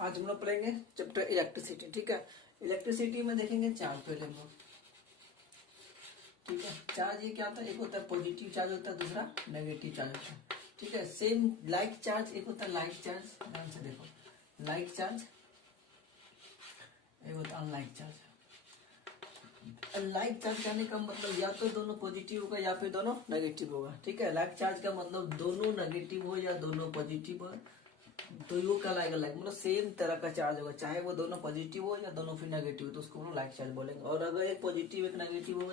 आज हम लोग पढ़ेंगे चैप्टर इलेक्ट्रिसिटी। ठीक है, इलेक्ट्रिसिटी में देखेंगे चार्ज पहले हम लोग। ठीक है, चार्ज ये क्या होता है, एक होता है पॉजिटिव चार्ज होता है, दूसरा नेगेटिव चार्ज होता है। ठीक है, सेम लाइक चार्ज, एक होता है लाइक चार्ज, ध्यान से देखो, लाइक चार्ज, एक होता है अनलाइक चार्ज। लाइक चार्ज कहने का मतलब या तो दोनों पॉजिटिव होगा या फिर दोनों नेगेटिव होगा। ठीक है, लाइक चार्ज का मतलब दोनों नेगेटिव हो या दोनों पॉजिटिव हो, तो वो कहलाएगा लाइक, मतलब सेम तरह का चार्ज होगा, चाहे वो दोनों पॉजिटिव हो या दोनों फिर नेगेटिव हो, तो उसको हम लोग लाइक चार्ज बोलेंगे। और अगर एक पॉजिटिव एक नेगेटिव हो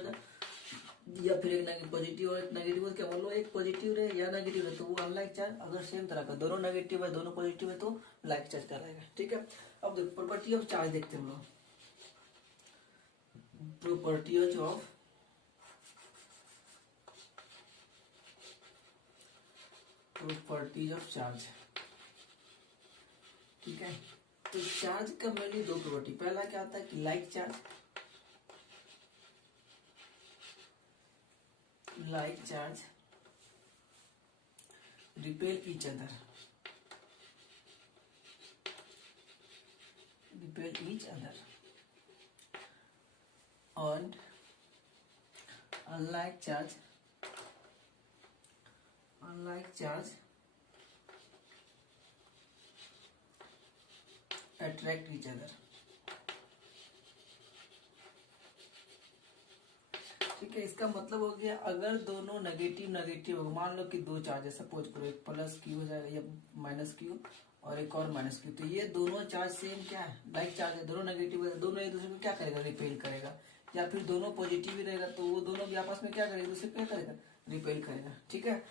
या फिर एक पॉजिटिव और एक नेगेटिव हो, क्या बोलो, एक पॉजिटिव रहे या नेगेटिव रहे, तो वो अनलाइक चार्ज। अगर सेम तरह का दोनों नेगेटिव है दोनों पॉजिटिव है तो लाइक चार्ज कहलाएगा। ठीक है, अब देखो प्रॉपर्टी ऑफ चार्ज देखते हैं हम लोग। Properties of charge. ठीक है, तो चार्ज का मेनली दो प्रॉपर्टी, पहला क्या होता है कि like charge, like charge repel each other, repel each other, and unlike charge attract each other। ठीक है, इसका मतलब हो गया अगर दोनों नेगेटिव नेगेटिव हो, मान लो कि दो चार्ज है, सपोज करो एक प्लस क्यू हो जाएगा या माइनस क्यू और एक और माइनस क्यू, तो ये दोनों चार्ज सेम क्या है, लाइक चार्ज है, दोनों नेगेटिव है, दोनों एक दूसरे को क्या करेगा, रिपेल करेगा। या फिर दोनों पॉजिटिव ही रहेगा तो वो दोनों भी आपस में क्या करेगा, दूसरे क्या करेगा, रिपेल करेगा। ठीक है,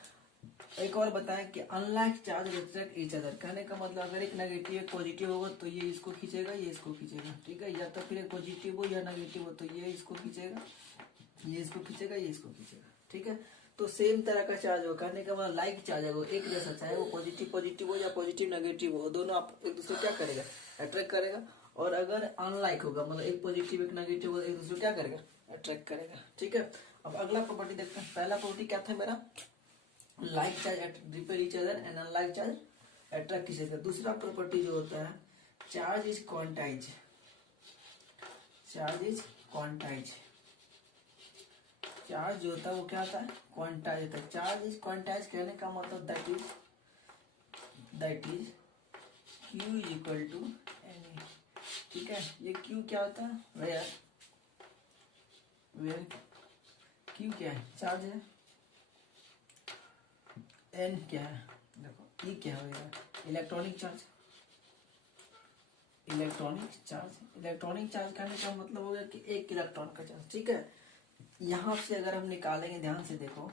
एक और बताएं कि unlike charge reflect each other, कहने का मतलब अगर एक नेगेटिव एक पॉजिटिव होगा तो ये इसको खींचेगा, ये इसको खींचेगा। ठीक है, या तो फिर एक पॉजिटिव हो या नेगेटिव हो तो ये इसको खींचेगा, ये इसको खींचेगा, ये इसको खींचेगा। ठीक है, तो सेम तरह का चार्ज हो, कहने का मतलब लाइक चार्ज है, वो एक जैसा, चाहे वो पॉजिटिव पॉजिटिव हो या पॉजिटिव नेगेटिव हो, दोनों आप एक दूसरे क्या करेगा, अट्रैक्ट करेगा। और अगर अनलाइक होगा, मतलब एक पॉजिटिव एक नेगेटिव हो, एक दूसरे क्या करेगा, अट्रैक्ट करेगा। ठीक है, अब अगला प्रॉपर्टी देखते हैं। पहला प्रॉपर्टी क्या था मेरा, like charge repel each other and unlike charge attract each other. दूसरा प्रॉपर्टी जो होता है, charge is quantize, charge is quantize. Charge जो होता है वो क्या होता है, क्वांटाइज होता है। चार्ज इज क्वांटाइज कहने का मतलब that is Q is equal to N. ठीक है, ये Q क्या होता है, वेयर Q क्या है, चार्ज है, N क्या है, देखो E क्या होगा, electronic charge. Electronic charge, electronic charge कहने का मतलब हो गया कि एक इलेक्ट्रॉन का चार्ज। ठीक है, यहाँ से अगर हम निकालेंगे, ध्यान से देखो,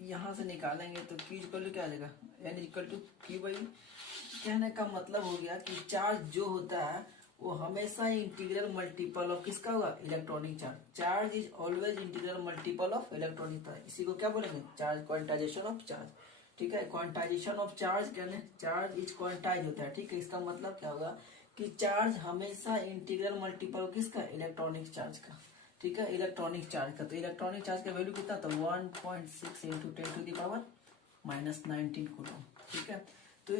यहाँ से निकालेंगे तो Q इक्वल टू क्या आ जाएगा, N equal to Q by. कहने का मतलब हो गया कि चार्ज जो होता है वो हमेशा इंटीग्रल मल्टीपल ऑफ किसका होगा, electronic charge. Charge is always integral multiple of electronic charge, इसी को क्या बोलेंगे, चार्ज, क्वांटाइजेशन ऑफ चार्ज। ठीक है, क्वांटाइजेशन ऑफ चार्ज कहने, चार्ज इज क्वांटाइज होता है। ठीक है, इसका मतलब क्या होगा कि चार्ज हमेशा इंटीग्रल मल्टीपल किसका, इलेक्ट्रॉनिक चार्ज का। ठीक है, इलेक्ट्रॉनिक चार्ज का, तो इलेक्ट्रॉनिक चार्ज का वैल्यू कितना था, 1.6 इंटू 10⁻⁻19 कूलम। ठीक है, तो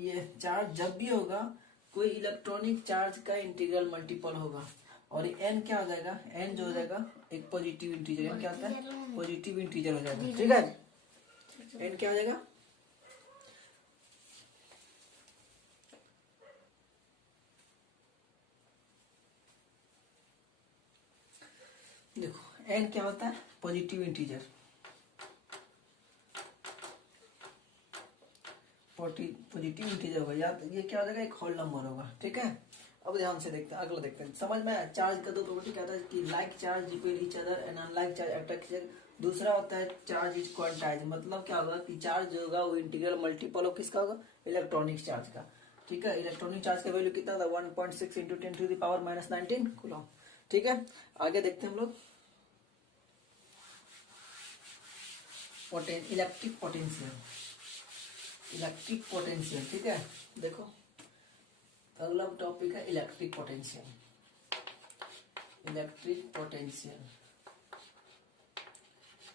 ये चार्ज जब भी होगा कोई इलेक्ट्रॉनिक चार्ज का इंटीग्रल मल्टीपल होगा, और एन क्या हो जाएगा, एन जो हो जाएगा एक पॉजिटिव इंटीजर, एन क्या होता है, पॉजिटिव इंटीजर हो जाएगा। ठीक है, एन क्या हो जाएगा, देखो एन क्या होता है, पॉजिटिव इंटीजर, पॉजिटिव इंटीजर होगा, या ये क्या हो जाएगा, एक होल नंबर होगा। ठीक है, अब ध्यान से देखते हैं, अगला देखते हैं, समझ में आया। चार्ज का दो प्रॉपर्टी क्या होता है कि like charge repel each other and unlike charge attract each other. दूसरा होता है चार्ज इज क्वांटाइज, मतलब क्या होगा कि चार्ज जो होगा वो इंटीग्रल मल्टीपल ऑफ किसका होगा, इलेक्ट्रॉनिक चार्ज का। ठीक है, इलेक्ट्रॉनिक चार्ज का वैल्यू कितना था, 1.6 इंटू 10⁻⁻19 कूलम। ठीक है, आगे देखते हैं हम लोग, इलेक्ट्रिक पोटेंशियल, इलेक्ट्रिक पोटेंशियल। ठीक है, देखो अगला टॉपिक है इलेक्ट्रिक पोटेंशियल, इलेक्ट्रिक पोटेंशियल।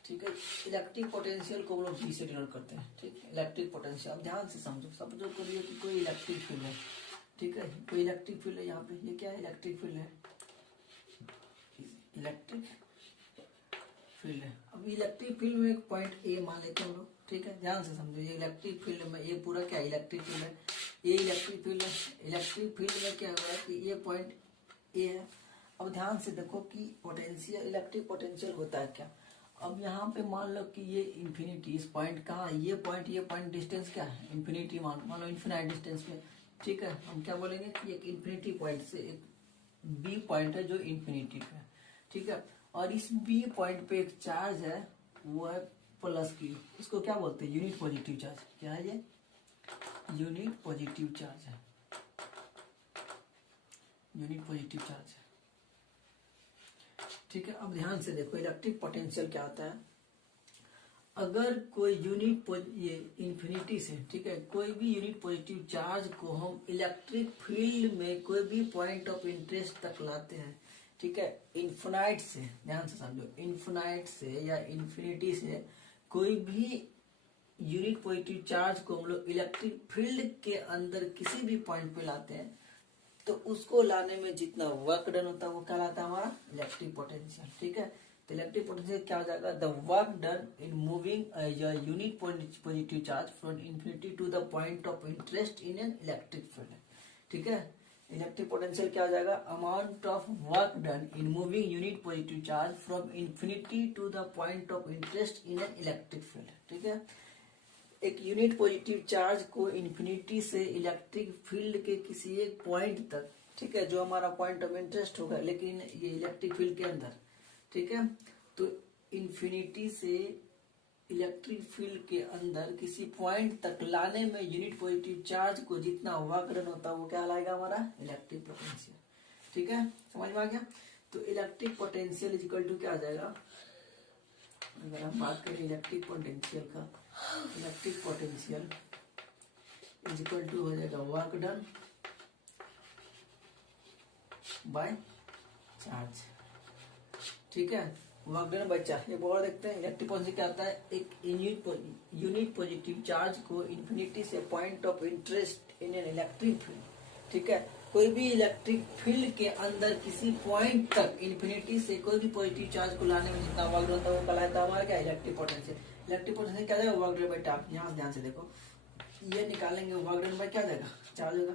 ठीक है, इलेक्ट्रिक पोटेंशियल को हम लोग V से डिनोट करते हैं। ठीक, इलेक्ट्रिक पोटेंशियल, अब ध्यान से समझो, सपोज करिए कि कोई इलेक्ट्रिक फील्ड है, ठीक है, कोई इलेक्ट्रिक फील्ड है यहाँ पे, ये क्या है, इलेक्ट्रिक फील्ड है, इलेक्ट्रिक फील्ड है। अब इलेक्ट्रिक फील्ड में एक पॉइंट ए मान लेते हैं हम लोग, ठीक है, ध्यान से समझो, ये इलेक्ट्रिक फील्ड में ये पूरा क्या इलेक्ट्रिक फील्ड है, ये इलेक्ट्रिक फील्ड है। इलेक्ट्रिक फील्ड में क्या हुआ है कि ये पॉइंट ए है। अब ध्यान से देखो कि पोटेंशियल, इलेक्ट्रिक पोटेंशियल होता है क्या। अब यहाँ पे मान लो कि ये इन्फिनिटी, इस पॉइंट कहाँ, ये पॉइंट डिस्टेंस क्या है, इन्फिनिटी, मान लो इन्फिनाइट डिस्टेंस पे, ठीक है, हम क्या बोलेंगे कि एक इन्फिनिटी पॉइंट से एक बी पॉइंट है जो इन्फिनिटी पे है, ठीक है, और इस बी पॉइंट पे एक चार्ज है, वो है प्लस क्यू, इसको क्या बोलते हैं, यूनिट पॉजिटिव चार्ज। क्या है ये, यूनिट पॉजिटिव चार्ज है, यूनिट पॉजिटिव चार्ज है, ठीक है। अब ध्यान से देखो इलेक्ट्रिक पोटेंशियल क्या होता है। अगर कोई ये इन्फिनिटी से, ठीक है, कोई भी यूनिट पॉजिटिव चार्ज को हम इलेक्ट्रिक फील्ड में कोई भी पॉइंट ऑफ इंटरेस्ट तक लाते हैं, ठीक है, इन्फिनाइट से, ध्यान से समझो, इन्फिनाइट से या इन्फिनिटी से कोई भी यूनिट पॉजिटिव चार्ज को हम लोग इलेक्ट्रिक फील्ड के अंदर किसी भी पॉइंट पे लाते हैं, तो उसको लाने में जितना वर्क डन होता है वो क्या लाता है, हमारा इलेक्ट्रिक पोटेंशियल, ठीक है। तो इलेक्ट्रिक पोटेंशियल क्या हो जाएगा, the work done in moving unit positive charge from infinity to the point of interest in an electric field, ठीक है। इलेक्ट्रिक पोटेंशियल क्या हो जाएगा, amount of work done in moving unit positive charge from infinity to the point of interest in an electric field, ठीक है। एक unit positive charge को infinity से इलेक्ट्रिक फील्ड के किसी एक पॉइंट तक, ठीक है, जो हमारा पॉइंट ऑफ इंटरेस्ट होगा, लेकिन ये इलेक्ट्रिक फील्ड के अंदर, ठीक है, तो इन्फिनिटी से इलेक्ट्रिक फील्ड के अंदर किसी पॉइंट तक लाने में यूनिट पॉजिटिव चार्ज को जितना वर्क डन होता है वो क्या लाएगा, हमारा इलेक्ट्रिक पोटेंशियल, ठीक है, समझ में आ गया। तो electric potential is equal to क्या आ जाएगा, अगर हम बात करें इलेक्ट्रिक पोटेंशियल का, electric potential is equal to हो जाएगा वर्क डन बाय चार्ज, ठीक है, वर्क डन बाय चार्ज। ये बोर्ड देखते हैं, इलेक्ट्रिक पोटेंशियल क्या होता है, एक यूनिट पॉजिटिव चार्ज को इन्फिनिटी से point of interest in an electric field, ठीक है, कोई भी इलेक्ट्रिक फील्ड के अंदर किसी पॉइंट तक इन्फिनिटी से कोई भी पॉजिटिव चार्ज को लाने में जितना वर्क होता है वो कहलाता है हमारा क्या, इलेक्ट्रिक पोटेंशियल। इलेक्ट्रिक पोटेंशियल क्या जाएगा, वर्क डन बाय चार्ज। यहाँ ध्यान से देखो, ये निकालेंगे, वर्क डन बाय क्या जाएगा, चार्ज होगा।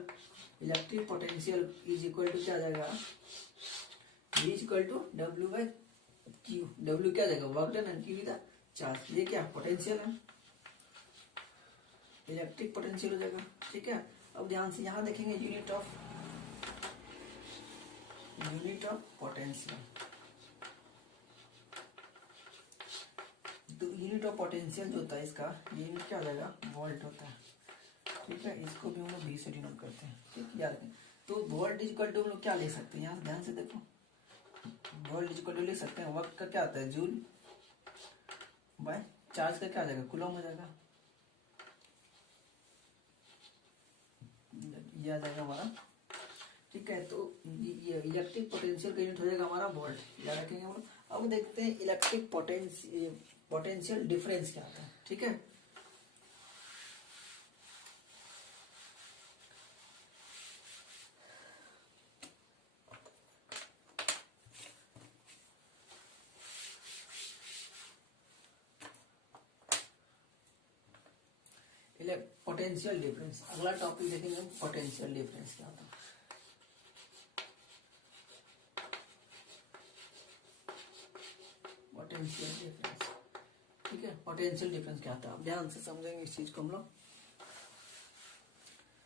Electric potential is equal to क्या जाएगा, V is equal to W by Q। W क्या जाएगा, work done, and Q is the charge. ये क्या पोटेंशियल है, इलेक्ट्रिक पोटेंशियल हो जाएगा, ठीक है। अब ध्यान से यहाँ देखेंगे यूनिट ऑफ पोटेंशियल, तो यूनिट ऑफ पोटेंशियल जो होता है इसका, ये यूनिट क्या हो जाएगा, वोल्ट होता है, ठीक है, इसको भी हम लोग V से डिनोट करते हैं, ठीक, याद रखें। तो वोल्ट इज इक्वल टू हम लोग क्या ले सकते हैं, यहाँ ध्यान से देखो, वोल्ट इज इक्वल टू ले सकते हैं, वर्क का क्या आता है, जूल बाय चार्ज का क्या आ जाएगा, कूलम हो जाएगा, ये आ जाएगा हमारा, ठीक है। तो ये इलेक्ट्रिक पोटेंशियल का यूनिट हो जाएगा हमारा वोल्ट, याद रखेंगे हम लोग। अब देखते हैं इलेक्ट्रिक पोटेंशियल डिफरेंस क्या आता है, ठीक है। पोटेंशियल डिफरेंस, अगला टॉपिक देखेंगे हम, पोटेंशियल डिफरेंस क्या होता है। पोटेंशियल डिफरेंस, ठीक है, पोटेंशियल डिफरेंस क्या होता है, अब ध्यान से समझेंगे इस चीज को हम लोग।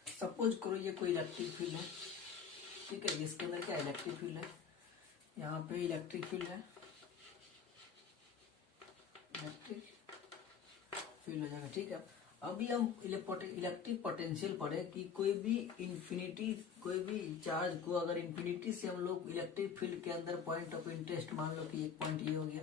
सपोज करो ये कोई इलेक्ट्रिक फील्ड है, ठीक है, इसके अंदर क्या इलेक्ट्रिक फील्ड है, यहाँ पे इलेक्ट्रिक फील्ड है, इलेक्ट्रिक फील्ड हो जाएगा, ठीक है। अभी हम इलेक्ट्रिक पोटेंशियल पढ़े कि कोई भी चार्ज को अगर इन्फिनिटी से हम लोग इलेक्ट्रिक फील्ड के अंदर पॉइंट ऑफ इंटरेस्ट, मान लो कि एक पॉइंट ये हो गया,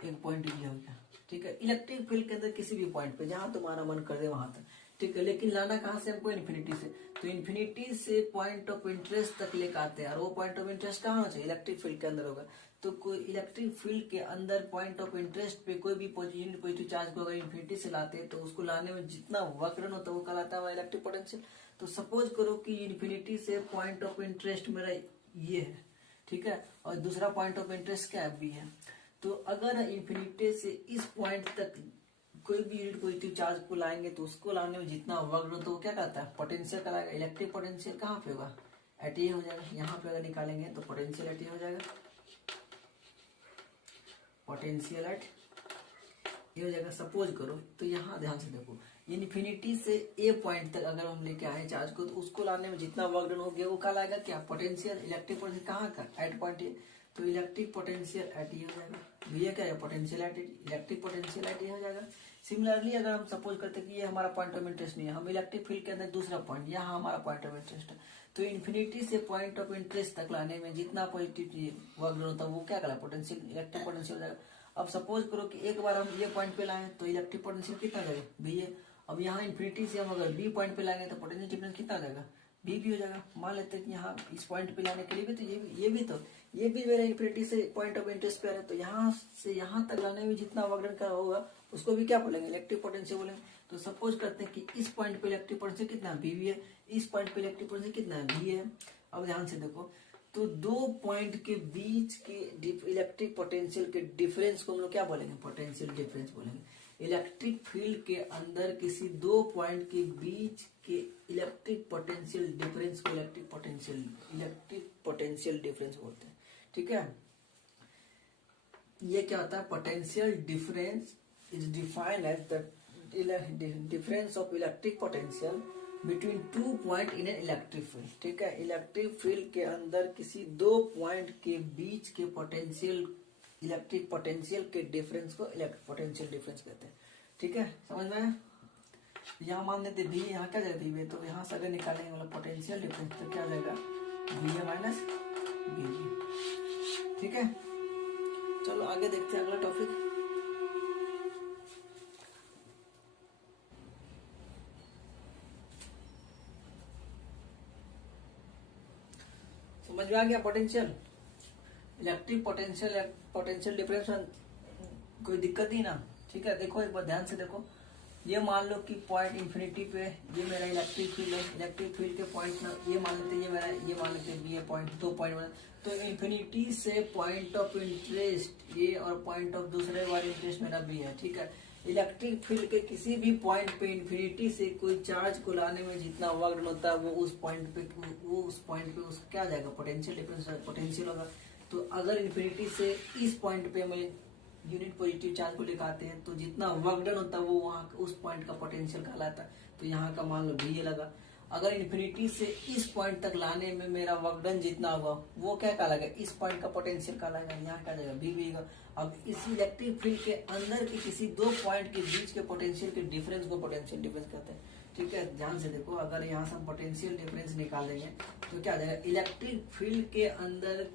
एक पॉइंट ये हो गया, ठीक है, इलेक्ट्रिक फील्ड के अंदर किसी भी पॉइंट पे जहां तुम्हारा मन कर दे वहां तक ठीक है, लेकिन लाना कहाँ से हमको, इन्फिनिटी से। तो इन्फिनिटी से पॉइंट ऑफ इंटरेस्ट तक लेकर आते हैं, और वो पॉइंट ऑफ इंटरेस्ट कहाँ होना चाहिए, इलेक्ट्रिक फील्ड के अंदर होगा। तो कोई इलेक्ट्रिक फील्ड के अंदर पॉइंट ऑफ इंटरेस्ट पे कोई भी पॉजिटिव चार्ज को अगर इन्फिनिटी से लाते हैं तो उसको लाने में जितना वक्रन होता है वो कहलाता है इलेक्ट्रिक पोटेंशियल। तो सपोज करो कि इन्फिनिटी से पॉइंट ऑफ इंटरेस्ट मेरा ये है, ठीक है, और दूसरा पॉइंट ऑफ इंटरेस्ट क्या भी है। तो अगर इन्फिनिटी से इस पॉइंट तक कोई भी यूनिट पॉजिटिव चार्ज को लाएंगे तो उसको लाने में जितना वर्क हो तो वो क्या कहता है, पोटेंशियल कहलाएगा। इलेक्ट्रिक पोटेंशियल कहाँ पे होगा, एट ए हो जाएगा। यहाँ पे अगर निकालेंगे तो पोटेंशियल एट ए हो जाएगा, पोटेंशियल एट ए हो जाएगा। सपोज करो तो यहाँ ध्यान से देखो, इन्फिनिटी से ए पॉइंट तक अगर हम लेके आए चार्ज को तो उसको लाने में जितना वर्क डन हो गया वो क्या लाएगा, क्या, पोटेंशियल। इलेक्ट्रिक पोटेंशियल कहाँ का, एट पॉइंट ए। तो इलेक्ट्रिक पोटेंशियल एट ए हो जाएगा। भैया क्या है, potential at electric potential at A हो जाएगा। सिमिलरली अगर हम सपोज करते हैं कि ये हमारा पॉइंट ऑफ इंटरेस्ट नहीं है, हम इलेक्ट्रिक फील्ड के अंदर दूसरा पॉइंट, यहाँ हमारा पॉइंट ऑफ इंटरेस्ट है, तो इन्फिनिटी से पॉइंट ऑफ इंटरेस्ट तक लाने में जितना पॉजिटिव वर्क डन होता है वो क्या कहलाएगा, पोटेंशियल, इलेक्ट्रिक पोटेंशियल हो जाएगा। अब सपोज करो कि एक बार हम ये पॉइंट पे लाएं तो इलेक्ट्रिक पोटेंशियल कितना जाएगा, भैया। अब यहाँ इन्फिनिटी से हम अगर बी पॉइंट पे लाएंगे तो पोटेंशियल डिफरेंस कितना जाएगा, बी भी हो जाएगा। मान लेते हैं कि यहाँ इस पॉइंट पे लाने के लिए भी तो ये भी मेरा इन्फिनिटी से पॉइंट ऑफ इंटरेस्ट पे आ रहा है, तो यहाँ से यहाँ तक लाने में जितना वर्क डन का होगा उसको भी क्या बोलेंगे, इलेक्ट्रिक पोटेंशियल बोलेंगे। तो सपोज करते हैं कि इस पॉइंट पे इलेक्ट्रिक पोटेंशियल कितना है, बी है, इस पॉइंट पे इलेक्ट्रिक पोटेंशियल कितना है, बी है। अब ध्यान से देखो, तो दो पॉइंट के बीच के इलेक्ट्रिक पोटेंशियल के डिफरेंस को हम लोग क्या बोलेंगे, पोटेंशियल डिफरेंस बोलेंगे। इलेक्ट्रिक फील्ड के अंदर किसी दो पॉइंट के बीच के इलेक्ट्रिक पोटेंशियल डिफरेंस को इलेक्ट्रिक पोटेंशियल डिफरेंस बोलते हैं, ठीक है। ये क्या होता है, potential difference is defined as the difference of electric potential between two point in an electric field, ठीक है। इलेक्ट्रिक फील्ड के अंदर किसी दो पॉइंट के बीच के पोटेंशियल, इलेक्ट्रिक पोटेंशियल के डिफरेंस को इलेक्ट्रिक पोटेंशियल डिफरेंस कहते हैं, ठीक है, समझ में आया। यहाँ मान लेते भी, यहाँ क्या जाएगा वी, तो यहाँ से अगर निकालेंगे मतलब पोटेंशियल डिफरेंस तो क्या जाएगा, वी ए माइनस बी, ठीक है। चलो आगे देखते हैं अगला टॉपिक। समझ में आ गया पोटेंशियल, इलेक्ट्रिक पोटेंशियल डिफरेंस, कोई दिक्कत नहीं ना, ठीक है। देखो एक बार ध्यान से देखो, ये मान लो कि पॉइंट इन्फिनिटी पे ये मेरा इलेक्ट्रिक फील्ड है, इलेक्ट्रिक फील्ड के पॉइंट ना ये मान लेते ये मान लेते हैं ये पॉइंट, दो पॉइंट बना। तो इन्फिनिटी से पॉइंट ऑफ इंटरेस्ट ये और पॉइंट ऑफ दूसरे वाले इंटरेस्ट मेरा बी है, ठीक है। इलेक्ट्रिक फील्ड के किसी भी पॉइंट पे इन्फिनिटी से कोई चार्ज को लाने में जितना वर्क होता है वो उस पॉइंट पे उस क्या जाएगा, पोटेंशियल डिफरेंस, पोटेंशियल होगा। तो अगर इन्फिनिटी से इस पॉइंट पे मैं यूनिट पॉजिटिव चार्ज को लेकर आते हैं तो जितना वर्क डन होता है वो वहाँ उस पॉइंट का पोटेंशियल कहलाता है। तो यहाँ का मान लो भी ये लगा। अगर इन्फिनिटी से इस पॉइंट तक लाने में मेरा वर्क डन जितना हुआ वो क्या कहलाएगा, इस पॉइंट का पोटेंशियल कहलाएगा, यहाँ क्या जाएगा, भी का। अब इस इलेक्ट्रिक फील्ड के अंदर के किसी दो पॉइंट के बीच के पोटेंशियल के डिफरेंस को पोटेंशियल डिफरेंस कहते हैं, ठीक है। ध्यान से देखो, अगर यहाँ से हम पोटेंशियल डिफरेंस निकालेंगे तो क्या जाएगा, इलेक्ट्रिक फील्ड के अंदर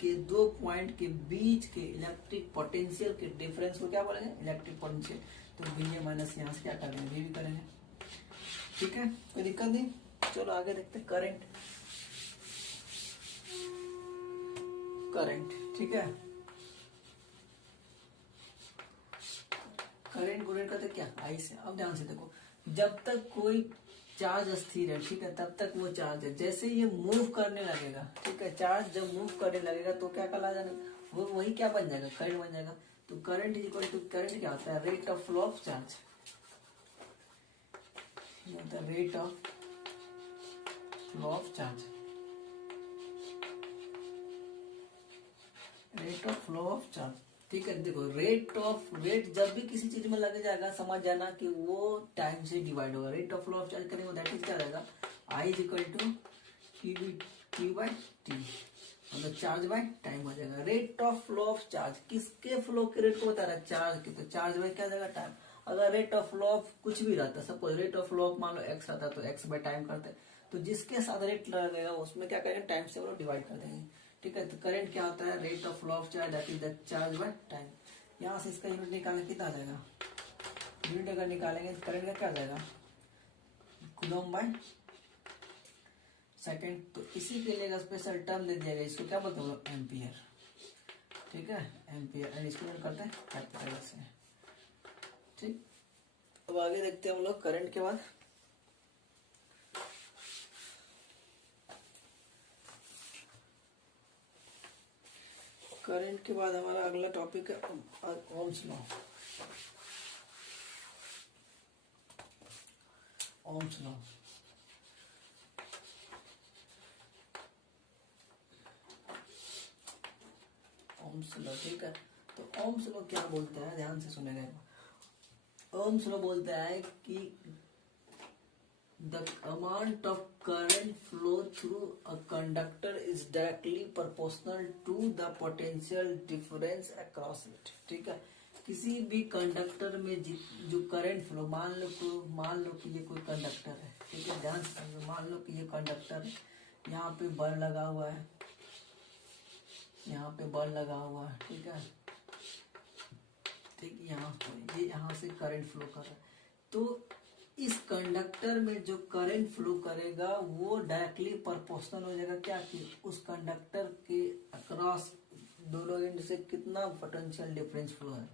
के दो पॉइंट के बीच के इलेक्ट्रिक पोटेंशियल के डिफरेंस को क्या बोलेंगे, इलेक्ट्रिक पोटेंशियल। तो बी ए माइनस यहाँ से क्या करेंगे, भी करेंगे, ठीक है, कोई दिक्कत नहीं। चलो आगे देखते हैं, करंट, ठीक है। करंट करते क्या, आई से। अब ध्यान से देखो, जब तक कोई चार्ज स्थिर है, ठीक है, तब तक वो चार्ज है। जैसे ये मूव करने लगेगा, ठीक है, चार्ज जब मूव करने लगेगा तो क्या कहला जाएगा, वो वही क्या बन जाएगा, करंट बन जाएगा। तो current is equal to, current क्या होता है, rate of flow of charge, ये होता है rate of flow of charge, rate of flow of charge, ठीक है। देखो रेट जब भी किसी चीज में लगे जाएगा समझ जाना कि वो टाइम से डिवाइड होगा। Rate of flow of charge करेंगे दैट इज क्या रहेगा, I is equal to T by T, मतलब चार्ज बाय टाइम हो जाएगा। Rate of flow of charge किसके फ्लो के रेट को बता रहा है, चार्ज की, तो चार्ज बाय क्या जाएगा, टाइम। अगर रेट ऑफ फ्लो ऑफ कुछ भी रहता है, suppose rate of flow of मान लो एक्स रहता है तो एक्स बाय टाइम करते हैं, तो जिसके साथ रेट लगेगा उसमें क्या करेंगे, टाइम से वो डिवाइड कर देंगे, ठीक है। तो करंट क्या होता है, rate of flow of charge that is the charge by time. यहाँ से इसका यूनिट निकालने कितना आ जाएगा, यूनिट अगर निकालेंगे तो करंट का क्या जाएगा, कूलम बाय सेकेंड। तो इसी के लिए स्पेशल टर्म दे दिया गया, इसको क्या बोलते हैं हम लोग, एम्पियर। ठीक है, एम्पियर। एंड इसको करते हैं कैपिटल से। ठीक, अब आगे देखते हैं हम लोग करंट के बाद। करंट के बाद हमारा अगला टॉपिक है Ohm's law. Ohm's law, Ohm's law. ठीक है, तो ओम्स लॉ क्या बोलता है, ध्यान से सुनेगा। ओम्स लॉ बोलता है कि the amount of current flow through a conductor is directly proportional to the potential difference across it। ठीक है, किसी भी कंडक्टर में जो करंट फ्लो, मान लो कि ये कोई कंडक्टर है। ठीक है, ध्यान से समझो। मान लो कि ये कंडक्टर है, यहाँ पे बल लगा हुआ है, यहाँ पे बल लगा हुआ है। ठीक है, ठीक, यहाँ से करंट फ्लो कर रहा है। तो इस कंडक्टर में जो करंट फ्लो करेगा वो डायरेक्टली प्रोपोर्शनल हो जाएगा क्या, कि उस कंडक्टर के अक्रॉस दोनों एंड से कितना पोटेंशियल डिफरेंस फ्लो है।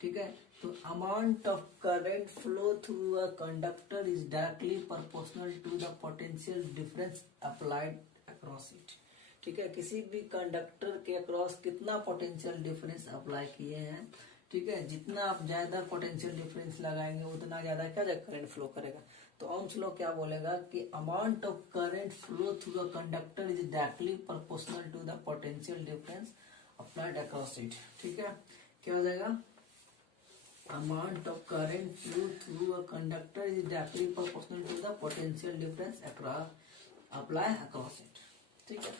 ठीक है, तो amount of current flow through a conductor is directly proportional to the potential difference applied across it. ठीक है, किसी भी कंडक्टर के अक्रॉस कितना पोटेंशियल डिफरेंस अप्लाई किए हैं। ठीक है, जितना आप ज्यादा पोटेंशियल डिफरेंस लगाएंगे उतना ज्यादा क्या करंट फ्लो करेगा। तो ओम्स लॉ क्या बोलेगा कि amount of current flow through a conductor is directly proportional to the potential difference applied across it. ठीक है, क्या हो जाएगा, amount of current flow through a conductor is directly proportional to the potential difference apply across it. ठीक है,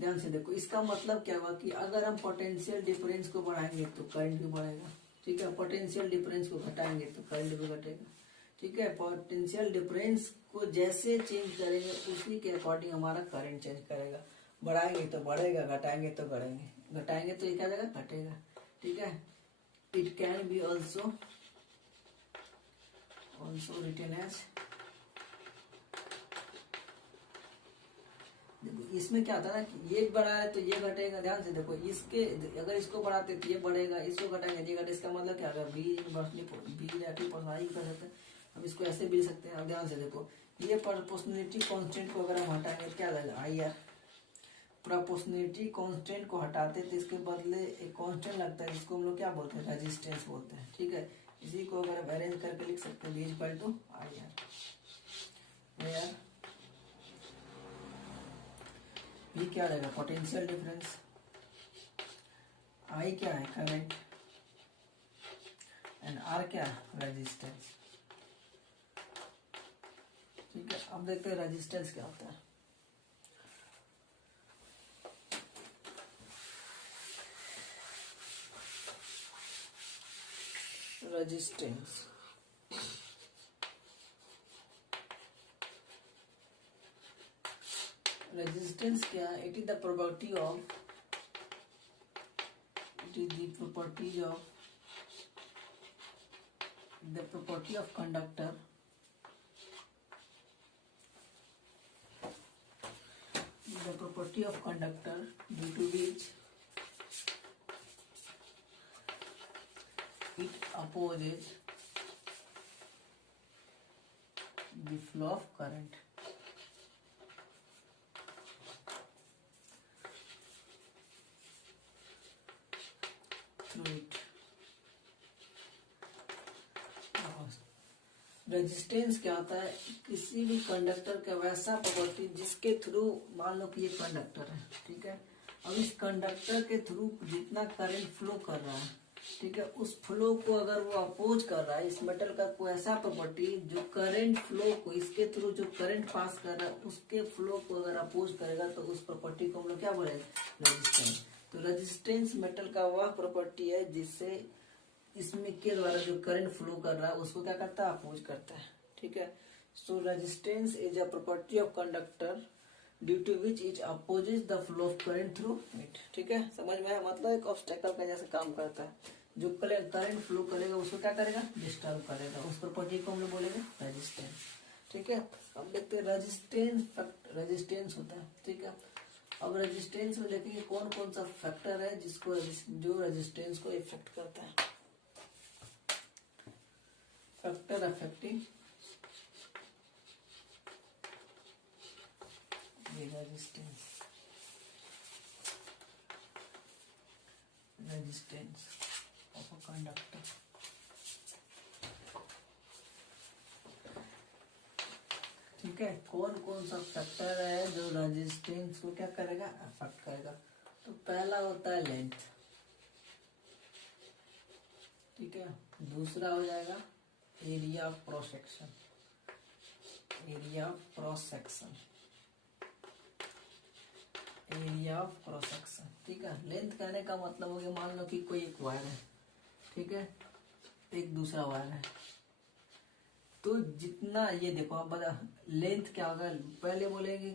ध्यान से देखो, इसका मतलब क्या हुआ कि अगर हम पोटेंशियल डिफरेंस को बढ़ाएंगे तो करंट भी बढ़ेगा। ठीक है, पोटेंशियल डिफरेंस को घटाएंगे तो करंट भी घटेगा। ठीक है, पोटेंशियल डिफरेंस को जैसे चेंज करेंगे उसी के अकॉर्डिंग हमारा करंट चेंज करेगा। बढ़ाएंगे तो बढ़ेगा, घटाएंगे तो घटाएंगे तो ये क्या जाएगा, घटेगा। ठीक है, it can be also written as, इसमें क्या होता है ना कि ये बढ़ा है तो ये घटेगा। ध्यान से देखो, इसके अगर इसको बढ़ाते तो ये बढ़ेगा, इसको घटाएंगे ये घटे। इसका मतलब क्या होगा, बी कर सकते हैं हम, इसको ऐसे भी लिख सकते हैं। अब ध्यान से देखो, ये प्रोपोर्शनलिटी कांस्टेंट को अगर हम हटाएंगे तो क्या जाएगा, आई आर। प्रोपोर्शनलिटी कांस्टेंट को हटाते तो इसके बदले एक कांस्टेंट लगता है जिसको हम लोग क्या बोलते हैं, रेजिस्टेंस बोलते हैं। ठीक है, इसी को अगर अरेंज करके लिख सकते हैं, V equal to I R. ये क्या रहेगा, पोटेंशियल डिफरेंस। आई क्या है, करंट, एंड आर क्या है, रेजिस्टेंस। ठीक है, अब देखते हैं रेजिस्टेंस क्या होता है। रेजिस्टेंस, रेजिस्टेंस क्या है, it is the property of, conductor due to which it opposes the flow of current। Resistance क्या होता है, किसी भी कंडक्टर का वैसा प्रॉपर्टी जिसके थ्रू, मान लो कि ये कंडक्टर है। ठीक है, अब इस कंडक्टर के थ्रू जितना करंट फ्लो कर रहा है, ठीक है, उस फ्लो को अगर वो अपोज कर रहा है, इस मेटल का कोई ऐसा प्रॉपर्टी जो करंट फ्लो को, इसके थ्रू जो करंट पास कर रहा है उसके फ्लो को अगर अपोज करेगा तो उस प्रॉपर्टी को हम लोग क्या बोलेंगे, रेजिस्टेंस। तो रेजिस्टेंस मेटल का वह प्रॉपर्टी है जिससे इसमें के द्वारा जो करंट फ्लो कर रहा है उसको क्या करता है, अपोज करता है। ठीक है, so resistance is a property of conductor due to which it opposes the flow of current through it. ठीक है, समझ में आया, मतलब एक ऑब्स्टेकल का जैसे काम करता है। जो करंट फ्लो करेगा उसको क्या करेगा, डिस्टर्ब करेगा, उस प्रॉपर्टी को हम लोग बोलेंगे रेजिस्टेंस। ठीक है। अब देखते हैं रेजिस्टेंस होता है, ठीक है। अब रेजिस्टेंस में देखेंगे कौन कौन सा फैक्टर है जिसको जो रेजिस्टेंस को इफेक्ट करता है। Factor affecting resistance of a conductor. ठीक है, कौन कौन सा फैक्टर है जो रेजिस्टेंस को क्या करेगा, अफेक्ट करेगा। तो पहला होता है लेंथ, ठीक है। दूसरा हो जाएगा area of cross section, area of cross section, area of cross section, ठीक है। लेंथ कहने का मतलब हो गया, मान लो कि कोई एक वायर है, ठीक है, एक दूसरा वायर है, तो जितना ये देखो आप बता लेंथ क्या होगा। पहले बोलेंगे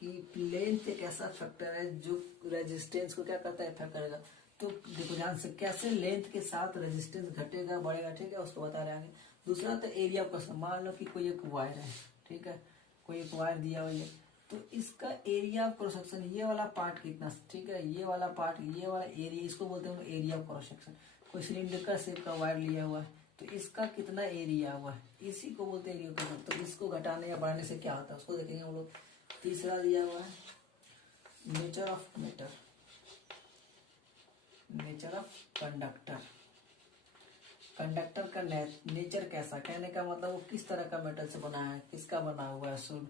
कि लेंथ एक ऐसा फैक्टर है जो रेजिस्टेंस को क्या करता है, इफेक्ट करेगा। तो देखो ध्यान से कैसे लेंथ के साथ रेजिस्टेंस घटेगा बढ़ेगा, ठीक है, उसको बता रहे हैं। दूसरा तो एरिया ऑफ क्रॉस, मान लो कि कोई एक वायर है, ठीक है, कोई एक वायर दिया हुआ है, तो इसका एरिया ऑफ क्रॉस सेक्शन, ये वाला पार्ट कितना, ठीक है, ये वाला पार्ट, ये वाला एरिया, इसको बोलते हैं एरिया ऑफ क्रॉस सेक्शन। कोई सिलिंड्रिकल शेप का वायर लिया हुआ है, तो इसका कितना एरिया हुआ है, इसी को बोलते हैं एरिया ऑफ क्रॉस सेक्शन। तो इसको घटाने या बढ़ाने से क्या होता है उसको देखेंगे हम लोग। तीसरा दिया हुआ है nature of matter, nature of conductor. Conductor का नेचर कैसा, कहने का मतलब वो किस तरह का मेटल से बना है, किसका बना हुआ है, शुद्ध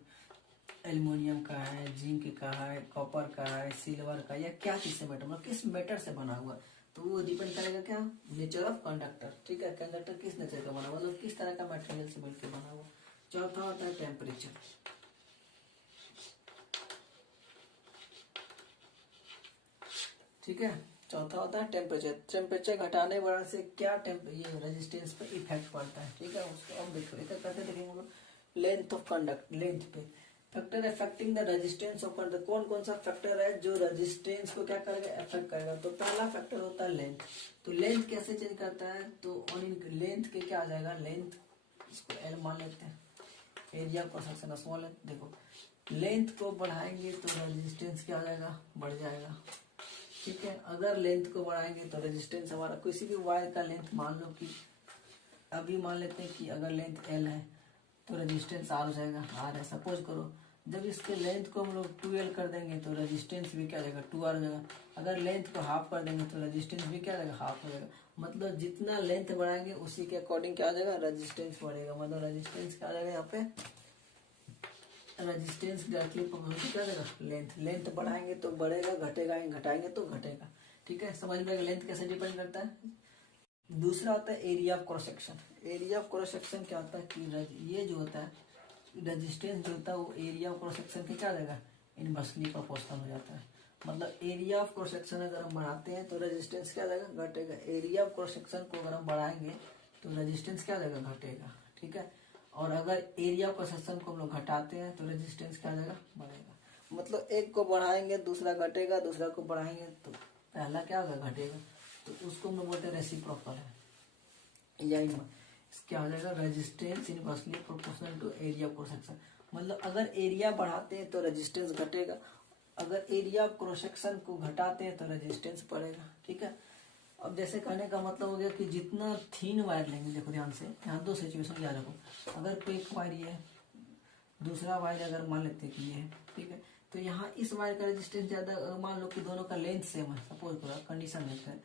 एल्युमिनियम का है, जिंक का है, कॉपर का है, सिल्वर का, या क्या चीज से मेटल, मतलब किस मेटल से बना हुआ, तो वो डिपेंड करेगा क्या, नेचर ऑफ कंडक्टर, ठीक है। कंडक्टर किस नेचर का बना हुआ, मतलब किस तरह का मटेरियल से मिलकर बना हुआ। चौथा होता है टेम्परेचर, ठीक है। चौथा होता है टेम्परेचर। टेम्परेचर घटाने बढ़ाने से क्या ये रेजिस्टेंस पे इफेक्ट पड़ता है, ठीक है। उसको अब देखो इधर करते देखेंगे हम लोग। लेंथ ऑफ कंडक्ट, लेंथ पे factor affecting the resistance of conductor. कौन कौन सा फैक्टर है जो रेजिस्टेंस को क्या करेगा, अफेक्ट करेगा। तो पहला फैक्टर होता है लेंथ। तो लेंथ कैसे चेंज करता है, तो लेंथ के क्या आ जाएगा, लेंथ इसको एल मान लेते हैं, एरिया क्रॉस सेक्शन स्मॉल है। देखो लेंथ को बढ़ाएंगे तो रेजिस्टेंस क्या हो जाएगा, बढ़ जाएगा, ठीक है। अगर लेंथ को बढ़ाएंगे तो रेजिस्टेंस हमारा, किसी भी वायर का लेंथ मान लो कि अभी मान लेते हैं कि अगर लेंथ एल है तो रेजिस्टेंस आर हो जाएगा, आर है सपोज करो। जब इसके लेंथ को हम लोग 2L कर देंगे तो रेजिस्टेंस भी क्या जाएगा, 2R हो जाएगा। अगर लेंथ को हाफ कर देंगे तो रेजिस्टेंस भी क्या जाएगा, हाफ हो जाएगा। मतलब जितना लेंथ बढ़ाएंगे उसी के अकॉर्डिंग क्या हो जाएगा, रेजिस्टेंस बढ़ेगा। मतलब रेजिस्टेंस क्या आ जाएगा यहाँ पे, रेजिस्टेंस डायरेक्टली प्रोपोर्शनल क्या जाएगा, लेंथ। लेंथ बढ़ाएंगे तो बढ़ेगा, घटेगा घटाएंगे तो घटेगा, ठीक है। समझ में लेंथ कैसे डिपेंड करता है। दूसरा होता है area of cross section. Area of cross section क्या होता है कि ये जो होता है रेजिस्टेंस जो होता है वो एरिया ऑफ क्रॉस सेक्शन के क्या जाएगा, इनवर्सली प्रोपोर्शनल हो जाता है। मतलब एरिया ऑफ क्रॉस सेक्शन अगर हम बढ़ाते हैं तो रेजिस्टेंस क्या जाएगा, घटेगा। एरिया ऑफ क्रॉस सेक्शन को अगर हम बढ़ाएंगे तो रेजिस्टेंस क्या जाएगा, घटेगा, ठीक है। और अगर एरिया ऑफ क्रॉस सेक्शन को हम लोग घटाते हैं तो रेजिस्टेंस क्या जाएगा, बढ़ेगा। मतलब एक को बढ़ाएंगे दूसरा घटेगा, दूसरा को बढ़ाएंगे तो पहला क्या होगा, घटेगा। तो उसको हम लोग बोलते हैं रेसिप्रोकल है, या क्या हो जाएगा, resistance inversely proportional to area of cross section. मतलब अगर एरिया बढ़ाते हैं तो रेजिस्टेंस घटेगा, अगर एरिया ऑफ क्रॉस सेक्शन को घटाते हैं तो रेजिस्टेंस बढ़ेगा, ठीक है। अब जैसे कहने का मतलब हो गया कि जितना थीन वायर लेंगे, देखो ध्यान से, यहाँ दो सिचुएशन याद रखो। अगर कोई एक वायर ये है, दूसरा वायर अगर मान लेते हैं कि ये है, ठीक है, तो यहाँ इस वायर का रेजिस्टेंस ज्यादा, मान लो कि दोनों का लेंथ सेम है, सपोज करो कंडीशन लेते हैं,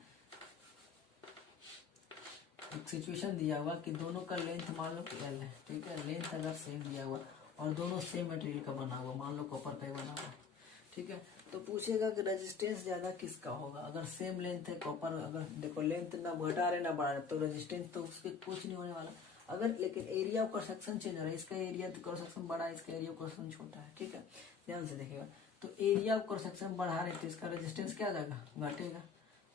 एक सिचुएशन दिया हुआ कि दोनों का लेंथ मान लो कि एल है, ठीक है। लेंथ अगर सेम दिया हुआ और दोनों सेम मटेरियल का बना हुआ, मान लो कॉपर का ही बना हुआ, ठीक है, तो पूछेगा कि रेजिस्टेंस ज्यादा किसका होगा। अगर सेम लेंथ है कॉपर, अगर देखो लेंथ ना बढ़ा रहे ना बढ़ा रहे तो रेजिस्टेंस तो उसके कुछ नहीं होने वाला। अगर लेकिन area of cross section change हो रहा है, इसका एरिया क्रॉस सेक्शन बड़ा है, इसका एरिया क्रॉस सेक्शन छोटा है, ठीक है, ध्यान से देखिएगा। तो एरिया ऑफ क्रॉस सेक्शन बढ़ा रहे तो इसका रेजिस्टेंस क्या जाएगा, घटेगा।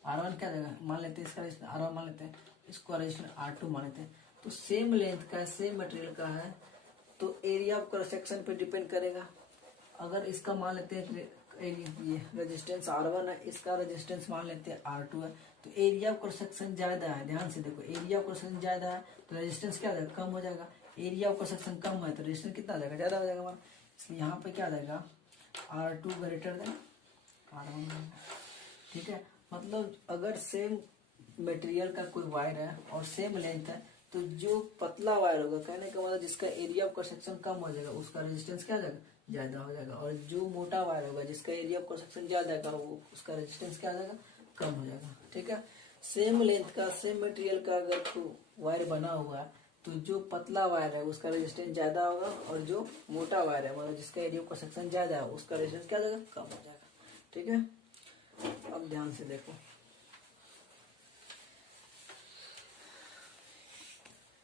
R1 क्या जाएगा, मान लेते हैं इसका रेजिस्टेंस R1 मान लेते हैं, इसको रेजिस्टेंस R2 मान लेते हैं। तो सेम लेंथ का है, सेम मटेरियल का है, तो एरिया ऑफ क्रॉस सेक्शन पे डिपेंड करेगा। अगर इसका मान लेते हैं ये रेजिस्टेंस R1 है, इसका रेजिस्टेंस मान लेते हैं R2 है, तो एरिया ऑफ क्रॉस सेक्शन ज्यादा है। ध्यान से देखो, एरिया ऑफ क्रॉस सेक्शन ज्यादा है तो रेजिस्टेंस क्या जाएगा, कम हो जाएगा। एरिया ऑफ कंस्ट्रक्शन कम है तो रेजिस्टेंस कितना आ जाएगा, ज्यादा हो जाएगा हमारा। इसलिए यहाँ पे क्या आ जाएगा, R2 ग्रेटर देन R1। ठीक है, मतलब अगर सेम मटेरियल का कोई वायर है और सेम लेंथ है तो जो पतला वायर होगा, कहने का मतलब जिसका एरिया ऑफ कंस्ट्रक्शन कम हो जाएगा उसका रेजिस्टेंस क्या हो जाएगा, ज्यादा हो जाएगा। और जो मोटा वायर होगा जिसका एरिया ऑफ कंस्ट्रक्शन ज्यादा का वो उसका रेजिस्टेंस क्या हो जाएगा, कम हो जाएगा। ठीक है, सेम लेंथ का सेम मटेरियल का अगर वायर बना हुआ है तो जो पतला वायर है उसका रेजिस्टेंस ज्यादा होगा और जो मोटा वायर है मतलब जिसका एरिया ऑफ कंस्ट्रक्शन ज्यादा है उसका रेजिस्टेंस क्या हो जाएगा, कम हो जाएगा। ठीक है, अब ध्यान से देखो,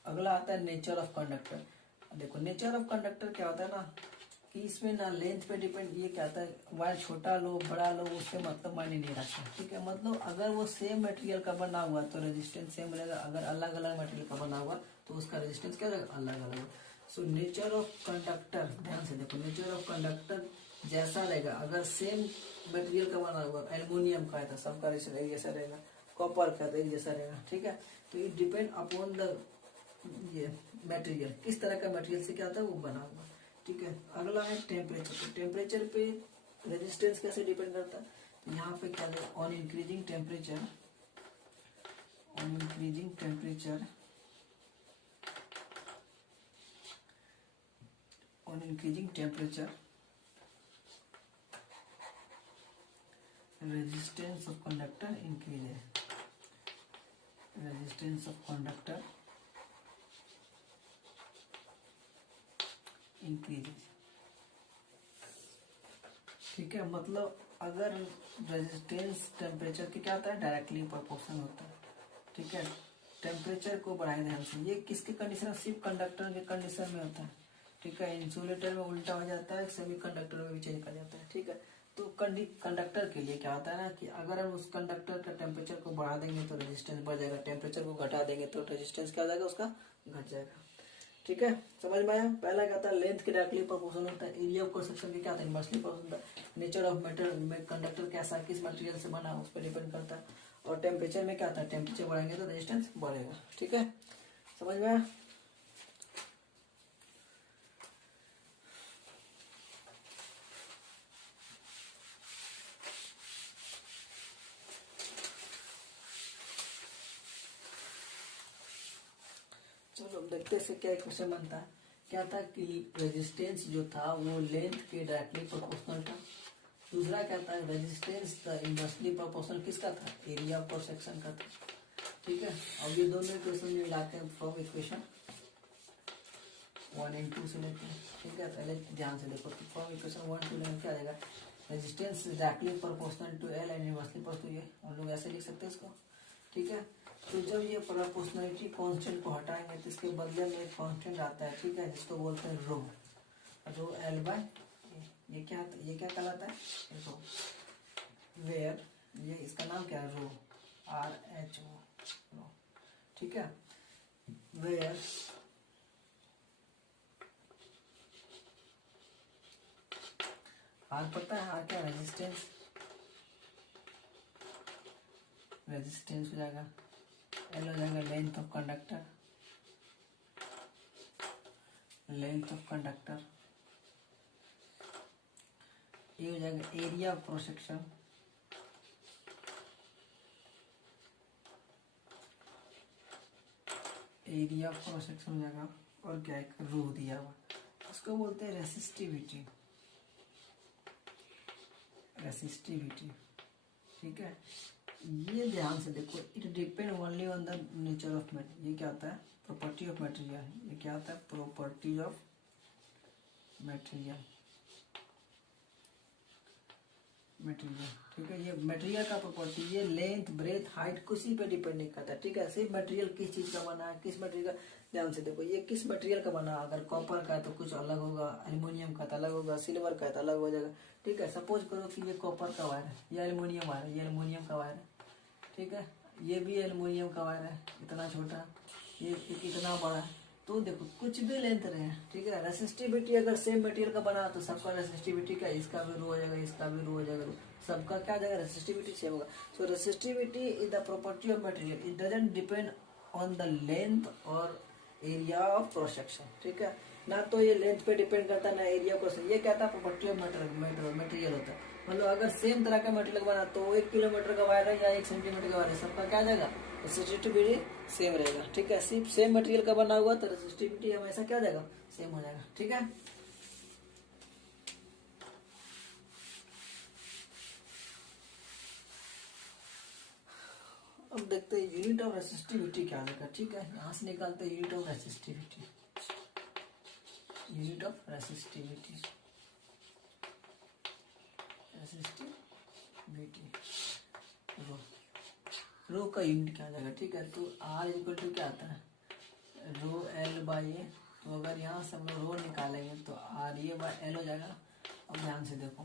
अगला आता है नेचर ऑफ कंडक्टर। देखो नेचर ऑफ कंडक्टर क्या होता है ना कि इसमें ना लेंथ पे डिपेंड, ये क्या होता है वायर छोटा लो बड़ा लो उससे मतलब मायने नहीं रखता। ठीक है, मतलब अगर वो सेम मटेरियल का बना हुआ तो रेजिस्टेंस सेम रहेगा, अगर अलग अलग मटेरियल का बना हुआ तो उसका रेजिस्टेंस क्या रहेगा, अलग अलग। सो नेचर ऑफ कंडक्टर, ध्यान से देखो, नेचर ऑफ कंडक्टर जैसा रहेगा, अगर सेम मटेरियल का बना हुआ एल्यूमिनियम का है तो सबका रेजिस्टेंस एक जैसा रहेगा, कॉपर का तो एक जैसा रहेगा। ठीक है, तो इट डिपेंड अपॉन द ये मटेरियल, किस तरह का मटेरियल से क्या होता है वो बना हुआ। ठीक है, अगला है टेम्परेचर। तो टेम्परेचर पे रेजिस्टेंस कैसे डिपेंड करता है, तो यहाँ पे क्या है, on increasing temperature, on increasing temperature, on increasing temperature resistance of conductor increases, resistance of conductor increases. ठीक है, मतलब अगर रेजिस्टेंस टेम्परेचर के क्या होता है, डायरेक्टली प्रोपोर्शन होता है। ठीक है, टेम्परेचर को बढ़ाए ध्यान से, ये किसके कंडीशन, सिर्फ कंडक्टर के कंडीशन में होता है। ठीक है, इंसुलेटर में उल्टा हो जाता है, सेमी कंडक्टर में भी चेंज कर जाता है। ठीक है, तो कंडक्टर के लिए क्या होता है ना कि अगर हम उस कंडक्टर का टेम्परेचर को बढ़ा देंगे तो रेजिस्टेंस बढ़ जाएगा, टेम्परेचर को घटा देंगे तो रेजिस्टेंस क्या हो जाएगा, उसका घट जाएगा। ठीक है, समझ में आया। पहला क्या था, लेंथ के डायरेक्टली प्रोपोर्शनल होता है, एरिया ऑफ कंस्ट्रक्शन के क्या था, इनवर्सली प्रोपोर्शनल होता है, नेचर ऑफ मैटर में कंडक्टर कैसा किस मटेरियल से बना उस पर डिपेंड करता है, और टेम्परेचर में क्या था, टेम्परेचर बढ़ाएंगे तो रेजिस्टेंस बढ़ेगा। ठीक है, समझ में आया। चलो देखते हैं क्या क्वेश्चन बनता है। क्या था कि रेजिस्टेंस जो था वो लेंथ के डायरेक्टली प्रोपोर्शनल था। दूसरा क्या था, रेजिस्टेंस था इनवर्सली प्रोपोर्शनल किसका था, एरिया ऑफ क्रॉस सेक्शन का था। ठीक है, अब ये दोनों इक्वेशन मिलाते हैं फ्रॉम इक्वेशन 1 and 2 से लेते हैं। ठीक है, पहले ध्यान से देखो, तो फ्रॉम इक्वेशन 1 2 लेने क्या आ जाएगा, resistance directly proportional to L and inversely proportional, ये हम लोग ऐसे लिख सकते हैं इसको। ठीक है, तो जब ये प्रोपोर्शनलिटी कांस्टेंट को हटाएंगे तो इसके बदले में एक कांस्टेंट आता है। ठीक है, जिसको बोलते हैं रो, रो एल बाय, ये क्या कहलाता है, रो, वेयर ये इसका नाम क्या है, रो, RHO, रो। ठीक है, वेयर आर पता है, आर क्या, रेजिस्टेंस, रेजिस्टेंस हो जाएगा, एल हो जाएगा length of conductor, length of conductor, ये हो जाएगा area of cross section, area of cross section हो जाएगा, और क्या एक रो दिया हुआ, उसको बोलते हैं रेसिस्टिविटी, रेसिस्टिविटी। ठीक है, ये ध्यान से देखो, it depend only on the nature of matter, ये क्या होता है, प्रॉपर्टी ऑफ मटेरियल, ये क्या होता है, प्रॉपर्टी ऑफ मटेरियल, मटेरियल। ठीक है, ये मटेरियल का प्रॉपर्टी, ये लेंथ ब्रेथ हाइट किसी पे डिपेंड नहीं करता। ठीक है, सिर्फ मटेरियल किस चीज का बना है, किस मटेरियल का, ध्यान से देखो ये किस मटेरियल का बना है, अगर कॉपर का है तो कुछ अलग होगा, एल्यूमिनियम का तो अलग होगा, सिल्वर का तो अलग हो जाएगा। ठीक है, सपोज करो कि ये कॉपर का वायर है, ये एल्यूमिनियम वायर है, ये एल्यूमिनियम का वायर है। ठीक है, ये भी एल्यूमिनियम का वायर है, इतना छोटा, ये इतना बड़ा है, तो देखो कुछ भी लेंथ रहे हैं। ठीक है, रेसिस्टिविटी अगर सेम मटेरियल का बना तो सबका रेसिस्टिविटी का, इसका भी रो हो जाएगा, इसका भी रो हो जाएगा, सबका क्या जाएगा, रेसिस्टिविटी सेम होगा। So resistivity is the property of material, it doesn't depend on the length और एरिया ऑफ क्रॉस सेक्शन, ठीक है। ना तो ये लेंथ पे डिपेंड करता है ना एरिया क्रॉस, ये क्या था प्रॉपर्टी ऑफ मटेरियल होता है। मतलब अगर सेम तरह का मटेरियल बना तो 1 किलोमीटर का वायर है या 1 सेंटीमीटर का वायर है, सबका क्या जाएगा रेसिस्टिविटी सेम रहेगा, ठीक है। सिर्फ सेम मटेरियल का बना हुआ तो रेसिस्टिविटी हमेशा क्या जाएगा सेम हो जाएगा, ठीक है। अब देखते हैं यूनिट ऑफ रेसिस्टिविटी क्या आएगा, ठीक है। यहाँ से निकालते हैं unit of resistivity, unit of resistivity, resistivity rho, rho का यूनिट क्या आ जाएगा, ठीक है। तो आर इक्वल टू क्या आता है रो एल बाई ए। तो अगर यहाँ से हम लोग रो निकालेंगे तो आर ए बाई एल हो जाएगा। अब ध्यान से देखो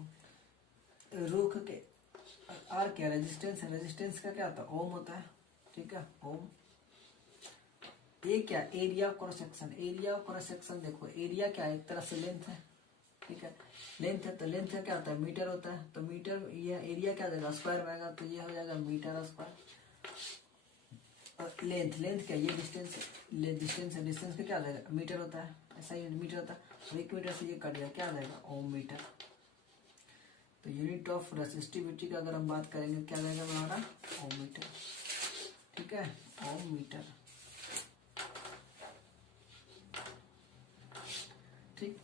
रो के आर क्या रेजिस्टेंस है, रेजिस्टेंस का क्या होता है ओम होता है, ठीक है ओम। ये क्या area of cross section, area of cross section देखो एरिया क्या है एक तरह से लेंथ है, ठीक है। लेंथ है तो लेंथ का क्या होता है मीटर होता है, तो मीटर ये एरिया क्या देगा स्क्वायर में आएगा, तो ये हो जाएगा मीटर स्क्वायर। लेंथ लेंथ क्या ये डिस्टेंस डिस्टेंस है, डिस्टेंस का क्या जाएगा मीटर होता है, ऐसा ही मीटर होता है। तो 1 मीटर से ये कट गया क्या आ जाएगा ओम मीटर। तो यूनिट ऑफ रेसिस्टिविटी का अगर हम बात करेंगे क्या जाएगा हमारा ओम मीटर, ठीक है ओम मीटर, ठीक।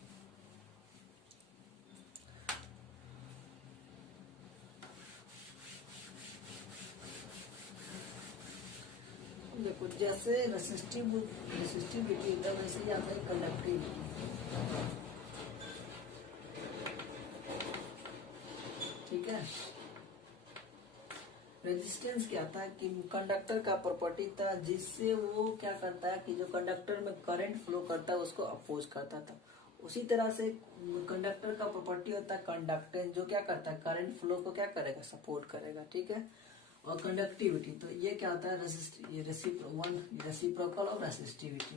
देखो जैसे रेसिस्टिविटी एकदम वैसे ही आता है कंडक्टिविटी, ठीक है। रेजिस्टेंस क्या था कि कंडक्टर का प्रॉपर्टी था जिससे वो क्या करता है कि जो कंडक्टर में करंट फ्लो करता है उसको अपोज करता था। उसी तरह से कंडक्टर का प्रॉपर्टी होता है कंडक्टेंस जो क्या करता है करंट फ्लो को क्या करेगा सपोर्ट करेगा, ठीक है। और कंडक्टिविटी तो ये क्या होता है रेसिप्रोकल ऑफ रेसिस्टिविटी,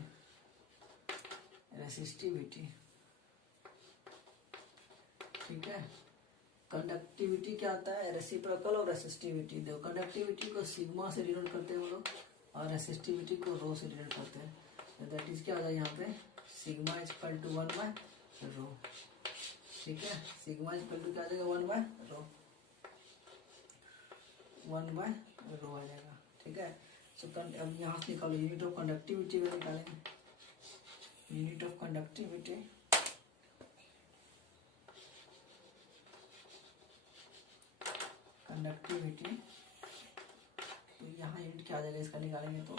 रेसिस्टिविटी, ठीक है। कंडक्टिविटी क्या आता है रेसिप्रोकल और रेसिस्टिविटी। देखो कंडक्टिविटी को सिग्मा से डिनोट करते हैं वो लोग और रेसिस्टिविटी को रो से डिनोट करते हैं। तो दैट इज क्या हो जाएगा यहाँ पे sigma is equal to 1 by rho, ठीक है। सिग्मा इज इक्वल टू क्या आ जाएगा 1 बाय रो, 1 बाय रो आ जाएगा, ठीक है। सो अब यहाँ से निकालो यूनिट ऑफ कंडक्टिविटी में निकालेंगे, यूनिट ऑफ कंडक्टिविटी कंडक्टिविटी तो यहाँ यूनिट क्या आ जाएगा इसका निकालेंगे तो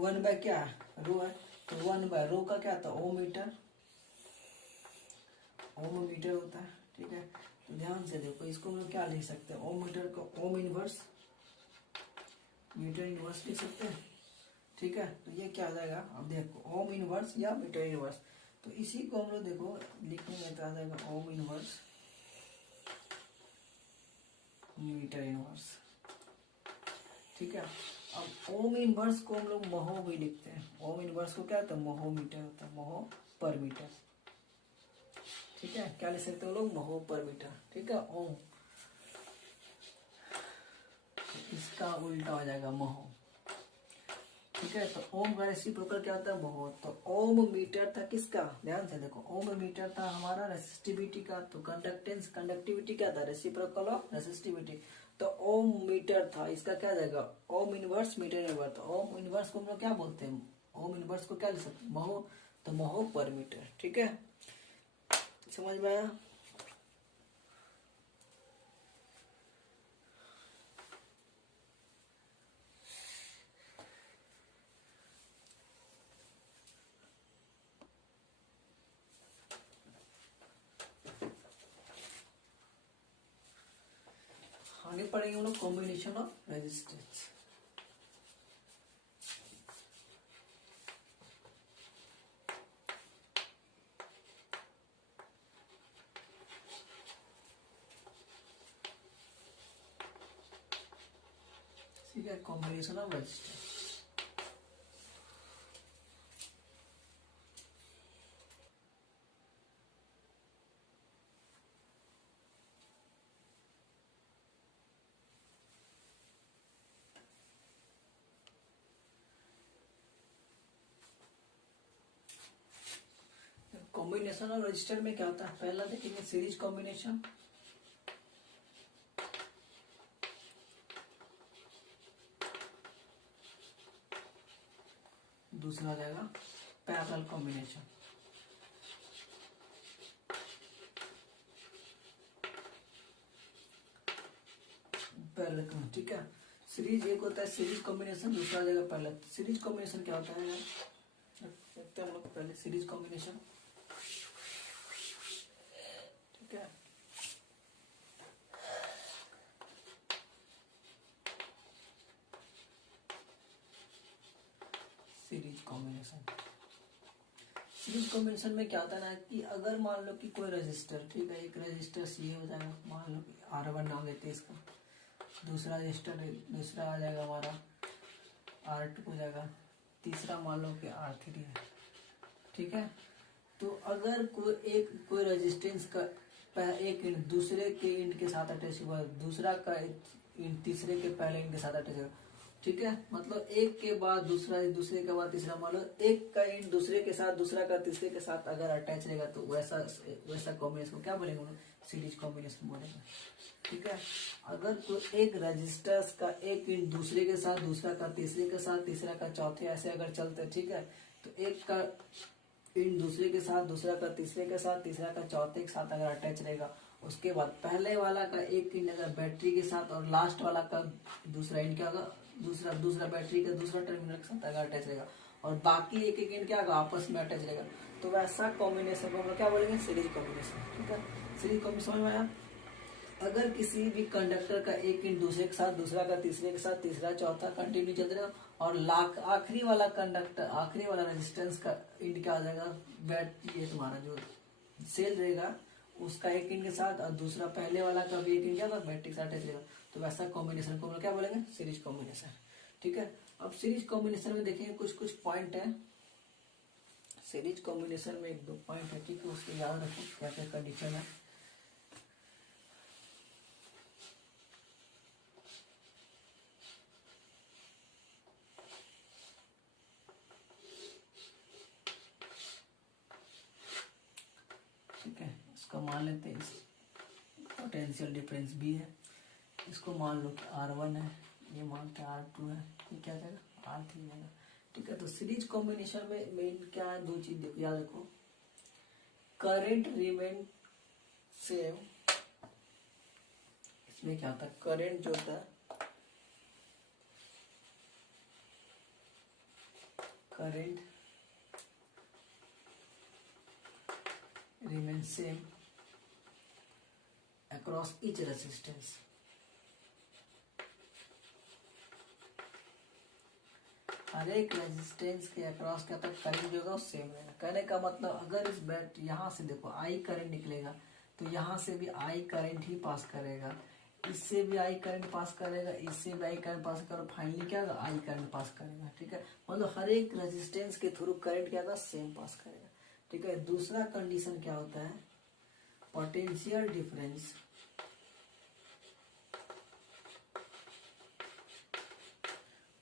1 बाय क्या रो है, तो 1 बाय रो का क्या था ओम मीटर, ओम मीटर होता है, ठीक है। तो ध्यान से देखो इसको हम लोग क्या लिख सकते हैं ओम मीटर को ओम इनवर्स मीटर इनवर्स लिख सकते हैं, ठीक है। तो ये क्या आ जाएगा अब देखो ओम इनवर्स या मीटर इनवर्स, तो इसी को हम लोग देखो लिखेंगे तो आ जाएगा ओम इनवर्स मीटर इनवर्स, ठीक है। अब ओम इनवर्स को हम लोग महो भी लिखते हैं, ओम इनवर्स को क्या होता है महो मीटर होता है, महो पर मीटर, ठीक है। क्या लिख सकते हैं लोग महो पर मीटर, ठीक है ओम, इसका उल्टा हो जाएगा महो, ठीक है। तो ओम का रेसिप्रोकल क्या होता है महो, तो ओम मीटर था किसका ध्यान से देखो ओम मीटर था हमारा रेसिस्टिविटी का, तो कंडक्टेंस कंडक्टिविटी क्या था रेसिप्रोकल ऑफ रेसिस्टिविटी, तो ओम मीटर था इसका क्या जाएगा ओम इनवर्स मीटर इनवर्स। तो ओम इनवर्स को हम लोग क्या बोलते हैं ओम इनवर्स को क्या लिख सकते हैं महो, तो महो पर मीटर, ठीक है। समझ में आया। आगे पढ़ेंगे हम लोग कॉम्बिनेशन ऑफ रेजिस्टेंस। ठीक है कॉम्बिनेशन ऑफ रेजिस्टेंस। कॉम्बिनेशन और रजिस्टर में क्या होता है, पहला देखेंगे सीरीज कॉम्बिनेशन, दूसरा आ जाएगा पैरेलल कॉम्बिनेशन। पैरेलल, ठीक है। सीरीज एक होता है सीरीज कॉम्बिनेशन, दूसरा आ जाएगा पैरेलल। सीरीज कॉम्बिनेशन क्या होता है यार, देखते हैं हम लोग पहले सीरीज कॉम्बिनेशन, ठीक है। सीरीज कॉम्बिनेशन, सीरीज कॉम्बिनेशन में क्या होता है ना कि अगर मान लो कि कोई रजिस्टर, ठीक है, एक रजिस्टर सी हो जाएगा, मान लो कि R1 नाम लेते हैं इसका, दूसरा रजिस्टर दूसरा आ जाएगा हमारा R2 हो जाएगा, तीसरा मान लो कि R3 है, ठीक है। तो अगर कोई रेजिस्टेंस का एक इंड दूसरे के इंड के साथ अटैच हुआ, दूसरा का इंड तीसरे के पहले इंड के साथ अटैच हुआ, ठीक है, मतलब एक के बाद दूसरा, दूसरे के बाद तीसरा, मान लो एक का इंड दूसरे के साथ, दूसरा का तीसरे के साथ अगर अटैच रहेगा तो वैसा कॉम्बिनेशन को क्या बोलेंगे, सीरीज कॉम्बिनेशन बोलेंगे, ठीक है। अगर कोई एक रजिस्टर्स का एक इंड दूसरे के साथ, दूसरा का तीसरे के साथ, तीसरा का चौथे, ऐसे अगर चलते, ठीक है, तो एक का इंड दूसरे के साथ, दूसरा का तीसरे के साथ, तीसरा का चौथे के साथ अगर अटैच रहेगा, उसके बाद पहले वाला का एक इंड अगर बैटरी के साथ और लास्ट वाला का दूसरा इंड क्या होगा, दूसरा बैटरी का दूसरा टर्मिनल के साथ अगर अटैच रहेगा, और बाकी एक इंड क्या होगा, आपस में अटैच रहेगा, तो वैसा कॉम्बिनेशन को हम लोग क्या बोलेंगे, सीरीज कॉम्बिनेशन, ठीक है। सीरीज कॉम्बिनेशन समझ में आया। अगर किसी भी कंडक्टर का एक इंड दूसरे के साथ, दूसरा का तीसरे के साथ, तीसरा चौथा कंटिन्यू चलते रहेगा, और आखिरी वाला कंडक्टर, आखिरी वाला रेजिस्टेंस का इंड क्या आ जाएगा, बैटरी, ये तुम्हारा जो सेल रहेगा उसका एक इंड के साथ, और दूसरा पहले वाला का भी एक इंड क्या था, बैटरी के साथ अटैच रहेगा, तो वैसा कॉम्बिनेशन को हम लोग क्या बोलेंगे, सीरीज कॉम्बिनेशन, ठीक है। अब सीरीज कॉम्बिनेशन में देखेंगे कुछ पॉइंट है, सीरीज कॉम्बिनेशन में एक दो पॉइंट है, ठीक है, उसको याद रखो क्या क्या कंडीशन है। ठीक है, इसका मान लेते हैं, पोटेंशियल डिफरेंस भी है, इसको मान लो कि R1 है, ये मानते हैं R2 है, ये क्या जाएगा, R3 जाएगा, ठीक है। तो सीरीज कॉम्बिनेशन में मेन क्या है, दो चीज याद रखो, करंट रिमेन सेम, इसमें क्या होता है, करंट जो होता है, current remain same across each resistance, हर एक रेजिस्टेंस के अक्रॉस क्या तक करंट जो होगा सेम रहेगा। कहने का मतलब अगर इस बैट यहाँ से देखो आई करंट निकलेगा, तो यहाँ से भी आई करंट ही पास करेगा, इससे भी आई करंट पास करेगा, इससे भी आई करंट पास करेगा, फाइनली क्या होगा, आई करंट पास करेगा, ठीक है। मतलब हर एक रेजिस्टेंस के थ्रू करंट क्या होगा, सेम पास करेगा, ठीक है। दूसरा कंडीशन क्या होता है, potential difference,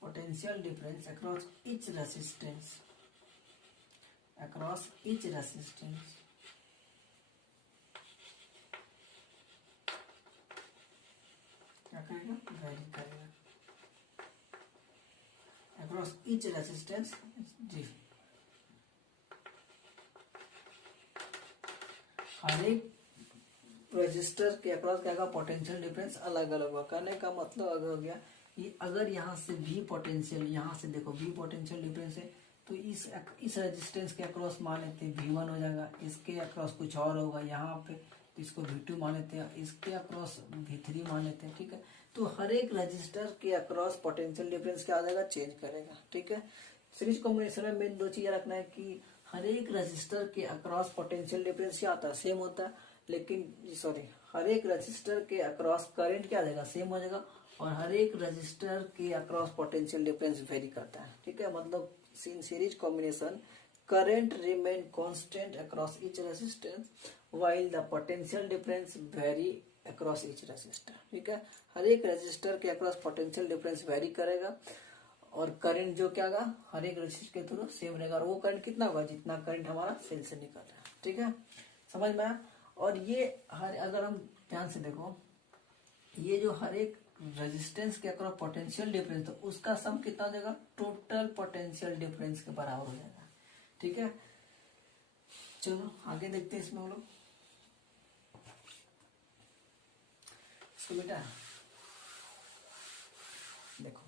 potential difference across each resistance, across each resistance, क्या करेगा, वैरी करेगा, across each resistance जी, हर एक रजिस्टर के अक्रॉस क्या होगा, पोटेंशियल डिफरेंस अलग अलग होगा। कहने का मतलब अगर हो गया कि अगर यहाँ से भी पोटेंशियल, यहाँ से देखो भी पोटेंशियल डिफरेंस है, तो इस रेजिस्टेंस के अक्रॉस मान लेते हैं V1 हो जाएगा, इसके अक्रॉस कुछ और होगा यहाँ पे, तो इसको V2 मान लेते हैं, इसके अक्रॉस V3 मान लेते हैं, ठीक है। तो हर एक रजिस्टर के अक्रॉस पोटेंशियल डिफरेंस क्या आ जाएगा, चेंज करेगा, ठीक है। सीरीज कॉम्बिनेशन में मेन दो चीजें रखना है कि हर एक रजिस्टर के अक्रॉस पोटेंशियल डिफरेंस क्या होता है, सेम होता है, लेकिन सॉरी, हर एक रजिस्टर के अक्रॉस करंट क्या आ जाएगा, सेम हो जाएगा, और हर एक रजिस्टर के अक्रॉस पोटेंशियल डिफरेंस वेरी करता है, ठीक है। मतलब in series combination current remain constant across each resistance while the potential difference vary across each resistor, ठीक है। हर एक रेजिस्टर के अक्रॉस पोटेंशियल डिफरेंस वेरी करेगा, और करंट जो क्या होगा, हर एक रेजिस्टर के थ्रू सेम रहेगा, और वो करंट कितना होगा, जितना करंट हमारा सेल से निकल रहा है। ठीक है, समझ में आया। और ये हर, अगर हम ध्यान से देखो, ये जो हर एक रेजिस्टेंस के अक्रॉस पोटेंशियल डिफरेंस, तो उसका सम कितना हो जाएगा, टोटल पोटेंशियल डिफरेंस के बराबर हो जाएगा। ठीक है, चलो आगे देखते हैं इसमें हम लोग इसको। बेटा देखो,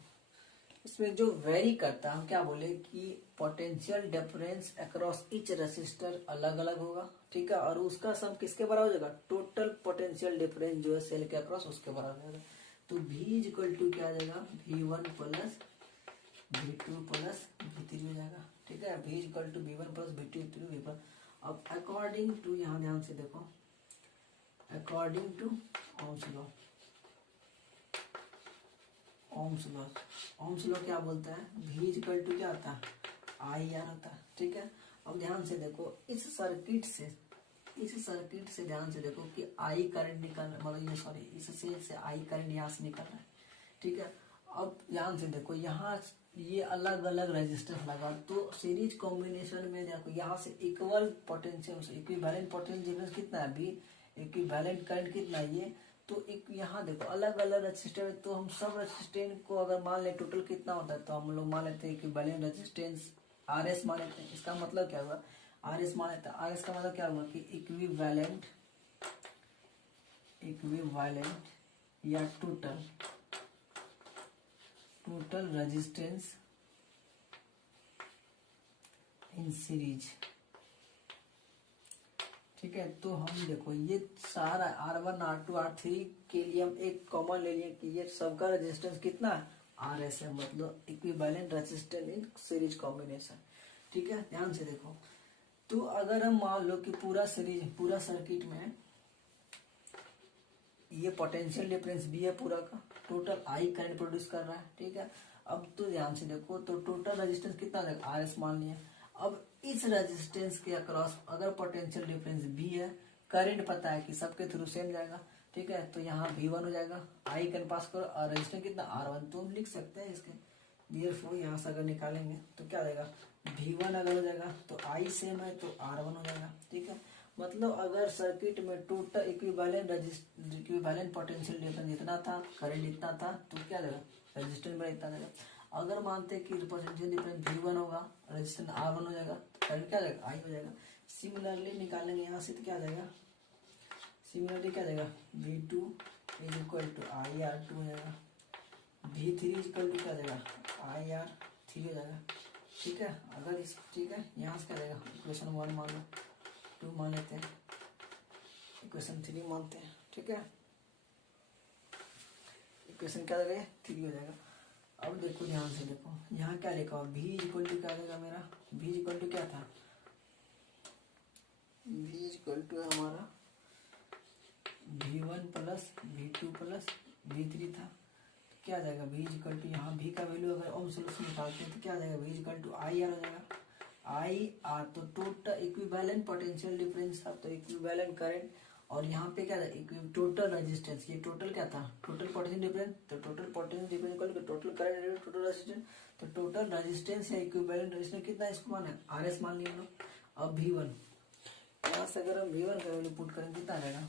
इसमें जो वेरी करता है, हम क्या बोले कि potential difference across each resistor अलग अलग होगा। ठीक है, और उसका सम किसके बराबर हो जाएगा, टोटल पोटेंशियल डिफरेंस जो है सेल के अक्रॉस उसके बराबर हो जाएगा। तो V इक्वल टू क्या आ जाएगा, V1 plus V2 plus V3 हो जाएगा। ठीक है, V equal to V1 plus V2 V1। अब अकॉर्डिंग टू, यहाँ ध्यान से देखो, according to Ohm's law, Ohm's law, Ohm's law क्या बोलता है, V इक्वल टू क्या आता है, IR होता है। ठीक है, अब ध्यान से देखो, इस सर्किट से ध्यान से देखो कि I करंट निकल, मतलब ये सॉरी, इस सेल से I करंट यहाँ से निकल रहा है। ठीक है, अब ध्यान से देखो, यहाँ ये अलग अलग रेजिस्टेंस लगा, तो सीरीज कॉम्बिनेशन में देखो यहाँ से equal potential, equivalent potential difference कितना है, भी इक्विवेलेंट करंट कितना है ये, तो एक यहाँ देखो अलग अलग रेजिस्टेंस, तो हम सब रेजिस्टेंस को अगर मान ले टोटल कितना होता है, तो हम लोग मान लेते हैं इक्विवेलेंट रेजिस्टेंस RS मान लेते हैं। इसका मतलब क्या हुआ, RS मान लेते हैं, RS का मतलब क्या हुआ कि इक्विवेलेंट या टोटल रेजिस्टेंस इन सीरीज। ठीक है, तो हम देखो ये सारा R1 R2 R3 के लिए हम एक कॉमन ले लिए कि ये सबका रेजिस्टेंस कितना है, RS है, मतलब equivalent resistance in series combination. ठीक है, ध्यान से देखो, तो अगर हम मान लो कि पूरा सर्किट में ये पोटेंशियल डिफरेंस भी है पूरा का, टोटल I करंट प्रोड्यूस कर रहा है। ठीक है, अब तो ध्यान से देखो, तो टोटल रेजिस्टेंस कितना देगा, RS मान लिया। अब इस रेजिस्टेंस के अक्रॉस अगर पोटेंशियल डिफरेंस भी है, करंट पता है कि सबके थ्रू सेम जाएगा। ठीक है, तो यहाँ V1 हो जाएगा, I करंट पास करो, और रेजिस्टेंस कितना R1, तो हम लिख सकते हैं इसके देयरफॉर यहाँ से अगर निकालेंगे तो क्या देगा, V1 अगर हो जाएगा तो I सेम है तो R1 हो जाएगा। ठीक है, मतलब अगर सर्किट में टोटल इक्विवेलेंट पोटेंशियल डिफरेंस इतना था, करंट इतना था, तो क्या देगा, रेजिस्टेंस में इतना देगा। अगर मानते हैं कि पोटेंशियल डिफरेंस V1 होगा, रेजिस्टेंस R1 हो जाएगा, तो करंट क्या देगा, I हो जाएगा। सिमिलरली निकालेंगे यहाँ से तो क्या देगा, सिमिलरली क्या देगा, V2 is equal to IR2 हो जाएगा, V3 इज इक्वल टू क्या देगा, IR3 हो जाएगा। ठीक है, अगर इस, ठीक है, यहाँ से क्या देगा, इक्वेशन 1 मान लो, 2 मान लेते हैं, इक्वेशन 3 मानते हैं। ठीक है, इक्वेशन क्या देगा, 3 हो जाएगा। अब देखो ध्यान से देखो, यहाँ क्या लिखा हुआ, V इक्वल टू क्या देगा मेरा, V इक्वल टू क्या था, V इक्वल टू हमारा V1 plus V2 plus V3 था, तो क्या आ जाएगा, V इक्वल टू, यहाँ V का वैल्यू अगर ओम सोल्यूशन निकालते हैं तो क्या आ जाएगा, V इक्वल टू IR हो जाएगा। IR तो टोटल इक्विवेलेंट पोटेंशियल डिफरेंस था, तो इक्विवेलेंट करंट, और यहाँ पे क्या था, टोटल रेजिस्टेंस, ये टोटल क्या था, टोटल पोटेंशियल डिफरेंस, तो total potential difference equal to total current total resistance, तो टोटल रेजिस्टेंस या इक्विवेलेंट रेजिस्टेंस कितना, इसको मान है RS मान लिया लोग। अब V1, यहाँ से अगर हम V1 का वैल्यू पुट करें कितना आ जाएगा,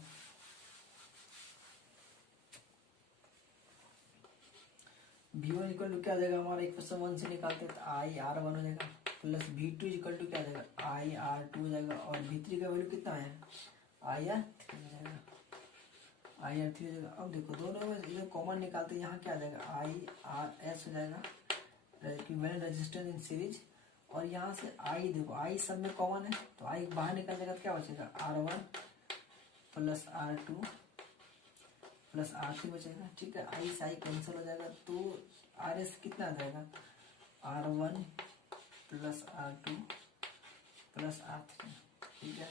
V1 इक्वल टू क्या जाएगा हमारा, इक्वेशन 1 से निकालते हैं तो IR1 हो जाएगा, प्लस V2 इक्वल टू क्या जाएगा, IR2 हो जाएगा, और V3 का वैल्यू कितना है, IR3 हो जाएगा, IR3 हो जाएगा। अब देखो दोनों में इधर कॉमन निकालते हैं, यहाँ क्या आ जाएगा, IRS हो जाएगा, इक्विवेलेंट रेजिस्टेंस इन सीरीज, और यहाँ से I देखो, I सब में कॉमन है, तो I बाहर निकल जाएगा तो क्या बचेगा, R1 plus R2 plus R3 बचेगा। ठीक है, I से I कैंसिल हो जाएगा, तो RS कितना आ जाएगा, R1 plus R2 plus R3। ठीक है,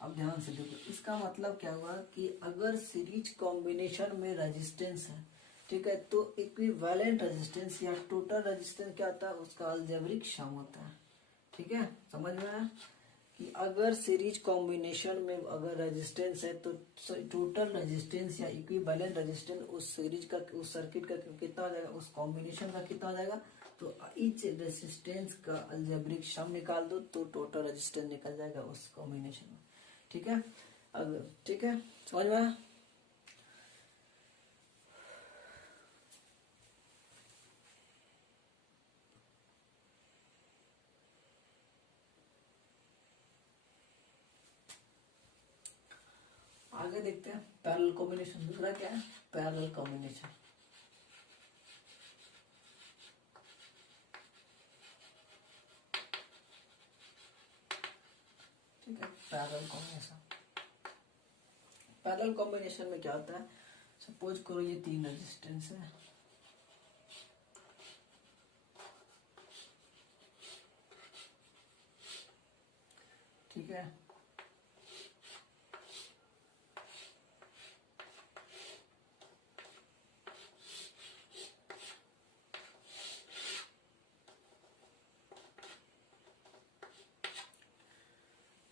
अब ध्यान से देखो, इसका मतलब क्या हुआ कि अगर सीरीज कॉम्बिनेशन में रेजिस्टेंस है, ठीक है, तो इक्विवेलेंट रेजिस्टेंस या टोटल रेजिस्टेंस क्या होता है, उसका अलजेब्रिक सम होता है। ठीक है, समझ में आया कि अगर सीरीज कॉम्बिनेशन में अगर रेजिस्टेंस है तो टोटल रेजिस्टेंस या इक्विवेलेंट रेजिस्टेंस उस सीरीज का, उस सर्किट का कितना हो जाएगा, उस कॉम्बिनेशन का कितना हो जाएगा, तो ईच रेजिस्टेंस का अलजेब्रिक सम निकाल दो तो टोटल रेजिस्टेंस निकल जाएगा उस कॉम्बिनेशन में। ठीक है, अगर ठीक है समझ में आया? आगे देखते हैं पैरेलल कॉम्बिनेशन। दूसरा क्या है? Parallel combination. ठीक है, पैरेलल कॉम्बिनेशन। पैरेलल कॉम्बिनेशन में क्या होता है? सपोज करो ये 3 रेजिस्टेंस है, ठीक है,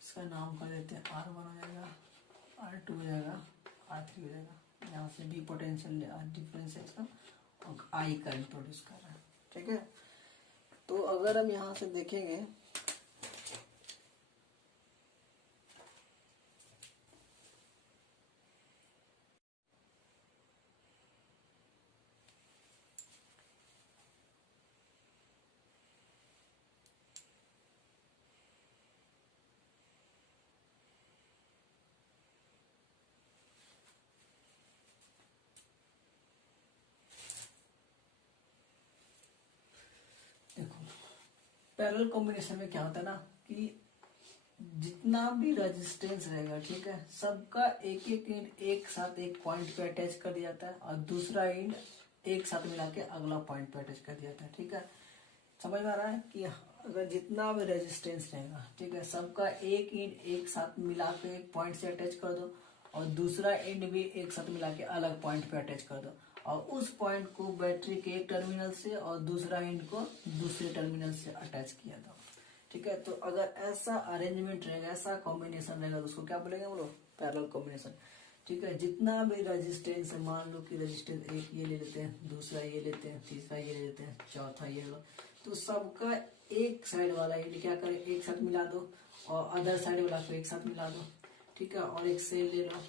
इसका नाम कर देते हैं R1 हो जाएगा, R2 हो जाएगा, R3 हो जाएगा। यहाँ से भी पोटेंशियल डिफरेंस है इसका, और I करंट प्रोड्यूस कर रहा है। ठीक है, तो अगर हम यहाँ से देखेंगे पैरेलल कॉम्बिनेशन में क्या होता है ना कि जितना भी रेजिस्टेंस रहेगा, ठीक है, सबका एक एक इंड एक साथ एक पॉइंट पे अटैच कर दिया जाता है और दूसरा इंड एक साथ मिला के अगला पॉइंट पे अटैच कर दिया जाता है। ठीक है, समझ में आ रहा है कि अगर जितना भी रेजिस्टेंस रहेगा, ठीक है, सबका एक इंड एक साथ मिला के एक पॉइंट से अटैच कर दो और दूसरा इंड भी एक साथ मिला के अलग पॉइंट पे अटैच कर दो और उस पॉइंट को बैटरी के एक टर्मिनल से और दूसरा इंड को दूसरे टर्मिनल से अटैच किया था। ठीक है, तो अगर ऐसा अरेंजमेंट रहेगा, ऐसा कॉम्बिनेशन रहेगा तो उसको क्या बोलेंगे हम लोग? Parallel combination. ठीक है, जितना भी रेजिस्टेंस है, मान लो कि रेजिस्टेंस एक ये ले लेते हैं, दूसरा ये लेते हैं, तीसरा ये ले लेते हैं, चौथा ये लो, तो सबका एक साइड वाला इंड क्या करें? एक साथ मिला दो और अदर साइड वाला को एक साथ मिला दो। ठीक है, और एक सेल ले लो,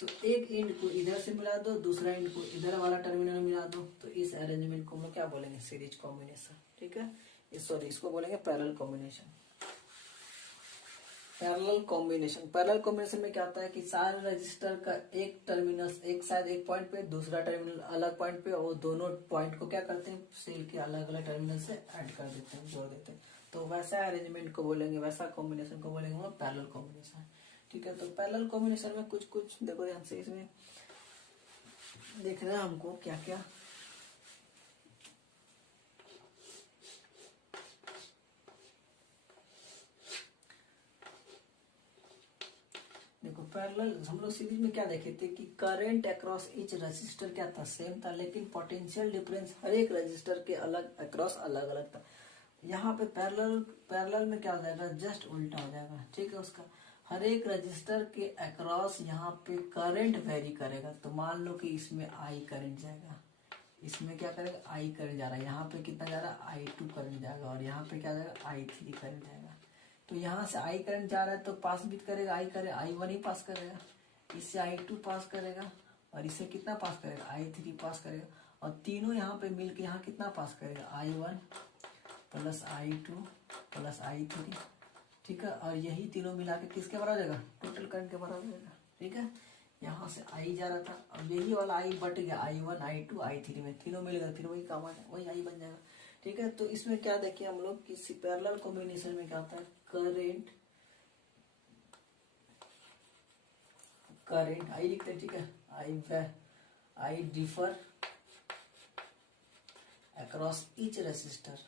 तो एक इंड को इधर से मिला दो, दूसरा इंड को इधर वाला टर्मिनल मिला दो, तो इस अरेंजमेंट को हम लोग क्या बोलेंगे? Series combination. ठीक है, सॉरी इसको बोलेंगे parallel combination. Parallel combination, parallel combination में क्या होता है कि सारे रजिस्टर का एक टर्मिनल एक साइड एक पॉइंट पे, दूसरा टर्मिनल अलग पॉइंट पे, और दोनों पॉइंट को क्या करते हैं? सेल के अलग अलग टर्मिनल से ऐड कर देते हैं, जोड़ देते हैं, तो वैसा अरेंजमेंट को बोलेंगे, वैसा कॉम्बिनेशन को बोलेंगे वो पैरेलल कॉम्बिनेशन। ठीक है, तो पैरेलल कॉम्बिनेशन में कुछ कुछ देखो ध्यान से, इसमें देखना है हमको क्या क्या। देखो पैरेलल हम लोग सीरीज में क्या देखे थे कि करंट अक्रॉस ईच रजिस्टर क्या था? सेम था, लेकिन पोटेंशियल डिफरेंस हर एक रजिस्टर के अलग अक्रॉस अलग अलग था। यहाँ पे पैरेलल में क्या हो जाएगा? जस्ट उल्टा हो जाएगा। ठीक है, उसका हर एक रजिस्टर के अक्रॉस यहाँ पे करंट वेरी करेगा। तो मान लो कि इसमें आई करंट जाएगा, इसमें क्या करेगा? आई करंट जा रहा है, यहाँ पे कितना जा रहा है? I2 करंट जाएगा, और यहाँ पे क्या जाएगा? I3 करंट जाएगा। तो यहाँ से आई करंट जा रहा है तो पास भी करेगा, I1 ही पास करेगा, इससे I2 पास करेगा, और इससे कितना पास करेगा? I3 पास करेगा, और तीनों यहाँ पे मिलके यहाँ कितना पास करेगा? I1 plus I2 plus I3। ठीक है, और यही तीनों मिला के किसके बराबर हो जाएगा? टोटल करंट के बराबर हो जाएगा। ठीक है, यहाँ से आई जा रहा था, अब यही वाला आई बट गया I1 I2 I3 में, तीनों मिल गए, फिर वही काम आ जाएगा, वही आई बन जाएगा। ठीक है, तो इसमें क्या देखिए हम लोग किसी पैरेलल कॉम्बिनेशन में क्या होता है? करंट आई लिखते हैं। ठीक है, I differ across each resistor,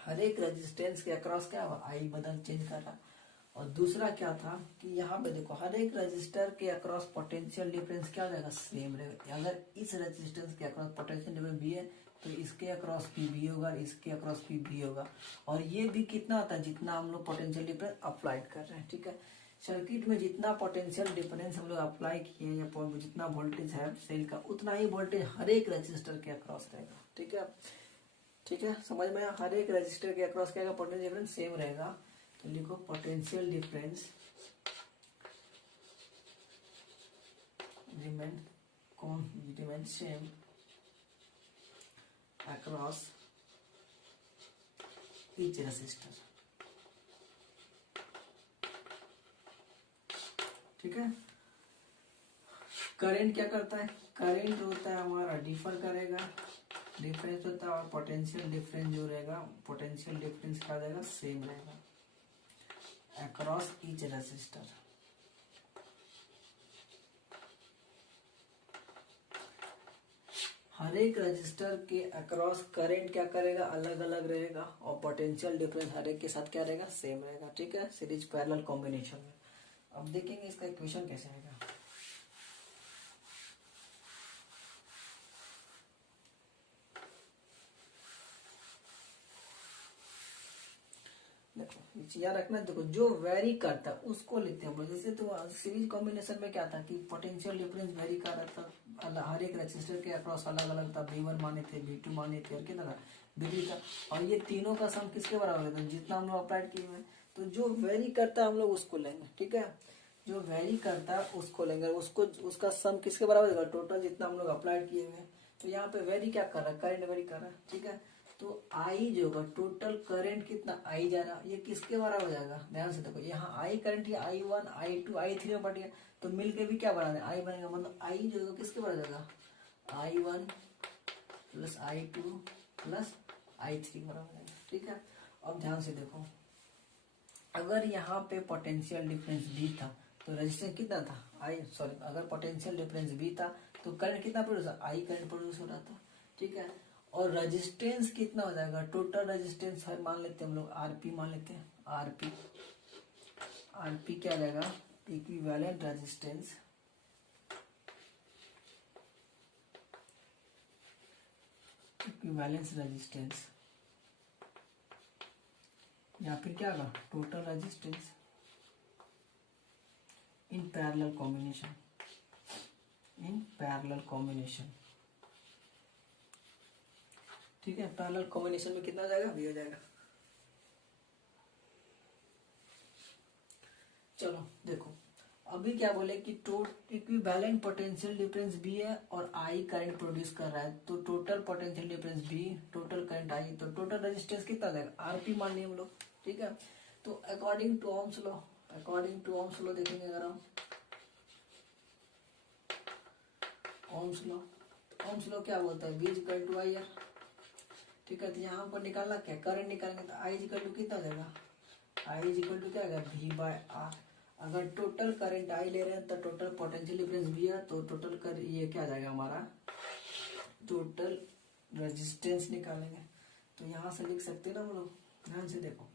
हर एक रेजिस्टेंस के अक्रॉस क्या हुआ? आई बदल चेंज कर रहा। और दूसरा क्या था कि यहाँ पे देखो हर एक रजिस्टर के अक्रॉस पोटेंशियल डिफरेंस क्या हो जाएगा? सेम रहेगा। अगर इस रेजिस्टेंस के अक्रॉस पोटेंशियल डिफरेंस भी है तो इसके अक्रॉस पी भी होगा, इसके अक्रॉस पी भी होगा, और ये भी कितना होता है? जितना हम लोग पोटेंशियल डिफरेंस अप्लाई कर रहे हैं। ठीक है, सर्किट में जितना पोटेंशियल डिफरेंस हम लोग अप्लाई किए या जितना वोल्टेज है सेल का, उतना ही वोल्टेज हर एक रजिस्टर के अक्रॉस रहेगा। ठीक है, ठीक है, समझ में आया? हर एक रजिस्टर के अक्रॉस क्या पोटेंशियल डिफरेंस सेम रहेगा, तो लिखो potential difference remain same across each resistor। ठीक है, करंट क्या करता है? करंट होता है हमारा डिफर करेगा, डिफरेंस होता है, और पोटेंशियल डिफरेंस जो रहेगा, पोटेंशियल डिफरेंस क्या रहेगा? सेम रहेगा अक्रॉस ईच रेजिस्टर। हर एक रजिस्टर के अक्रॉस करंट क्या करेगा? अलग अलग रहेगा, और पोटेंशियल डिफरेंस हर एक के साथ क्या रहेगा? सेम रहेगा। ठीक है, सीरीज पैरेलल कॉम्बिनेशन में। अब देखेंगे इसका इक्वेशन कैसे आएगा। देखो याद रखना, देखो जो वेरी करता है उसको लिखते हैं। जैसे तो सीरीज कॉम्बिनेशन में क्या था कि पोटेंशियल डिफरेंस वेरी कर रहा था, हर एक रजिस्टर के अक्रॉस अलग अलग था, V1 माने थे, V2 माने थे, और कितना था? V3 था, और ये तीनों का सम किसके बराबर था? जितना हम लोग अप्लाई किए हुए। तो जो वेरी करता है हम लोग उसको लेंगे। ठीक है, जो वेरी करता है उसको लेंगे, उसको उसका सम किसके बराबर होगा? टोटल जितना हम लोग अप्लाई किए हुए। तो यहाँ पे वेरी क्या कर रहा है? करंट वेरी कर रहा है। ठीक है, तो आई जो होगा टोटल करंट कितना? आई जा रहा, ये किसके बराबर हो जाएगा? ध्यान से देखो, यहाँ I current he I1 I2 I3 में बट गया, तो मिलके भी क्या बना दें? आई बनेगा, मतलब आई जो होगा किसके बराबर हो जाएगा? I1 plus I2 plus I3 बराबर हो जाएगा। ठीक है, अब ध्यान से देखो, अगर यहाँ पे पोटेंशियल डिफरेंस भी था तो रेजिस्टेंस कितना था? अगर पोटेंशियल डिफरेंस भी था तो करंट कितना प्रोड्यूस? आई करंट प्रोड्यूस हो रहा था। ठीक है, और रेजिस्टेंस कितना हो जाएगा? टोटल रेजिस्टेंस मान लेते हैं हम लोग, आरपी मान लेते हैं। आरपी क्या रहेगा? इक्विवेलेंट रेजिस्टेंस इक्विवेलेंस रेजिस्टेंस, या फिर क्या होगा? Total resistance in parallel combination. ठीक है, पैरेलल कॉम्बिनेशन में कितना हो जाएगा? भी हो जाएगा। चलो देखो, अभी क्या बोले कि इक्विवेलेंट पोटेंशियल डिफरेंस बी है और आई करंट प्रोड्यूस कर रहा है, तो total potential difference V, total current I, तो टोटल रेजिस्टेंस कितना देगा? आरपी मान लिए हम लोग। ठीक है, तो अकॉर्डिंग टू ओम्स लॉ देखेंगे अगर हम ओम्स लॉ क्या बोलता है? V equal to I R. ठीक है, तो यहाँ हमको निकालना क्या? करंट निकालेंगे, तो I इक्वल टू कितना देगा? I इक्वल टू क्या आएगा? V by R. अगर टोटल करंट आई ले रहे हैं तो टोटल पोटेंशियल डिफरेंस भी है, तो टोटल कर ये क्या आ जाएगा हमारा? टोटल रेजिस्टेंस निकालेंगे, तो यहाँ से लिख सकते हैं ना हम लोग। ध्यान से देखो,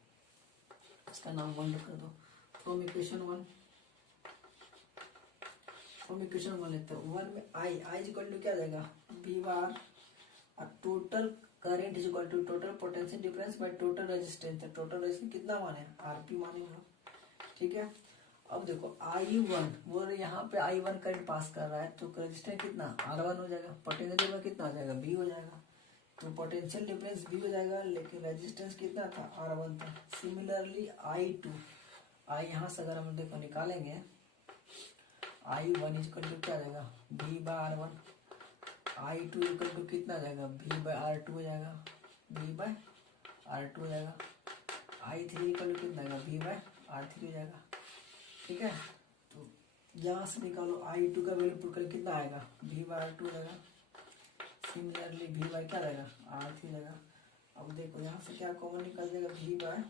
इसका नाम 1 लिख कर दो। फ्रॉम इक्वेशन 1 लेते हैं। 1 में आई इक्वल टू क्या आ जाएगा? V बार, और total current is equal to total potential difference by total resistance. Total resistance कितना माने? आरपी माने हम लोग। ठीक है, अब देखो I1 वो यहाँ पे I1 करंट पास कर रहा है, तो रेजिस्टेंस कितना? R1 हो जाएगा, पोटेंशियल डिफरेंस कितना हो जाएगा? B हो जाएगा। तो पोटेंशियल डिफरेंस B हो जाएगा, लेकिन रेजिस्टेंस कितना था? R1 था। सिमिलरली I2, आई यहाँ से अगर हम देखो निकालेंगे, I1 इक्वल टू क्या आ जाएगा? V bye R1। I2 equal to कितना आ जाएगा? V बाय R2 हो जाएगा, V बाय R2 हो जाएगा। I3 इक्वल टू कितना आएगा? V बाय R3 हो जाएगा। ठीक है, तो यहाँ से निकालो I2 का वैल्यू पुट कर कितना आएगा? V बाय R2 हो जाएगा। सिमिलरली V बाय क्या रहेगा? R3 रहेगा। अब देखो यहाँ से क्या कॉमन निकल जाएगा? V बाय,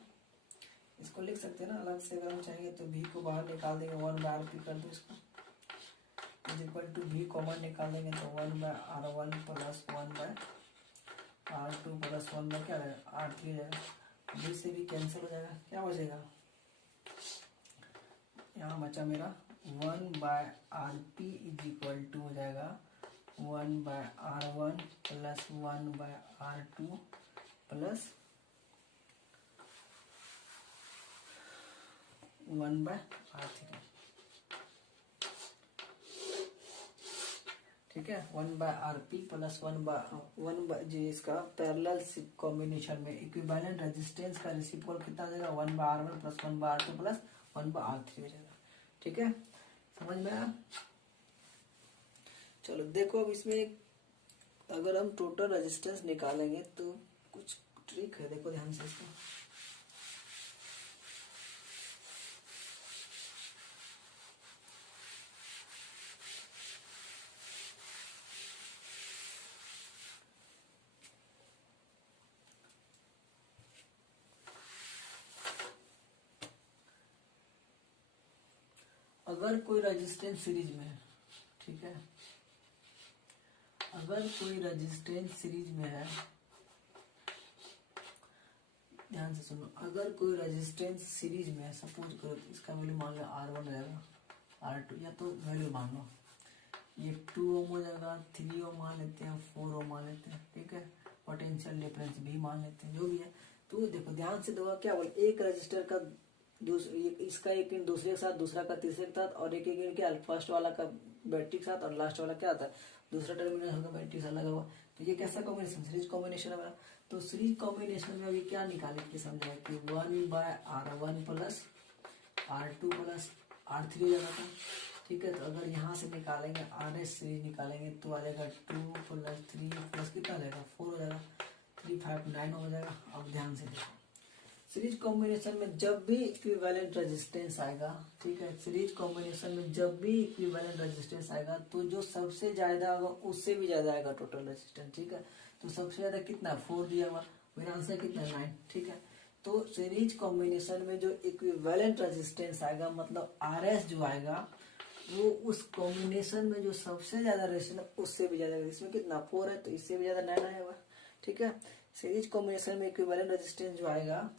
इसको लिख सकते हैं ना अलग से, अगर हम चाहेंगे तो V को बाहर निकाल देंगे, 1 बाय RP कर दो इसको, is equal to V common निकाल देंगे तो 1 by R1 plus 1 by R2 plus 1 by क्या रहेगा? R3 हो जाएगा। V से भी कैंसिल हो जाएगा, क्या बचेगा? यहाँ बचा मेरा 1 by RP is equal to हो जाएगा 1 by R1 plus 1 by R2 plus 1 by R3। ठीक है। 1/RP प्लस 1 जी इसका पैरेलल कॉम्बिनेशन में इक्विवेलेंट रेजिस्टेंस का रेसिप्रोकल कितना आ जाएगा 1/R1 plus 1/R2 plus 1/R3 हो जाएगा। ठीक है, समझ में आया। चलो देखो अब इसमें अगर हम टोटल रेजिस्टेंस निकालेंगे तो कुछ ट्रिक है, देखो ध्यान से इसको। अगर कोई रेजिस्टेंस सीरीज में है, ठीक है, अगर कोई रेजिस्टेंस सीरीज में है, ध्यान से सुनो, अगर कोई रेजिस्टेंस सीरीज में है, सपोज करो तो इसका वैल्यू मान लो R1 रहेगा, R2 या तो वैल्यू मान लो ये 2 ओम हो जाएगा, 3 ओम मान लेते हैं, 4 ओम मान लेते हैं। ठीक है, पोटेंशियल डिफरेंस भी मान लेते हैं, जो भी है। तो देखो ध्यान से देखो क्या बोल, एक रजिस्टर का इसका एक इन दूसरे के साथ, दूसरा का तीसरे के साथ, और एक एक इन क्या फर्स्ट वाला का बैटरी के साथ और लास्ट वाला क्या आता है दूसरा टर्मिनल होगा बैटरी से लगा हुआ। तो ये कैसा कॉम्बिनेशन, सीरीज कॉम्बिनेशन है मेरा। तो सीरीज कॉम्बिनेशन में अभी क्या निकाले के समझाए कि 1/R1 plus R2 plus R3 हो जाएगा था। ठीक है, तो अगर यहाँ से निकालेंगे RS सीरीज निकालेंगे तो आ जाएगा 2 प्लस 3 प्लस कितना आ जाएगा 4 हो जाएगा, 3 5 9 हो जाएगा। अब ध्यान से देखो सीरीज कॉम्बिनेशन में जब भी इक्विवेलेंट रेजिस्टेंस आएगा, ठीक है, सीरीज कॉम्बिनेशन में जब भी इक्विवेलेंट रेजिस्टेंस आएगा तो जो सबसे ज्यादा होगा उससे भी ज्यादा आएगा टोटल रेजिस्टेंस। ठीक है, तो सबसे ज्यादा कितना 4 दिया हुआ, मेरा आंसर कितना 9। ठीक है, तो सीरीज कॉम्बिनेशन में जो इक्विवेलेंट रेजिस्टेंस आएगा मतलब RS जो आएगा वो उस कॉम्बिनेशन में जो सबसे ज्यादा रेजिस्टेंस उससे भी ज्यादा, इसमें कितना 4 है तो इससे भी ज्यादा 9 आएगा। ठीक है, सीरीज कॉम्बिनेशन में इक्विवेलेंट रेजिस्टेंस जो आएगा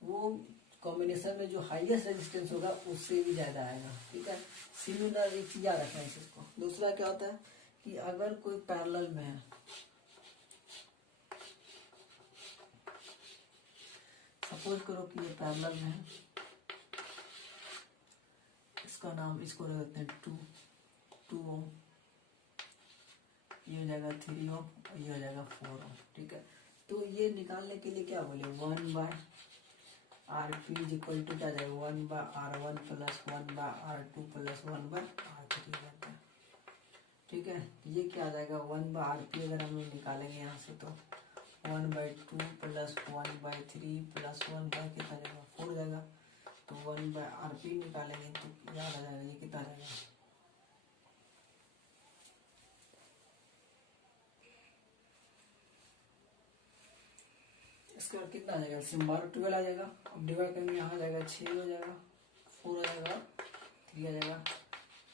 वो कॉम्बिनेशन में जो हाईएस्ट रेजिस्टेंस होगा उससे भी ज्यादा आएगा। ठीक है, सिमिलर एक चीज याद रखना है इसको। दूसरा क्या होता है कि अगर कोई पैरेलल में है, सपोज करो कि ये पैरेलल में है, इसका नाम इसको रख देते हैं 2 ओम, ये हो जाएगा 3 ओम और ये हो जाएगा 4 ओम। ठीक है, तो ये निकालने के लिए क्या बोले 1/RP इज इक्वल टू क्या जाएगा 1/R1 plus 1/R2 plus 1/R3 जाता है। ठीक है, ये क्या आ जाएगा 1/RP अगर हम लोग निकालेंगे यहाँ से तो 1/2 प्लस 1/3 प्लस 1 कितना जाएगा 4 जाएगा। तो 1/RP निकालेंगे तो याद आ जाएगा ये कितना जाएगा, इसका कितना आ जाएगा सिंबल 12 आ जाएगा। अब डिवाइड करेंगे यहाँ आ जाएगा 6 हो जाएगा, 4 आ जाएगा, 3 आ जाएगा।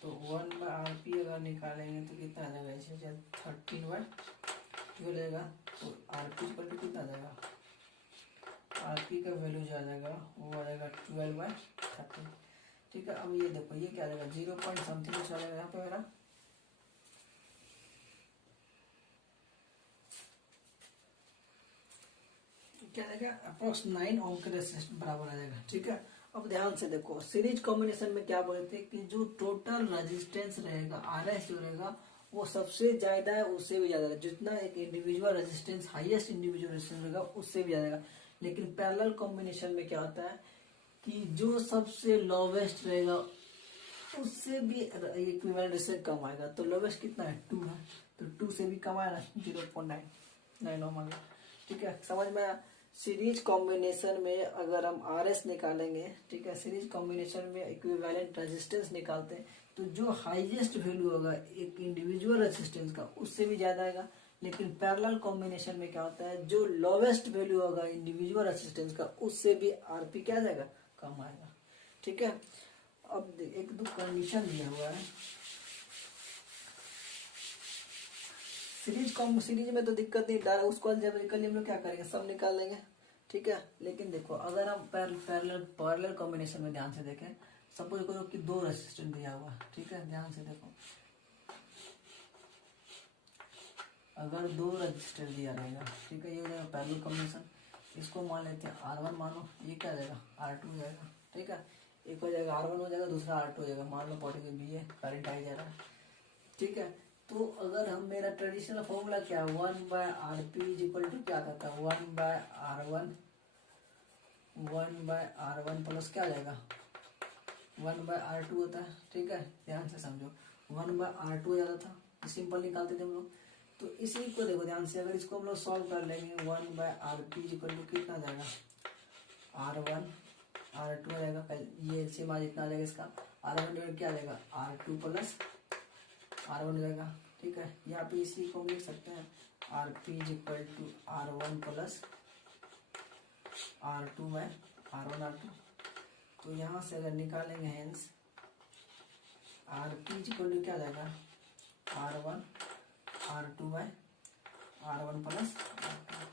तो 1/RP अगर निकालेंगे तो कितना आ जाएगा इसे 13/12 जाएगा। तो RP इक्वल टू कितना आ जाएगा, RP का वैल्यू जो आ जाएगा वो आ जाएगा 12/13। ठीक है, अब ये देखो ये क्या आ जाएगा 0 पॉइंट समथिंग कुछ आ जाएगा यहाँ पे मेरा, क्या आएगा अप्रोक्स 9 ओम के रेजिस्टेंस बराबर आ जाएगा। ठीक है, अब ध्यान से देखो सीरीज कॉम्बिनेशन में क्या बोले थे कि जो टोटल रेजिस्टेंस रहेगा RS जो रहेगा वो सबसे ज्यादा है उससे भी ज्यादा है, जितना एक individual resistance highest individual resistance रहेगा उससे भी ज्यादा है। लेकिन पैरेलल कॉम्बिनेशन में क्या होता है कि जो सबसे लोवेस्ट रहेगा उससे भी इक्विवेलेंट रेजिस्टेंस कम आएगा। तो लोवेस्ट कितना है 2 है, तो 2 से भी कम आएगा 0.9 ओम आ गया। ठीक है, समझ में आया। सीरीज कॉम्बिनेशन में अगर हम RS निकालेंगे, ठीक है, सीरीज कॉम्बिनेशन में इक्विवेलेंट रेजिस्टेंस निकालते हैं तो जो हाईएस्ट वैल्यू होगा एक इंडिविजुअल रेजिस्टेंस का उससे भी ज्यादा आएगा। लेकिन पैरेलल कॉम्बिनेशन में क्या होता है जो लोवेस्ट वैल्यू होगा इंडिविजुअल रेजिस्टेंस का उससे भी RP क्या जाएगा कम आएगा। ठीक है, अब एक दो कंडीशन दिया हुआ है सीरीज में तो दिक्कत नहीं, उसको अलजेब्रिकली हम लोग क्या करेंगे सब निकाल लेंगे। ठीक है, लेकिन देखो अगर हम पैरेलल कॉम्बिनेशन में ध्यान से देखें, सपोज करो कि 2 रेजिस्टेंस दिया हुआ है। ठीक है, ध्यान से देखो अगर 2 रजिस्टर दिया रहेगा, ठीक है, ये हो जाएगा पैरेलल कॉम्बिनेशन। इसको मान लेते हैं R1 मानो, ये क्या जाएगा R2 हो जाएगा। ठीक है, एक हो जाएगा R1 हो जाएगा, दूसरा R2 हो जाएगा। मान लो पॉटी में भी है करंट आई जा रहा है। ठीक है, तो अगर हम मेरा ट्रेडिशनल फॉर्मूला क्या, 1/rp इज इक्वल टू क्या आता था, 1/r1 प्लस क्या आ जाएगा 1/r2 होता है। ठीक है, ध्यान से समझो, 1/r2 हो जाता था, सिंपल निकालते थे हम लोग। तो इसी को देखो ध्यान से, अगर इसको हम लोग सॉल्व कर लेंगे, 1/rp इज इक्वल टू कितना आ जाएगा, r1 r2 आ जाएगा, ये एलसीएम आज इतना आ जाएगा इसका, r1 डिवाइड क्या आ जाएगा r2 प्लस r1 हो जाएगा। ठीक है, यहाँ पे इसी को हम लिख सकते हैं, rp is equal to r1 plus r2/r1 तो यहाँ से अगर निकालेंगे hence rp is equal to क्या आ जाएगा r1 प्लस r2।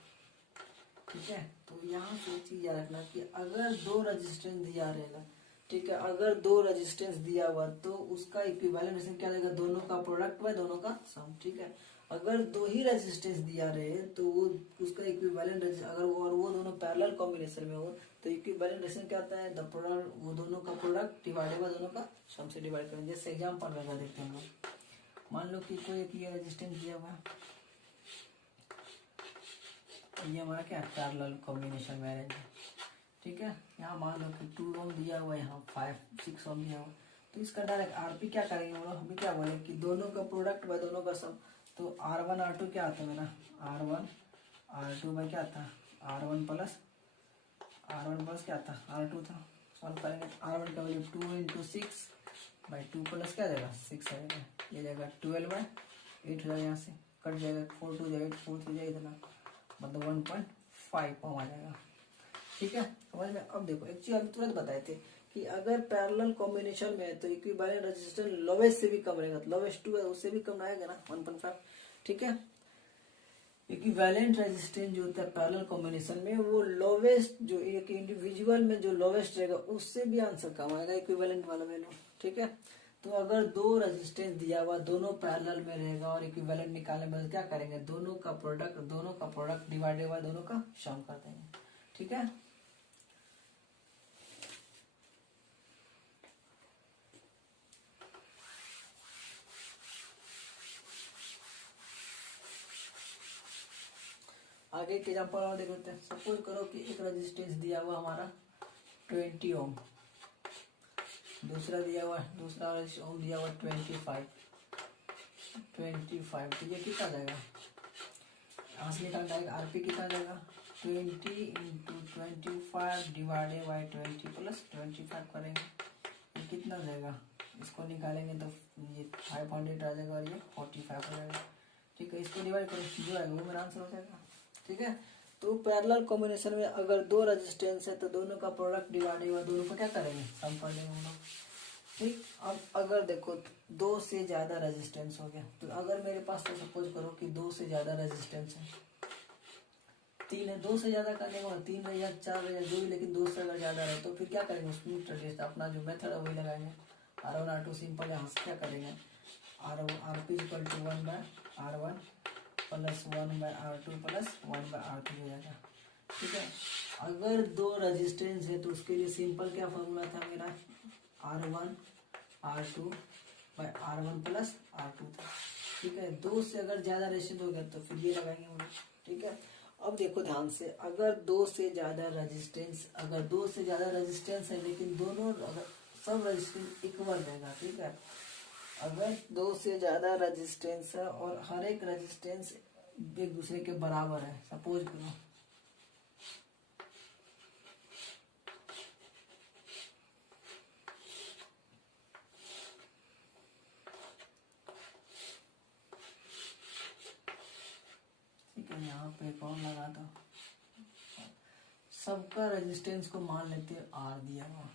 ठीक है, तो यहाँ से चीज याद रखना कि अगर दो रेजिस्टेंस दिया रहेगा, ठीक है, अगर दो रेजिस्टेंस दिया हुआ तो उसका इक्विवेलेंट रेजिस्टेंस क्या देगा, दोनों का प्रोडक्ट व दोनों का सम। ठीक है, अगर दो ही रेजिस्टेंस दिया रहे तो वो उसका इक्विवेलेंट अगर वो दोनों पैरेलल कॉम्बिनेशन में हो तो इक्विवेलेंट रेजिस्टेंस क्या आता है, द प्रोडक्ट, वो दोनों का प्रोडक्ट डिवाइडेड बाय दोनों का सम से डिवाइड करेंगे। जैसे एग्जांपल लगा देखते हैं हम लोग, मान लो कि कोई एक ये रेजिस्टेंस दिया हुआ है, ये हमारा क्या पैरेलल कॉम्बिनेशन में है। ठीक है, यहाँ मान लो कि 2 ओम दिया हुआ है, यहाँ 5-6 ओम दिया हुआ, तो इसका डायरेक्ट आरपी क्या करेंगे हम लोग, हमें क्या बोले कि दोनों का प्रोडक्ट बाय दोनों का सम। तो r1 r2 क्या आता है मेरा, r1 r2 बाय क्या आता है r1 प्लस क्या आता है r2 था। सॉल्व करेंगे तो r1 का वैल्यू 2 × 6/2 प्लस क्या जाएगा 6 आएगा, ये जाएगा 12/8 हो जाएगा, यहाँ से कट जाएगा, 4 2 जाएगा 4 3 जाएगा, इतना मतलब 1.5 ओम आ जाएगा। ठीक है, समझ में। अब देखो एक चीज अभी तुरंत बताए थे कि अगर पैरेलल कॉम्बिनेशन में है तो इक्विवेलेंट रेजिस्टेंस लोवेस्ट से भी कम रहेगा, तो लोवेस्ट 2 है उससे भी कम आएगा ना 1.5। ठीक है, इक्विवेलेंट रेजिस्टेंस जो होता है पैरेलल कॉम्बिनेशन में, वो लोवेस्ट जो एक इंडिविजुअल में जो लोवेस्ट रहेगा उससे भी आंसर कम आएगा इक्विवेलेंट वाला वैल्यू। ठीक है, तो अगर दो रेजिस्टेंस दिया हुआ दोनों पैरेलल में रहेगा और इक्विवेलेंट निकालने में क्या करेंगे, दोनों का प्रोडक्ट डिवाइडेड बाय दोनों का सम कर देंगे। ठीक है, आगे एक एग्जांपल और देख लेते हैं। सपोज करो कि एक रेजिस्टेंस दिया हुआ हमारा 20 ओम, दूसरा ओम दिया हुआ 25, तो ये कितना जाएगा, यहाँ से निकालना है आरपी कितना जाएगा 20 × 25 डिवाइडेड बाय 20 प्लस 25 करेंगे, ये कितना जाएगा, इसको निकालेंगे तो ये 500 आ जाएगा और ये 45 हो जाएगा। ठीक है, इसको डिवाइड करो, जो आएगा वो मेरा आंसर हो जाएगा। ठीक है, तो पैरेलल कॉम्बिनेशन में अगर दो रेजिस्टेंस है तो दोनों का प्रोडक्ट डिवाइडेड बाय दोनों को क्या करेंगे, सम कर देंगे हम लोग। ठीक, अब अगर देखो दो से ज्यादा रेजिस्टेंस हो गया, तो अगर मेरे पास तो सपोज करो कि दो से ज्यादा रेजिस्टेंस है, 3 है, 2 से ज्यादा करने का 3 रहे या 4 रहे या 2, लेकिन 2 से अगर ज्यादा रहे तो फिर क्या करेंगे, उसमें ट्रेडिशनल अपना जो मेथड है वही लगाएंगे, r1 r2 सिंपल, यहाँ से क्या करेंगे rp equal to 1/r1 plus 1/r2 plus 1/r3 हो जाएगा। ठीक है, अगर दो रेजिस्टेंस है तो उसके लिए सिंपल क्या फॉर्मूला था मेरा, r1 r2/r1 प्लस r2 था। ठीक है, दो से अगर ज्यादा रेजिस्टेंस हो गया तो फिर ये लगाएंगे हम लोग। ठीक है, अब देखो ध्यान से, अगर दो से ज्यादा रेजिस्टेंस है लेकिन दोनों अगर सब रेजिस्टेंस इक्वल रहेगा। ठीक है, अगर दो से ज्यादा रेजिस्टेंस है और हर एक रेजिस्टेंस एक दूसरे के बराबर है, सपोज करो ठीक है, यहाँ पे कौन लगा दो, सबका रेजिस्टेंस को मान लेते हैं आर दिया हुआ।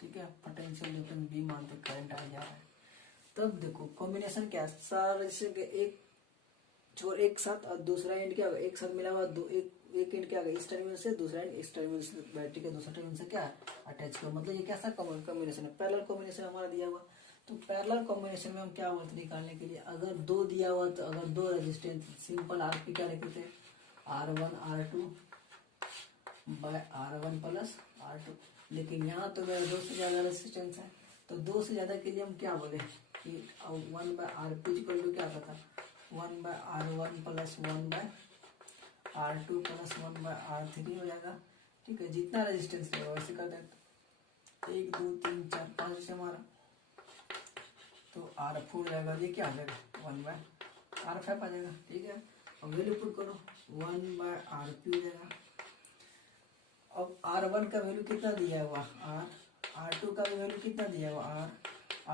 ठीक है, पोटेंशियल डिफरेंस बी मानते, करंट आ जा रहा है। तब देखो कॉम्बिनेशन क्या है, सारा रेजिस्टेंस के एक साथ और दूसरा एंड क्या होगा, एक साथ मिला हुआ एक एंड क्या होगा इस टर्मिनल से, दूसरा एंड इस टर्मिनल से, बैटरी के दूसरा टर्मिनल से क्या अटैच करो, मतलब ये कैसा कॉम्बिनेशन है, पैरेलल कॉम्बिनेशन हमारा दिया हुआ। तो पैरेलल कॉम्बिनेशन में हम क्या बोलते निकालने के लिए, अगर दो दिया हुआ तो अगर दो रेजिस्टेंस सिंपल आरपी क्या लिखते थे, r1 r2 bye r1 plus r2, लेकिन यहाँ तो मेरा दो से ज्यादा रेजिस्टेंस है तो 2 से ज्यादा के लिए हम क्या बोले कि 1/RP इक्वल टू क्या आता था 1/R1 plus 1/R2 plus 1/R3 हो जाएगा। ठीक है, जितना रेजिस्टेंस रहेगा वैसे कर देते 1 2 3 4 5 से हमारा तो R4 जाएगा, ये क्या आ जाएगा 1/R5 आ जाएगा। ठीक है, अब वैल्यू पुट करो 1/RP हो जाएगा। अब R1 का वैल्यू कितना दिया हुआ R2 का भी वैल्यू कितना दिया हुआ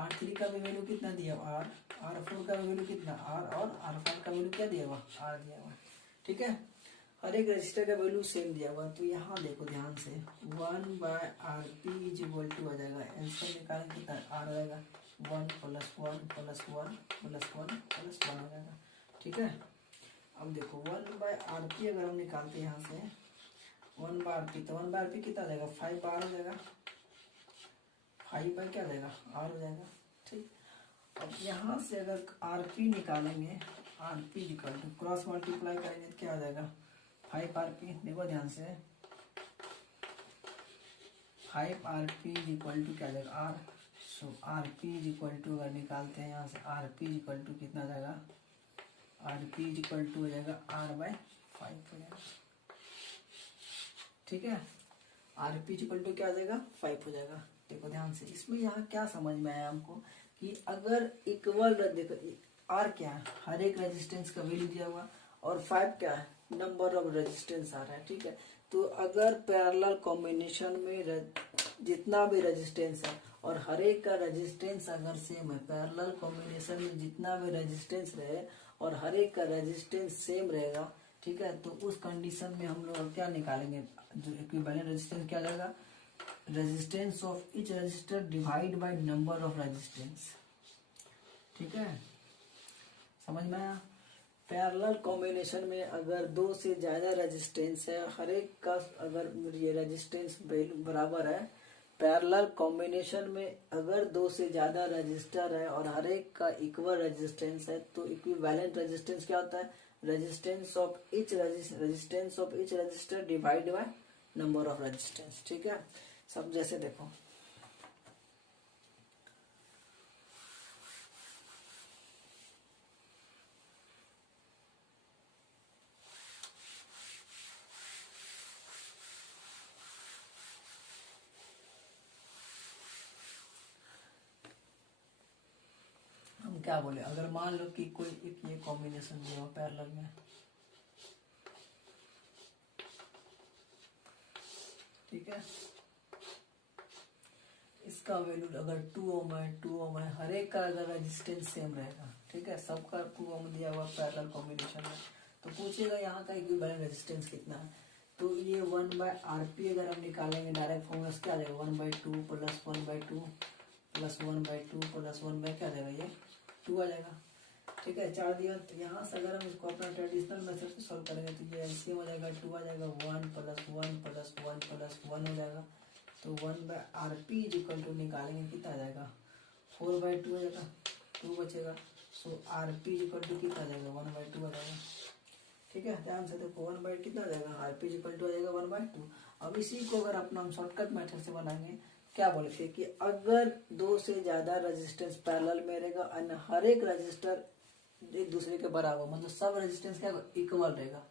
R3 का भी वैल्यू कितना दिया हुआ R4 का भी वैल्यू कितना R और R5 का वैल्यू क्या दिया हुआ R दिया हुआ। ठीक है, हर एक रजिस्टर का वैल्यू सेम दिया हुआ। तो यहाँ देखो ध्यान से 1/RP इज इक्वल टू आ जाएगा, आंसर निकालेंगे कितना R आ जाएगा 1 प्लस 1 प्लस 1 प्लस 1 प्लस 1 हो जाएगा। ठीक है, अब देखो 1/RP अगर हम निकालते हैं यहाँ से 1/RP तो 1/RP कितना आ जाएगा 5R हो जाएगा, 5 क्या हो जाएगा R हो जाएगा। ठीक, अब यहाँ से अगर RP निकालेंगे RP equal to cross multiply करेंगे तो क्या आ जाएगा 5RP। देखो ध्यान से 5RP इक्वल टू क्या आ जाएगा R। So RP equal to अगर निकालते हैं यहाँ से RP इक्वल टू कितना आ जाएगा RP इक्वल टू हो जाएगा R/5 हो जाएगा। ठीक है, RP इक्वल टू क्या आ जाएगा 5 हो जाएगा। देखो ध्यान से इसमें यहाँ क्या समझ में आया हमको कि अगर इक्वल देखो R क्या है हर एक रेजिस्टेंस का वैल्यू दिया हुआ और 5 क्या है नंबर ऑफ रेजिस्टेंस आ रहा है। ठीक है, तो अगर पैरेलल कॉम्बिनेशन में जितना भी रेजिस्टेंस है और हर एक का रेजिस्टेंस अगर सेम है, पैरेलल कॉम्बिनेशन में जितना भी रेजिस्टेंस रहे और हर एक का रेजिस्टेंस सेम रहेगा। ठीक है, तो उस कंडीशन में हम लोग क्या निकालेंगे जो इक्विवेलेंट रेजिस्टेंस क्या जाएगा resistance of each register divide by number of resistance. ठीक है, समझ में आया। पैरेलल कॉम्बिनेशन में अगर 2 से ज्यादा रेजिस्टेंस है हर एक का अगर ये रेजिस्टेंस बराबर है, पैरेलल कॉम्बिनेशन में अगर 2 से ज्यादा रजिस्टर है और हर एक का इक्वल रेजिस्टेंस है तो इक्विवेलेंट रेजिस्टेंस क्या होता है resistance of each register divide by number of resistance. ठीक है, सब जैसे देखो हम क्या बोले अगर मान लो कि कोई एक ये कॉम्बिनेशन दिया हो पैरेलल में। ठीक है, इसका वैल्यू अगर 2 ओम है हर एक का अगर रेजिस्टेंस सेम रहेगा। ठीक है, सबका 2 ओम दिया हुआ पैरेलल कॉम्बिनेशन में तो पूछेगा यहाँ का इक्विवेलेंट रेजिस्टेंस कितना है। तो ये 1/RP अगर हम निकालेंगे डायरेक्ट फॉर्मूला क्या आ जाएगा 1/2 प्लस 1/2 प्लस 1/2 प्लस 1 क्या आ जाएगा ये 2 आ जाएगा। ठीक है, 4 दिया तो यहाँ से अगर हम इसको अपना ट्रेडिशनल मेथड से सॉल्व करेंगे तो ये एलसीएम हो जाएगा 2 आ जाएगा 1 प्लस 1 प्लस 1 प्लस 1 हो जाएगा। तो 1/RP इक्वल टू निकालेंगे कितना आ जाएगा 4/2 हो जाएगा 2 बचेगा। सो RP इक्वल टू कितना आ जाएगा 1/2 आ जाएगा। ठीक है, ध्यान से देखो 1/2 कितना आ जाएगा RP इक्वल टू आ जाएगा 1/2। अब इसी को अगर अपना हम शॉर्टकट मेथड से बनाएंगे क्या बोले थे कि अगर 2 से ज्यादा रेजिस्टेंस पैरेलल में रहेगा और हर एक रजिस्टर एक दूसरे के बराबर मतलब सब रेजिस्टेंस क्या इक्वल रहेगा।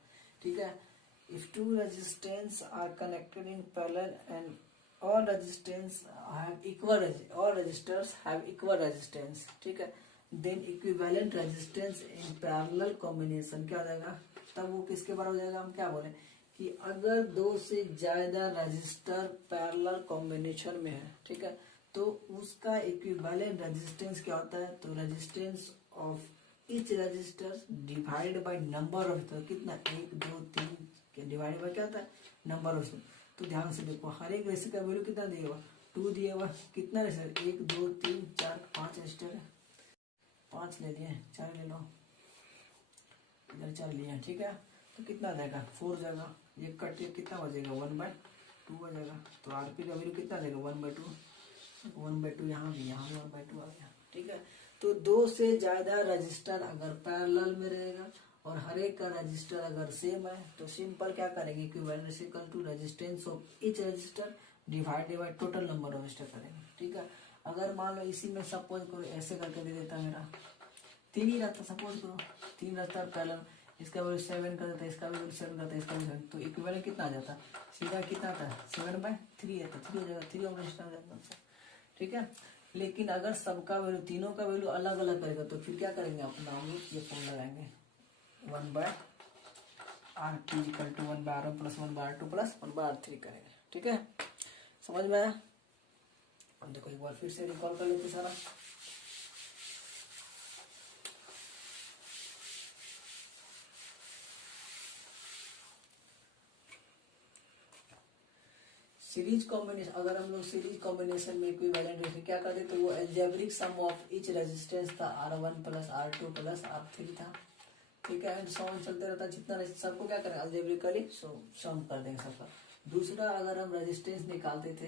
ठीक है, if 2 resistance R connected in parallel and all resistance have equal all resistors have equal resistance। ठीक है, then equivalent resistance in parallel combination क्या हो जाएगा तब वो किसके बराबर हो जाएगा हम क्या बोले कि अगर 2 से ज्यादा रजिस्टर पैरेलल कॉम्बिनेशन में है। ठीक है, तो उसका इक्विवेलेंट रेजिस्टेंस क्या होता है तो resistance of each register divide by number of कितना 1 2 3 डिवाइड बाय क्या होता है नंबर ऑफ। तो ध्यान से देखो हर एक रेजिस्टर का वैल्यू कितना दिया हुआ 2 दिया हुआ कितना रेजिस्टर 1 2 3 4 5 रेजिस्टर है 5 ले लिए 4 ले लो इधर 4 लिए। ठीक है, तो कितना जाएगा 4 जाएगा ये कट के कितना बचेगा 1/2 आ जाएगा। तो RP का वैल्यू कितना देगा 1/2 यहाँ भी 1/2 आ गया। ठीक है, तो 2 से ज्यादा रजिस्टर अगर पैरेलल में रहेगा और हर एक का रजिस्टर अगर सेम है तो सिंपल क्या करेंगे equivalent equal to resistance of each resistor divided by total number of resistor करेंगे। ठीक है, अगर मान लो इसी में सपोज करो ऐसे करके दे देता मेरा 3 ही रहता, सपोज करो 3 रहता पैरेलल, इसका वैल्यू 7 कर देता, इसका वैल्यू 7 करता, इसका वैल्यू 7, तो इक्विवेलेंट कितना आ जाता, सीधा कितना आता है 7/3 है, तो 3 हो जाएगा, 3 ओम रेजिस्टेंस आ जाता। ठीक है, लेकिन अगर सबका वैल्यू तीनों का वैल्यू अलग अलग करेगा तो फिर क्या करेंगे अपना हम लोग ये फॉर्म लगाएंगे 1/RT equal to 1/R1 plus 1/R2 plus 1/R3 करेंगे। ठीक है, समझ में आया? अब देखो एक बार फिर से रिकॉल कर लेते सारा। सीरीज कॉम्बिनेशन, अगर हम लोग सीरीज कॉम्बिनेशन में इक्विवेलेंट रेशियो क्या करते तो वो algebraic sum of each resistance था R1 plus R2 plus R3 था। ठीक है, एंड सम चलते रहता, जितना सबको क्या करें अलजेब्रिकली सम कर देंगे सबका। दूसरा अगर हम रेजिस्टेंस निकालते थे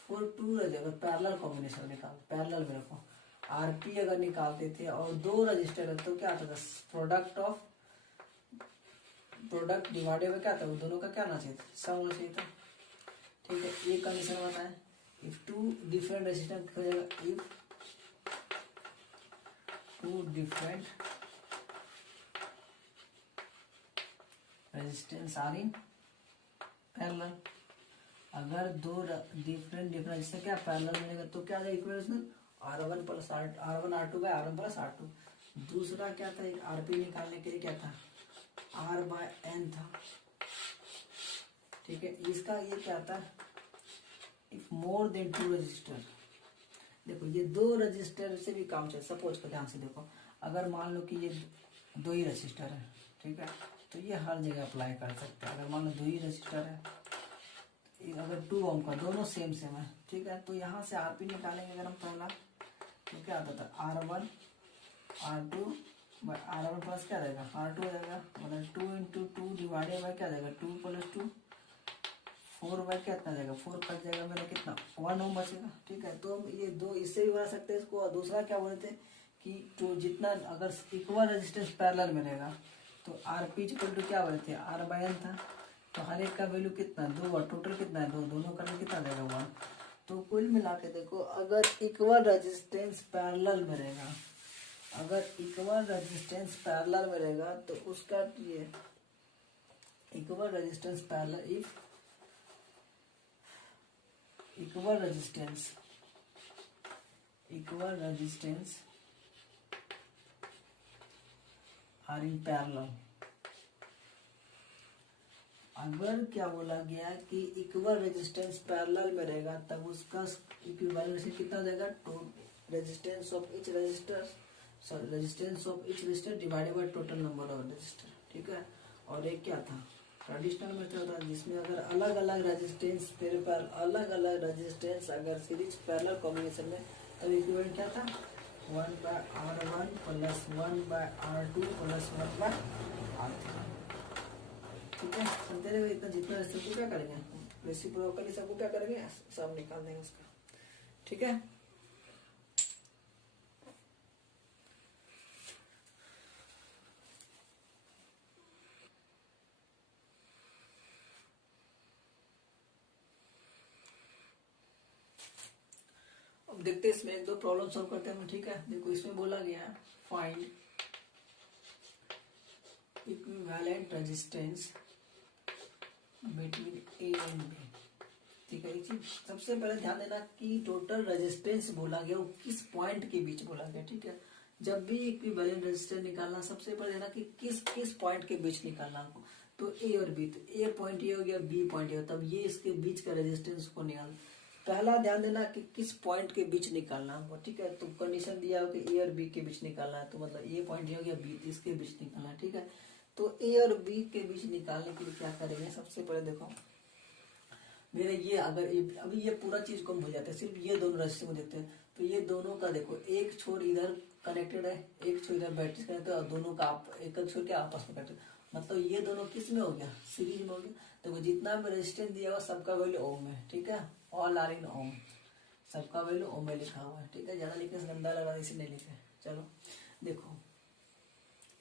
फॉर टू अगर पैरेलल कॉम्बिनेशन निकाल पैरेलल में रखो आरपी अगर निकालते थे और 2 रजिस्टर तो क्या आता था प्रोडक्ट डिवाइडेड बाय क्या था, वो दोनों का क्या आना चाहिए था, सम होना चाहिए था। ठीक है, ये कंडीशन बताएं इफ 2 डिफरेंट रेजिस्टेंस हो जाएगा, if 2 different resistance are in parallel, अगर 2 डिफरेंट जिससे क्या पैरेलल मिलेगा तो क्या आएगा equation R1 plus R1 R2 bye R1 plus R2। दूसरा क्या था, एक आरपी निकालने के लिए क्या था R/N था। ठीक है, इसका ये क्या था इफ मोर देन 2 रजिस्टर, देखो ये 2 रजिस्टर से भी काम चल, सपोज को ध्यान से देखो, अगर मान लो कि ये 2 ही रजिस्टर है, ठीक है, तो ये हर जगह अप्लाई कर सकते हैं। अगर मान लो 2 ही रजिस्टर है, अगर 2 ओम का दोनों सेम है, ठीक है, तो यहाँ से आरपी निकालेंगे अगर हम पहला तो क्या आता था R1 R2 bye R1 plus क्या रहेगा R2 हो जाएगा, मतलब 2 इंटू 2 डिवाइडेड बाय क्या जाएगा 2 प्लस 2 4 बाय क्या इतना जाएगा 4 कट जाएगा मेरा कितना 1 ओम बचेगा। ठीक है, तो हम ये 2 इससे भी बना सकते हैं इसको। और दूसरा क्या बोलते हैं कि तो जितना अगर इक्वल रेजिस्टेंस पैरेलल में रहेगा तो आरपी इक्वल टू क्या बोलते हैं R/N था, तो हर एक का वैल्यू कितना 2 और टोटल कितना है 2, दोनों का कितना देगा 1। तो कुल मिला के देखो अगर इक्वल रेजिस्टेंस पैरेलल में रहेगा, अगर इक्वल रेजिस्टेंस पैरेलल में रहेगा तो उसका ये equal resistance parallel if equal resistance are in parallel, अगर क्या बोला गया कि इक्वल रेजिस्टेंस पैरेलल में रहेगा तब उसका इक्विवेलेंट कितना हो जाएगा resistance of each resistor divided by total number of register. ठीक है, और एक क्या था ट्रेडिशनल मेथड था जिसमें अगर अलग अलग रेजिस्टेंस अलग अलग रेजिस्टेंस अगर सीरीज पैरेलल कॉम्बिनेशन में तब इक्विवेलेंट क्या था 1/R1 plus 1/R2 plus 1/R3। ठीक है, सुनते रहे इतना जितना सबको क्या करेंगे रेसिप्रोकली सबको क्या करेंगे सब निकाल देंगे उसका। ठीक है, अब देखते हैं इसमें 1-2 प्रॉब्लम सॉल्व करते हैं। ठीक है, देखो इसमें बोला गया है find equivalent resistance between A and B. ठीक है, एक चीज सबसे पहले ध्यान देना कि टोटल रेजिस्टेंस बोला गया वो किस पॉइंट के बीच बोला गया। ठीक है, जब भी इक्विवेलेंट रेजिस्टेंस निकालना सबसे पहले देना कि किस पॉइंट के बीच निकालना आपको, तो ए और बी, तो ए पॉइंट ये हो गया बी पॉइंट ये हो, तब ये इसके बीच का रेजिस्टेंस को निकाल पहला ध्यान देना कि किस पॉइंट के बीच निकालना हमको। ठीक है, तो कंडीशन दिया हो कि ए और बी के बीच निकालना है, तो मतलब ए पॉइंट ये हो गया बी, इसके बीच निकालना है। ठीक है, तो ए और बी के बीच निकालने के लिए क्या करेंगे, सबसे पहले देखो मेरे ये अगर अभी ये पूरा चीज को हम भूल जाते हैं, सिर्फ ये दोनों रस्सी को देखते हैं, तो ये दोनों का देखो एक छोर इधर कनेक्टेड है, एक छोर इधर बैटरी कनेक्टेड है, और दोनों का एक छोर के आपस में कनेक्टेड, मतलब ये दोनों किस में हो गया सीरीज में हो गया। देखो जितना भी रेजिस्टेंस दिया हुआ सबका वैल्यू ओम है। ठीक है, ऑल आर इन ओम, सबका वैल्यू ओम में लिखा हुआ है। ठीक है, ज्यादा लिखने से गंदा लग रहा है इसे नहीं लिखे। चलो देखो,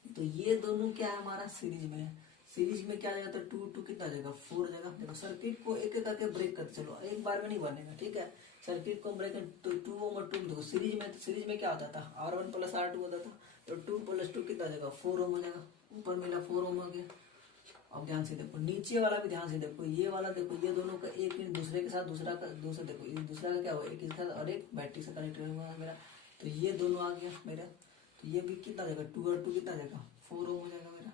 तो ये दोनों क्या है हमारा सीरीज में है, सीरीज में क्या आ जाएगा, तो 2 कितना आ जाएगा, 4 आ जाएगा। देखो सर्किट को एक एक करके ब्रेक करते चलो, एक बार में नहीं बनेगा, ठीक है। सर्किट को ब्रेक तो 2 ओम और 2 देखो सीरीज में क्या आता था, R1 प्लस R2 होता था, तो 2 प्लस 2 कितना आ जाएगा, 4 ओम हो जाएगा। ऊपर मिला 4 ओम हो गया। अब ध्यान से देखो नीचे वाला भी ध्यान से देखो, ये वाला देखो, ये दोनों का एक दूसरे के साथ दूसरा देखो, ये दूसरा का क्या हुआ, एक इसके साथ और एक बैटरी से कनेक्ट हुआ है मेरा, तो ये दोनों आ गया मेरा। तो ये भी कितना आ जाएगा, 2 और 2 कितना आ जाएगा, 4 ओम हो जाएगा मेरा।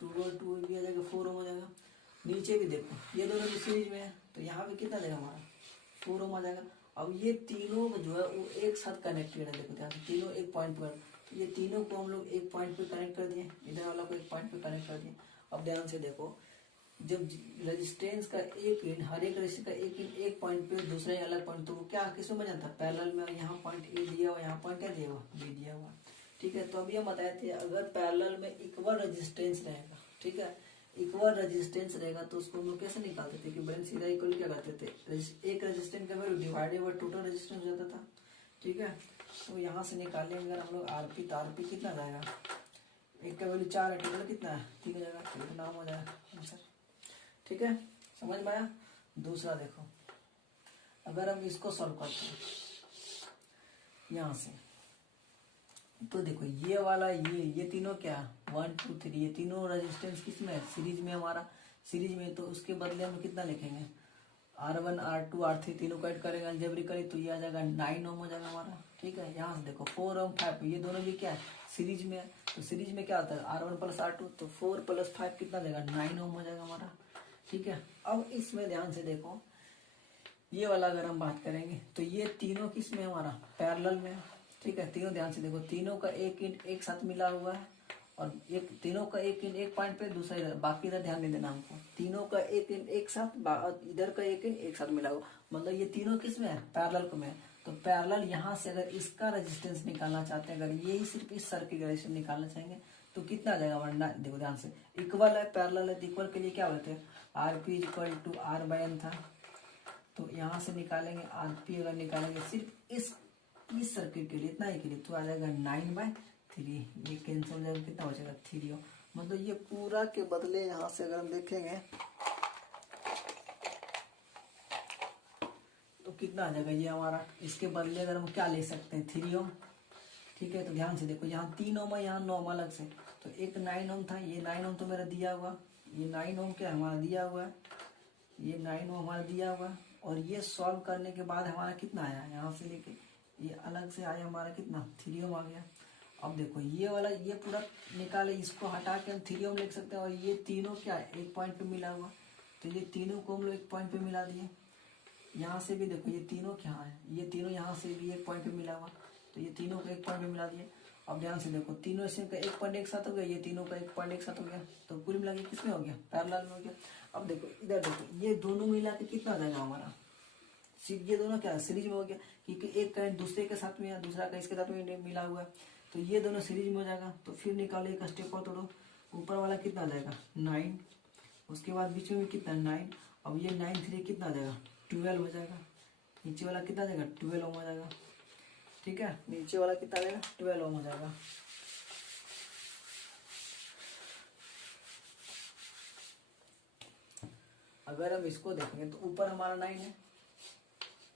2 और 2 भी आ जाएगा, 4 ओम हो जाएगा। नीचे भी देखो ये दोनों भी सीरीज में है, तो यहाँ पे कितना आ जाएगा हमारा, 4 ओम आ जाएगा। अब ये तीनों जो है वो एक साथ कनेक्टेड है, देखो ध्यान से, तीनों एक पॉइंट पर, तो ये तीनों को हम लोग एक पॉइंट पे कनेक्ट कर दिए, इधर वाला को एक पॉइंट पे कनेक्ट कर दिए। अब ध्यान से देखो, जब रेजिस्टेंस का एक इन हर एक रेजिस्टेंस का एक इन एक पॉइंट पे दूसरा ही अलग पॉइंट, तो वो क्या किसमें बन जाता है, पैरेलल में। यहाँ पॉइंट ए दिया हुआ, यहाँ पॉइंट क्या दिया हुआ, बी दिया हुआ, ठीक है। तो अभी हम बताए थे अगर पैरेलल में इक्वल रेजिस्टेंस रहेगा, ठीक है, इक्वल रेजिस्टेंस रहेगा तो उसको हम लोग कैसे निकालते थे कि बहन सीधा इक्वल क्या करते थे, एक रेजिस्टेंस का value divided by total resistance हो जाता था, ठीक है। तो यहाँ से निकालेंगे अगर हम लोग आरपी, तो आरपी कितना जाएगा, एक का वैल्यू 4 है, टोटल कितना है 3 हो जाएगा, तो नाम हो जाएगा आंसर, ठीक है। समझ में आया। दूसरा देखो, अगर हम इसको सॉल्व करते हैं यहाँ से, तो देखो ये वाला ये तीनों क्या 1 2 3, ये तीनों रेजिस्टेंस किसमें है, सीरीज में हमारा, सीरीज में। तो उसके बदले हम कितना लिखेंगे, R1 R2 R3 तीनों को ऐड करेंगे अलजेब्रिकली, तो ये आ जाएगा 9 ओम हो जाएगा हमारा, ठीक है। यहाँ से देखो 4 ओम 5, ये दोनों भी क्या है, सीरीज में है। तो सीरीज में क्या होता है, R1 प्लस R2, तो 4 प्लस 5 कितना देगा, 9 ओम हो जाएगा हमारा, ठीक है। अब इसमें ध्यान से देखो, ये वाला अगर हम बात करेंगे तो ये तीनों किस में हमारा, पैरेलल में, ठीक है। तीनों ध्यान से देखो, तीनों का एक इंट एक साथ मिला हुआ है, और एक तीनों का एक इंट एक पॉइंट पे, दूसरा इधर, बाकी इधर ध्यान नहीं देना हमको, तीनों का एक इंट एक साथ, इधर का एक इंट एक साथ मिला हुआ, मतलब ये तीनों किस में है, पैरेलल में। तो पैरेलल यहाँ से अगर इसका रेजिस्टेंस निकालना चाहते हैं, अगर यही सिर्फ इस सर्किट का रेजिस्टेंस निकालना चाहेंगे तो कितना आ जाएगा हमारा, देखो ध्यान से, इक्वल है, पैरेलल है, तो इक्वल के लिए क्या बोलते हैं, RP equal to R by N था। तो यहाँ से निकालेंगे आरपी, अगर निकालेंगे सिर्फ इस सर्किट के लिए, इतना ही के लिए, तो आ जाएगा 9/3, ये कैंसिल हो जाएगा, कितना हो जाएगा 3 ओम। मतलब ये पूरा के बदले यहाँ से अगर हम देखेंगे तो कितना आ जाएगा ये हमारा, इसके बदले अगर हम क्या ले सकते हैं 3 ओम, ठीक है। तो ध्यान से देखो, यहाँ 3 ओम है, यहाँ 9 ओम अलग से, तो एक 9 ओम था, ये 9 ओम तो मेरा दिया हुआ, ये 9 ओम क्या हमारा दिया हुआ है, ये 9 ओम हमारा दिया हुआ है। और ये सॉल्व करने के बाद हमारा कितना आया, यहाँ से लेके ये अलग से आया हमारा कितना, 3 ओम आ गया। अब देखो ये वाला ये पूरा निकाले, इसको हटा के हम 3 ओम लिख सकते हैं, और ये तीनों क्या है, एक पॉइंट पे मिला हुआ, तो ये तीनों को हम लोग एक पॉइंट पे मिला दिए। यहाँ से भी देखो ये तीनों क्या है, ये तीनों यहाँ से भी एक पॉइंट पे मिला हुआ, तो ये तीनों को एक पॉइंट पे मिला दिए। अब ध्यान से देखो, तीनों से का एक पॉइंट एक साथ हो गया, ये तीनों का एक पॉइंट एक साथ हो गया, तो कुल मिला के किसमें हो गया, पैरेलल में हो गया। अब देखो इधर देखो, ये दोनों मिला के कितना आ जाएगा हमारा, ये दोनों क्या सीरीज में हो गया, क्योंकि एक करंट दूसरे के साथ में है, दूसरा का इसके साथ में मिला हुआ है, तो ये दोनों सीरीज में हो जाएगा। तो फिर निकालो, एक स्टेप और तोड़ो, ऊपर वाला कितना आ जाएगा 9, उसके बाद बीच में भी कितना 9, अब ये 9 3 कितना आ जाएगा 12 हो जाएगा, नीचे वाला कितना आ जाएगा 12 ओम हो जाएगा, ठीक है। नीचे वाला कितना आ जाएगा 12 ओम हो जाएगा। अगर हम इसको देखेंगे तो ऊपर हमारा 9 है,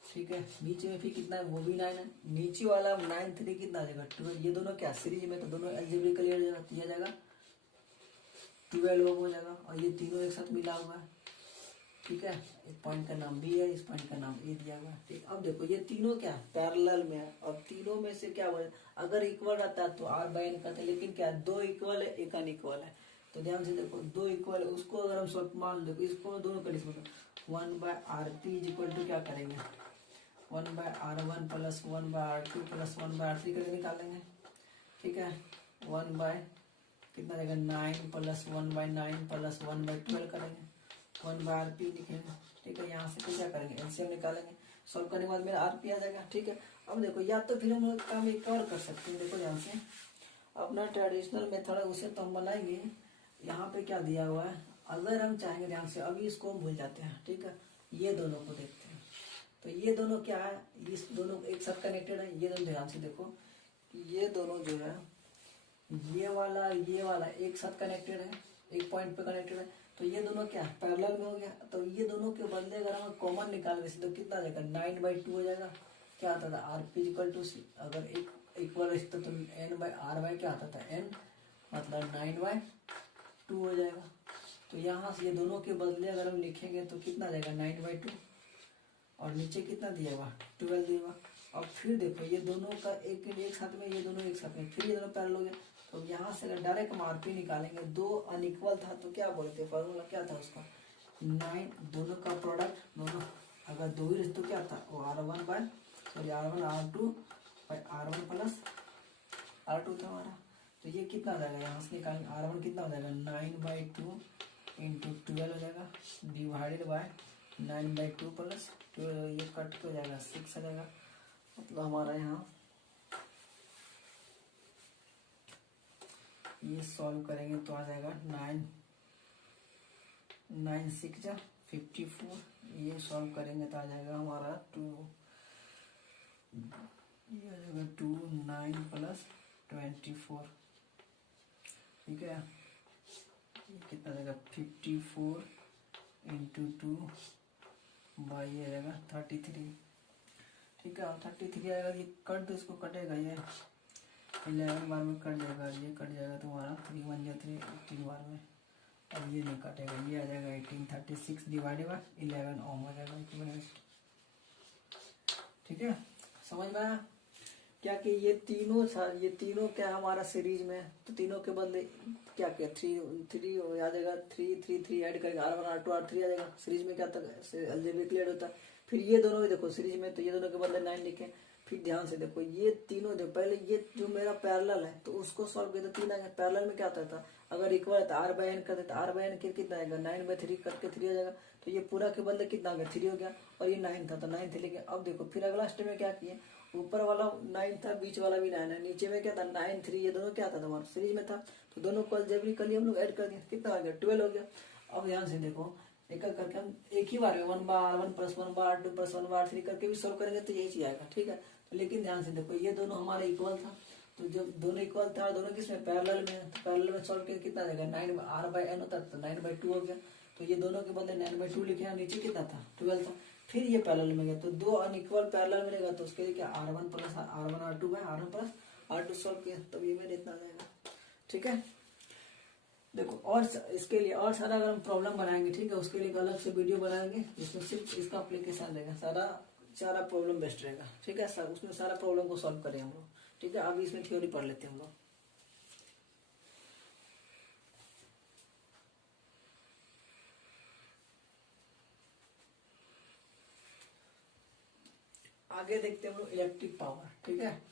ठीक है, बीच में फिर कितना है, वो भी 9 है, नीचे वाला 9 3 कितना आ जाएगा 12, ये दोनों क्या सीरीज में, तो दोनों अलजेब्रिकली दिया जाएगा 12 ओम हो जाएगा, और ये तीनों एक साथ मिला हुआ है, ठीक है। एक पॉइंट का नाम बी है, इस पॉइंट का नाम ए दिया हुआ है, ठीक। अब देखो ये तीनों क्या पैरेलल में है, और तीनों में से क्या हुआ, अगर इक्वल रहता तो आर बाय एन का था, लेकिन क्या 2 इक्वल है, एक अनइक्वल है। तो ध्यान से देखो 2 इक्वल है, उसको अगर हम सब मान देखो, इसको दोनों का display 1/RP is equal to क्या करेंगे, 1/R1 plus 1/R2 plus 1/R3 करके निकालेंगे, ठीक है। 1 बाय कितना रहेगा 9 प्लस 1/9 प्लस 1/12 करेंगे, 1/RP लिखेंगे, ठीक है। यहाँ से फिर क्या करेंगे, एलसीएम निकालेंगे, सॉल्व करने के बाद मेरा आरपी आ जाएगा, ठीक है। अब देखो या तो फिर हम लोग काम एक और कर सकते हैं, देखो यहाँ से अपना ट्रेडिशनल मेथड है उसे तो हम बनाएंगे। यहाँ पे क्या दिया हुआ है, अगर हम चाहेंगे ध्यान से, अभी इसको हम भूल जाते हैं, ठीक है। ये दोनों को देखते हैं, तो ये दोनों क्या है, इस दोनों एक साथ कनेक्टेड है, ये दोनों ध्यान से देखो, ये दोनों जो है ये वाला एक साथ कनेक्टेड है, एक पॉइंट पे कनेक्टेड है, तो ये दोनों क्या पैरेलल में हो गया। तो ये दोनों के बदले अगर हम कॉमन निकाल वैसे तो कितना आ जाएगा 9/2 हो जाएगा। क्या आता था आर पी इक्वल टू सी, अगर एक इक्वल तो एन बाई आर बाई क्या आता था एन, मतलब 9/2 हो जाएगा। तो यहाँ से ये दोनों के बदले अगर हम लिखेंगे तो कितना आ जाएगा 9/2, और नीचे कितना दिया हुआ 12 दिया हुआ। अब फिर देखो ये दोनों का एक साथ में, ये दोनों एक साथ में, फिर ये दोनों पैरेलल हो गया। तो यहाँ से अगर डायरेक्ट हम आरपी निकालेंगे, दो अनइक्वल था तो क्या बोलते हैं फॉर्मूला क्या था उसका 9, दोनों का प्रोडक्ट, दोनों अगर दो ही रहे तो क्या था वो R1 bye sorry R1 R2 bye R1 plus R2 था हमारा। तो ये कितना आ जाएगा यहाँ से निकालेंगे, R1 कितना हो जाएगा 9/2 इंटू 12 हो जाएगा डिवाइडेड बाय 9/2 प्लस 12, ये कट हो जाएगा 6 आ जाएगा। मतलब हमारा यहाँ ये सॉल्व करेंगे तो आ जाएगा 9 6 जा 54, ये सॉल्व करेंगे तो आ जाएगा हमारा 2, ये आ जाएगा 2 9 प्लस 24, ठीक है। ये कितना जाएगा 54 इंटू 2 बाई ये आ जाएगा 33, ठीक है। 33 आएगा, ये कट दो, इसको कटेगा ये 11 बार में कट जाएगा, ये कट जाएगा तुम्हारा 3 1 जा 3 18 बार में। अब ये नहीं कटेगा, ये आ जाएगा 1836 डिवाइडेड बाय 11 ओम हो जाएगा इक्विवेलेंट, ठीक है। समझ में आया क्या कि ये तीनों क्या हमारा सीरीज में, तो तीनों के बदले क्या क्या 3 आ जाएगा, 3 3 3 ऐड करेंगे R1 R2 R3 आ जाएगा। सीरीज में क्या था अलजेब्रिकली ऐड होता है। फिर ये दोनों भी देखो सीरीज में, तो ये दोनों के बदले 9 लिखे। फिर ध्यान से देखो ये तीनों, देखो पहले ये जो मेरा पैरेलल है तो उसको सॉल्व किया तो 3 आ गया। पैरेलल में क्या आता था अगर इक्वल है तो R बाय एन कर देता, R बाय एन कितना आएगा 9/3 करके 3 आ जाएगा। तो ये पूरा के बदले कितना आ गया 3 हो गया, और ये 9 था तो 9 थे लेके। अब देखो फिर अगला स्टेप में क्या किए, ऊपर वाला 9 था, बीच वाला भी 9 है, नीचे में क्या था 9 3, ये दोनों क्या था तुम्हारा सीरीज में था। तो दोनों को अलजेब्रिकली हम लोग ऐड कर दिए, कितना आ गया 12 हो गया। अब ध्यान से देखो एक एक करके हम एक ही बार में 1/R1 plus 1/R2 plus 1/R3 करके भी सॉल्व करेंगे तो यही चीज आएगा, ठीक है। लेकिन ध्यान से देखो ये दोनों हमारे इक्वल था, तो जब दोनों इक्वल था दोनों किसमें पैरेलल में, तो पैरेलल में सॉल्व करके कितना आ जाएगा 9 R बाय एन होता तो 9/2 हो गया। तो ये दोनों के बदले 9/2 लिखे हैं, नीचे कितना था 12 था। फिर ये पैरेलल में गया तो दो अनइक्वल पैरेलल मिलेगा, तो उसके लिए क्या R1 plus R1 R2 bye R1 plus R2 solve किया, तब ये मेरे इतना आ जाएगा, ठीक है। देखो और इसके लिए और सारा अगर हम प्रॉब्लम बनाएंगे, ठीक है, उसके लिए अलग से वीडियो बनाएंगे जिसमें सिर्फ इसका अप्लीकेशन रहेगा, सारा प्रॉब्लम बेस्ट रहेगा, ठीक है। उसमें सारा प्रॉब्लम को सॉल्व करें हम लोग, ठीक है। अभी इसमें थ्योरी पढ़ लेते हैं हम लोग। आगे देखते हैं हम लोग इलेक्ट्रिक पावर, ठीक है।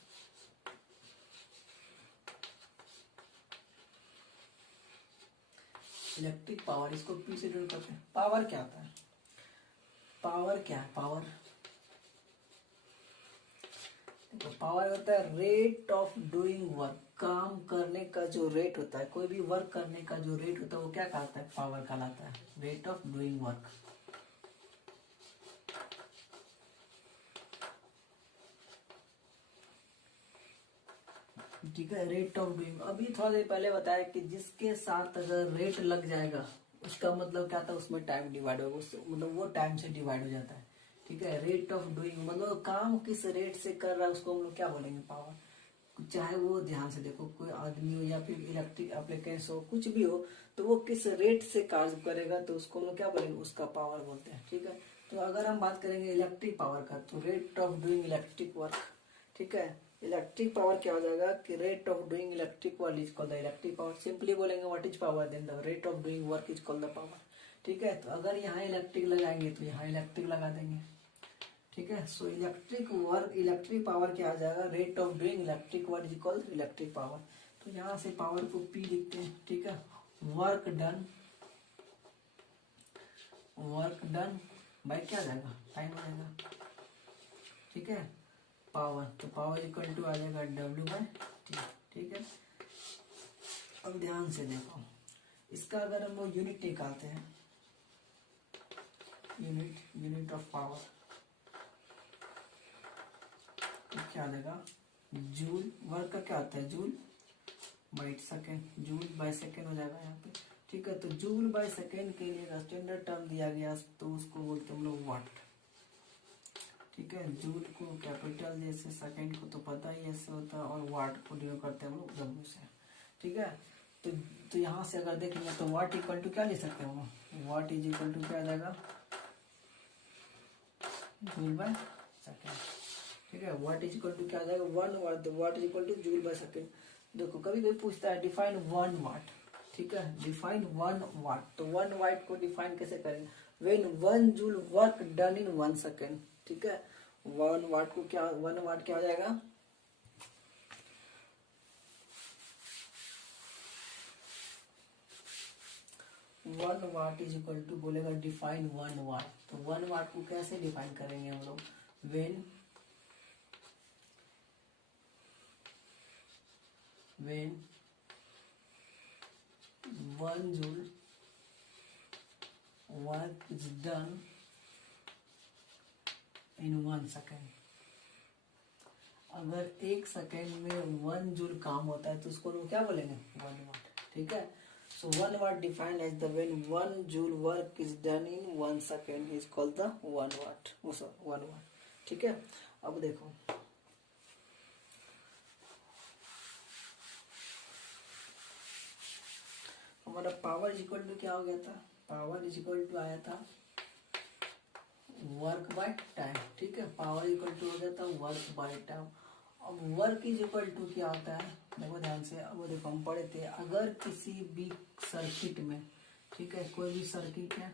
इलेक्ट्रिक पावर, इसको पी से डिनोट करते हैं। पावर क्या होता है, पावर क्या है, पावर होता है रेट ऑफ डूइंग वर्क, काम करने का जो रेट होता है, कोई भी वर्क करने का जो रेट होता है वो क्या कहलाता है, पावर कहलाता है, रेट ऑफ डूइंग वर्क, ठीक है। रेट ऑफ डूइंग, अभी थोड़ा देर पहले बताया कि जिसके साथ अगर रेट लग जाएगा उसका मतलब क्या था, उसमें टाइम डिवाइड होगा, मतलब वो टाइम से डिवाइड हो जाता है, ठीक है। रेट ऑफ डूइंग मतलब काम किस रेट से कर रहा है उसको हम लोग क्या बोलेंगे, पावर। चाहे वो ध्यान से देखो कोई आदमी हो या फिर इलेक्ट्रिक एप्लीकेंस हो, कुछ भी हो, तो वो किस रेट से कार्य करेगा तो उसको हम लोग क्या बोलेंगे, उसका पावर बोलते हैं, ठीक है। तो अगर हम बात करेंगे इलेक्ट्रिक पावर का, तो rate of doing electric work, ठीक है। इलेक्ट्रिक पावर क्या हो जाएगा कि rate of doing electric work is called the electric power. Simply बोलेंगे what is power, then the rate of doing work is called the power, ठीक है। तो अगर यहाँ इलेक्ट्रिक लगाएंगे तो यहाँ इलेक्ट्रिक लगा देंगे, ठीक है। सो इलेक्ट्रिक पावर क्या आ जाएगा, rate of doing electric work is called electric power. तो यहाँ से पावर को पी लिखते हैं, ठीक है। वर्क डन बाय क्या आ जाएगा, टाइम आ जाएगा, ठीक है। पावर, तो पावर इक्वल टू आ जाएगा W/T, ठीक है। अब ध्यान से देखो इसका अगर हम लोग यूनिट निकालते हैं, यूनिट ऑफ पावर, तो क्या आ जाएगा जूल, वर्क का क्या आता है joule by second, joule by second हो जाएगा यहाँ पे। ठीक है। तो जूल बाय सेकेंड के लिए स्टैंडर्ड टर्म दिया गया तो उसको बोलते हम लोग वाट। ठीक है, जूल को कैपिटल जैसे, सेकेंड को तो पता ही ऐसे होता है, और वाट को डिनोट करते हैं हम लोग डब्ल्यू से। ठीक है, तो यहाँ से अगर देखेंगे तो वाट इक्वल टू क्या ले सकते हैं हम, वाट इज इक्वल टू क्या आ जाएगा, जूल बाय सेकेंड। ठीक है, वाट इज इक्वल टू क्या आ जाएगा, 1 watt. Watt is equal to joule by second. देखो कभी कभी पूछता है डिफाइन 1 वाट। ठीक है, डिफाइन 1 वाट, तो 1 वाट को डिफाइन कैसे करेंगे, when 1 joule work done in 1 second. ठीक है, 1 वाट को क्या, 1 वाट क्या हो जाएगा, one watt is equal to बोलेगा डिफाइन 1 वाट। तो 1 वाट को कैसे डिफाइन करेंगे हम लोग, when 1 joule work is done in 1 second. अगर 1 सेकेंड में 1 जूल काम होता है तो उसको हम क्या बोलेंगे, 1 वाट। ठीक है, so 1 watt defined as the when 1 joule work is done in 1 second is called the 1 watt। 1 watt। ठीक है, अब देखो हमारा पावर इज इक्वल टू क्या हो गया था, पावर इज इक्वल टू आया था वर्क बाय टाइम। ठीक है, पावर इक्वल टू हो गया था वर्क बाय टाइम। अब वर्क इज इक्वल टू क्या होता है, देखो ध्यान से, अब देखो हम पढ़े थे, अगर किसी भी सर्किट में, ठीक है, कोई भी सर्किट है,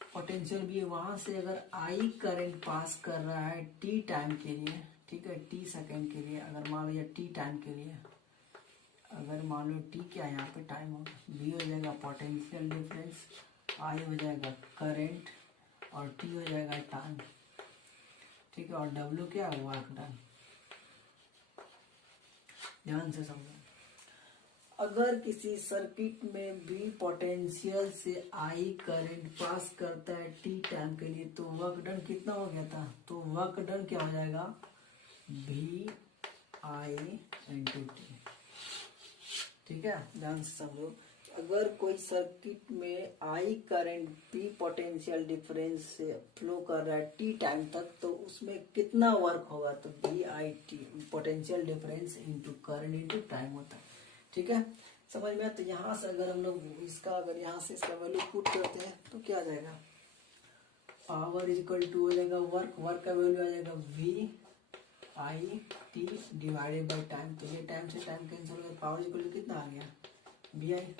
पोटेंशियल भी है, वहां से अगर आई करंट पास कर रहा है टी टाइम के लिए, ठीक है, टी सेकेंड के लिए, अगर मान लो टी टाइम के लिए, अगर मान लो टी क्या यहाँ पे टाइम होगा, वी हो जाएगा पोटेंशियल डिफरेंस, आई हो जाएगा करंट, और टी हो जाएगा टाइम। ठीक है, और डब्ल्यू क्या है, वर्क डन। ध्यान से समझो, अगर किसी सर्किट में भी पोटेंशियल से आई करंट पास करता है टी टाइम के लिए, तो वर्क डन कितना हो गया था, तो वर्क डन क्या हो जाएगा, वी आई इंटू टी। ठीक है, ध्यान से समझो, अगर कोई सर्किट में I current P potential difference से फ्लो कर रहा है टी टाइम तक, तो उसमें कितना वर्क होगा, तो V I T potential difference into current into time होता है। ठीक है, समझ में। तो यहाँ से अगर हम लोग इसका, अगर यहाँ से इसका वैल्यू पुट करते हैं तो क्या आ जाएगा, पावर इज इक्वल टू हो जाएगा वर्क, वर्क का वैल्यू आ जाएगा V I T divided by time. तो ये टाइम से टाइम कैंसिल हो गया, पावर इक्वल टू कितना आ गया, V I,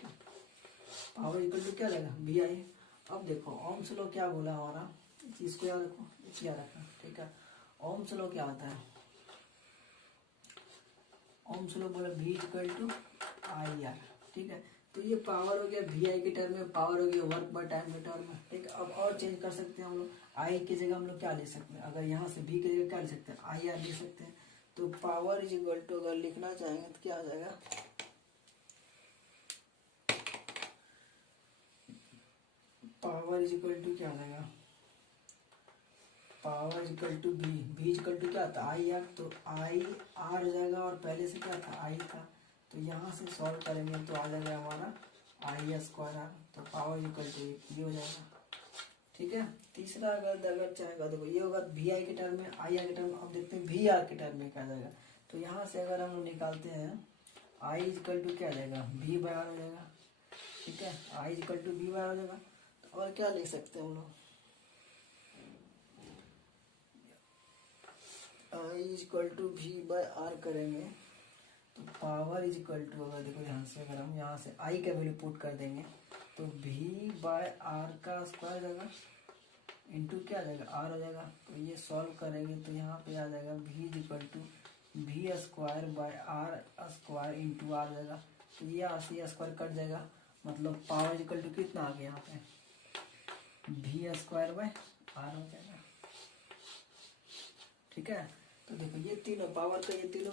power equal to क्या लगेगा, बी आई। अब देखो ओम्स लॉ क्या बोला हमारा, चीज को याद रखो, याद रखना। ठीक है, ओम्स लॉ क्या होता है, ओम्स लॉ बोला V equal to I R. ठीक है, तो ये पावर हो गया वी आई के टर्म में, पावर हो गया वर्क बाय टाइम के टर्म में। ठीक है, अब और चेंज कर सकते हैं हम लोग, आई की जगह हम लोग क्या ले सकते हैं, अगर यहाँ से वी की जगह क्या ले सकते हैं, आई आर ले सकते हैं। तो पावर इज इक्वल टू अगर लिखना चाहेंगे तो क्या आ जाएगा, पावर इज इक्वल टू क्या आ जाएगा, power is equal to V, V is equal to क्या था, आई आर, तो आई आर हो जाएगा, और पहले से क्या था, आई था, तो यहाँ से सॉल्व करेंगे तो आ जाएगा हमारा आई स्क्वायर आर, तो पावर इक्वल टू ये हो जाएगा। ठीक है, तीसरा अगर चाहेगा, देखो ये होगा वी आई के टर्म में, आई आर के टर्म में। अब देखते हैं वी आर के टर्म में क्या आ जाएगा, तो यहाँ से अगर हम निकालते हैं आई इक्वल टू क्या आ जाएगा, वी बाय आर हो जाएगा। ठीक है, I equal to V by R हो जाएगा। तो और क्या लिख सकते हैं हम लोग, I equal to V by R करेंगे तो पावर इज इक्वल टू, अगर देखो यहाँ से अगर हम यहाँ से आई का वैल्यू पुट कर देंगे तो वी बाय आर का स्क्वायर जाएगा इंटू क्या आ जाएगा, आर हो जाएगा। तो ये सॉल्व करेंगे तो यहाँ पे आ जाएगा V is equal to V square by R square into R जाएगा। तो ये आर से स्क्वायर कट जाएगा, मतलब पावर इज इक्वल टू कितना आ गया यहाँ पे, वी स्क्वायर बाय आर हो जाएगा। ठीक है, तो देखो ये तीनों पावर का, ये तीनों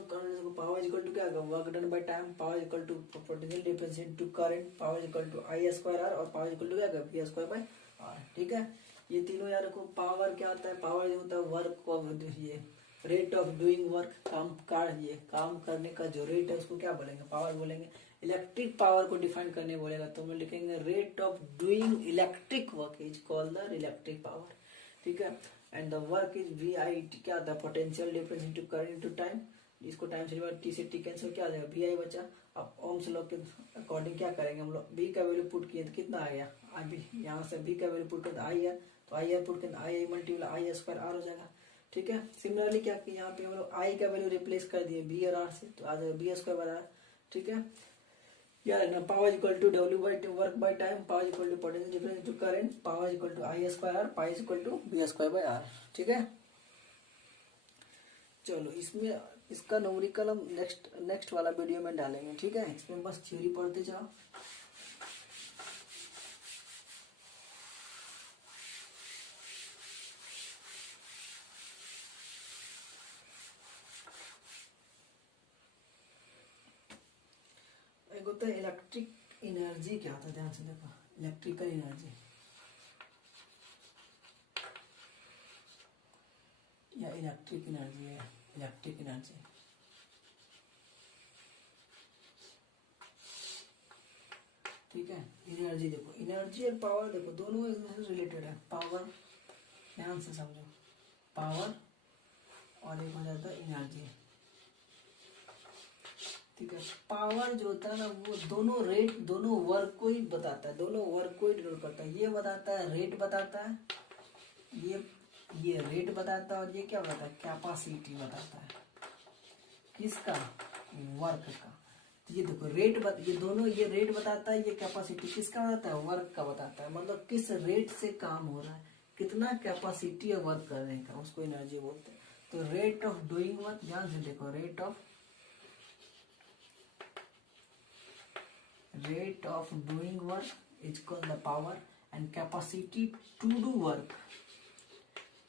पावर इक्वल टू क्या होगा, work done by time, power equal to potential difference into current, power equal to I square R, और पावर इक्वल टू क्या होगा, वी स्क्वायर बाय आर। ठीक है, ये तीनों यार को पावर क्या होता है, पावर जो होता है वर्क ऑफ, ये रेट ऑफ डूइंग वर्क, काम का, ये काम करने का जो रेट है उसको क्या बोलेंगे, पावर बोलेंगे। इलेक्ट्रिक पावर को डिफाइन करने बोलेगा तो हम लोग लिखेंगे rate of doing electric work is called the electric power, ठीक है। And the work is V I T, क्या होता है potential difference into current into time, इसको टाइम से टी से टी कैंसिल, क्या आ जाएगा वी आई बचा। अब ओम्स लॉ के अकॉर्डिंग क्या करेंगे हम लोग, बी का वैल्यू पुट किए तो कितना आ गया आई बी, यहाँ से बी का वैल्यू पुट किया आई है तो आई आर पुट किया आई मल्टीप्लाई आई स्क्वायर आर हो जाएगा, ठीक है। सिमिलरली क्या कि यहाँ पे हम लोग आई का वैल्यू रिप्लेस कर दिए बी और आर से तो आ जाएगा बी स्क्वायर बाय आर, ठीक है। क्या रखना power equal to W by work by time, power equal to potential difference into current, power equal to I square R, pi equal to B square by R, ठीक है। चलो इसमें इसका numerical हम नेक्स्ट वाला वीडियो में डालेंगे, ठीक है। इसमें बस थ्योरी पढ़ते जाओ। एक होता है इलेक्ट्रिक एनर्जी, क्या होता है ध्यान से देखो, इलेक्ट्रिकल एनर्जी या इलेक्ट्रिक एनर्जी है, इलेक्ट्रिक एनर्जी ठीक है। एनर्जी देखो, एनर्जी और पावर देखो दोनों एक दूसरे से रिलेटेड है। पावर ध्यान से समझो, पावर और एक हो जाता है एनर्जी, ठीक है। पावर जो होता है ना वो दोनों रेट दोनों वर्क को ही बताता है, दोनों वर्क को ही डिनोट करता है। ये बताता है रेट बताता है, ये रेट बताता है और ये क्या बताता है कैपेसिटी बताता है, किसका वर्क का। तो ये देखो ये दोनों, ये रेट बताता है, ये कैपेसिटी किसका बताता है वर्क का बताता है, मतलब किस रेट से काम हो रहा है, कितना कैपेसिटी है वर्क करने का, उसको एनर्जी बोलते हैं। तो रेट ऑफ डूइंग वर्क, ध्यान से देखो rate of doing work is called the power and capacity to do work,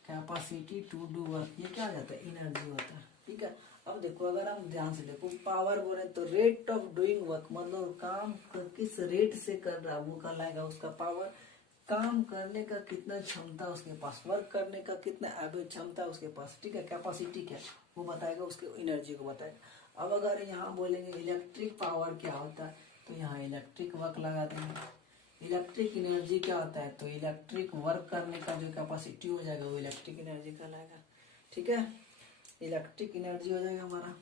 capacity to do work ये क्या आ जाता है एनर्जी होता है, ठीक है। अब देखो अगर हम ध्यान से देखो पावर बोले तो रेट ऑफ डूइंग वर्क मतलब काम किस रेट से कर रहा है वो कहलाएगा उसका पावर, काम करने का कितना क्षमता उसके पास, वर्क करने का कितना एवरेज क्षमता उसके पास, ठीक है। कैपेसिटी क्या वो बताएगा, उसके एनर्जी को बताएगा। अब अगर यहाँ बोलेंगे इलेक्ट्रिक पावर क्या होता है तो यहाँ इलेक्ट्रिक वर्क लगा देंगे। इलेक्ट्रिक एनर्जी क्या होता है तो इलेक्ट्रिक वर्क करने का जो कैपेसिटी हो जाएगा वो इलेक्ट्रिक एनर्जी कहलाएगा, ठीक है। इलेक्ट्रिक एनर्जी हो जाएगा हमारा,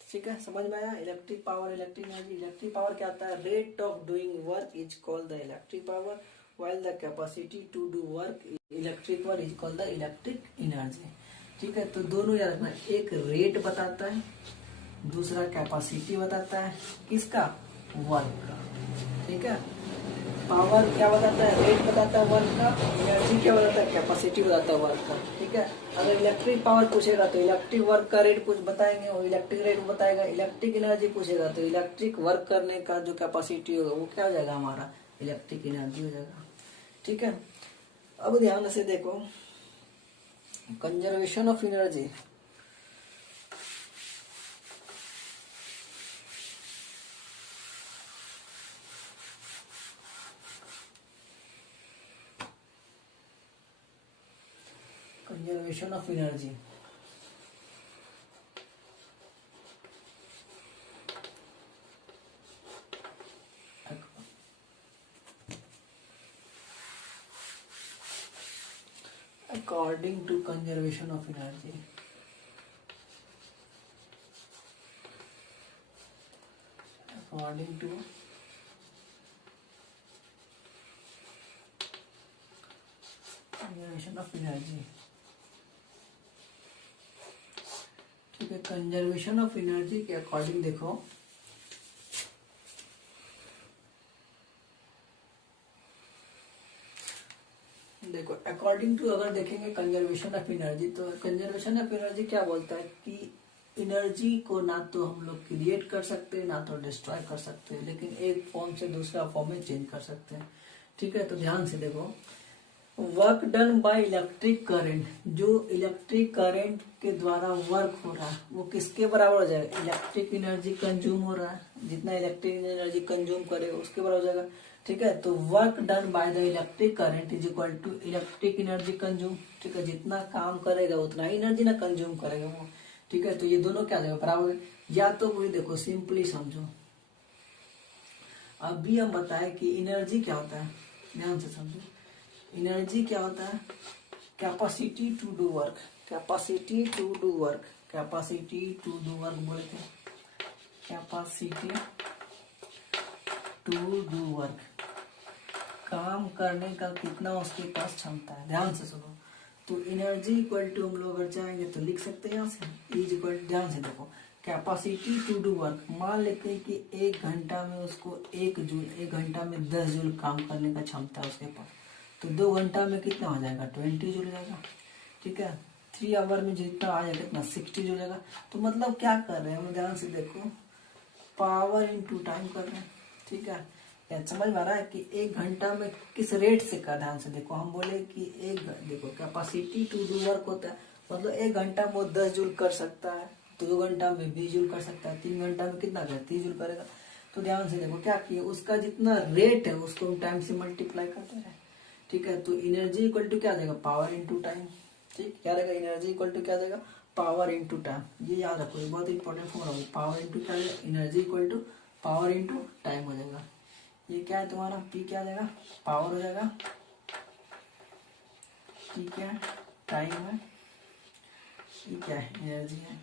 ठीक है। समझ में आया electric power electric energy. Electric power क्या होता है rate of doing work is called the electric power while the capacity to do work electric work is called the electric energy, ठीक है। तो दोनों याद रखना, एक रेट बताता है, दूसरा कैपेसिटी बताता है किसका वर्क का, ठीक है। पावर क्या बताता है रेट बताता है वर्क का, एनर्जी क्या बताता है कैपेसिटी बताता है वर्क का, ठीक है। अगर इलेक्ट्रिक पावर पूछेगा तो इलेक्ट्रिक वर्क का रेट कुछ बताएंगे और इलेक्ट्रिक रेट बताएगा। इलेक्ट्रिक एनर्जी पूछेगा तो इलेक्ट्रिक वर्क करने का जो कैपेसिटी होगा वो क्या हो जाएगा हमारा इलेक्ट्रिक एनर्जी हो जाएगा, ठीक है। अब ध्यान से देखो conservation of energy, conservation of energy according to conservation of energy, according to conservation of energy, ठीक है। कंजर्वेशन ऑफ एनर्जी के अकॉर्डिंग देखो अकॉर्डिंग टू अगर देखेंगे कंजर्वेशन ऑफ एनर्जी तो कंजर्वेशन ऑफ एनर्जी क्या बोलता है कि एनर्जी को ना तो हम लोग क्रिएट कर सकते हैं ना तो डिस्ट्रॉय कर सकते हैं, लेकिन एक फॉर्म से दूसरा फॉर्म में चेंज कर सकते हैं, ठीक है। तो ध्यान से देखो work done by electric current, जो इलेक्ट्रिक करंट के द्वारा वर्क हो रहा है वो किसके बराबर हो जाएगा, इलेक्ट्रिक एनर्जी कंज्यूम हो रहा है, जितना इलेक्ट्रिक एनर्जी कंज्यूम करे उसके बराबर हो जाएगा, ठीक है। तो work done by the electric current is equal to electric energy consume, ठीक है। जितना काम करेगा उतना ही एनर्जी ना कंज्यूम करेगा वो, ठीक है। तो ये दोनों क्या जाएगा बराबर, या तो वही देखो सिंपली समझो अभी हम बताए कि एनर्जी क्या होता है, ध्यान से समझो। एनर्जी क्या होता है? Capacity to do work, capacity to do work, capacity to do work बोले थे, कैपेसिटी टू डू वर्क, काम करने का कितना उसके पास क्षमता है। ध्यान से सुनो, तो एनर्जी इक्वल टू हम लोग अगर चाहेंगे तो लिख सकते हैं यहाँ से इज इक्वल, ध्यान से देखो, कैपेसिटी टू डू वर्क, मान लेते हैं कि 1 घंटा में उसको 1 जूल, 1 घंटा में 10 जूल काम करने का क्षमता है उसके पास, तो 2 घंटा में कितना हो जाएगा? 20 जूल जाएगा। ठीक है, 3 आवर में जितना आ जाएगा कितना? 60 जूल जाएगा। तो मतलब क्या कर रहे हैं हम, ध्यान से देखो, पावर इंटू टाइम कर रहे हैं। ठीक है, या समझ में आ रहा है कि 1 घंटा में किस रेट से कर, ध्यान से देखो, हम बोले कि देखो कैपेसिटी टू डू वर्क होता है, मतलब 1 घंटा में वो 10 जूल कर सकता है, 2 घंटा में 20 जूल कर सकता है, 3 घंटा में कितना कर 30 जूल करेगा। तो ध्यान से देखो क्या किया, उसका जितना रेट है उसको हम टाइम से मल्टीप्लाई करते रहे। ठीक है, तो एनर्जी इक्वल टू क्या देगा? Power into time. ठीक, क्या रहेगा? एनर्जी इक्वल टू क्या देगा? Power into time. ये याद रखो, ये बहुत इंपॉर्टेंट फॉर्मूला है। पावर इंटू क्या देगा? Energy equal to power into time हो जाएगा। ये क्या है तुम्हारा? पी क्या देगा? पावर हो जाएगा, टी क्या है? टाइम है, ये क्या है? एनर्जी है।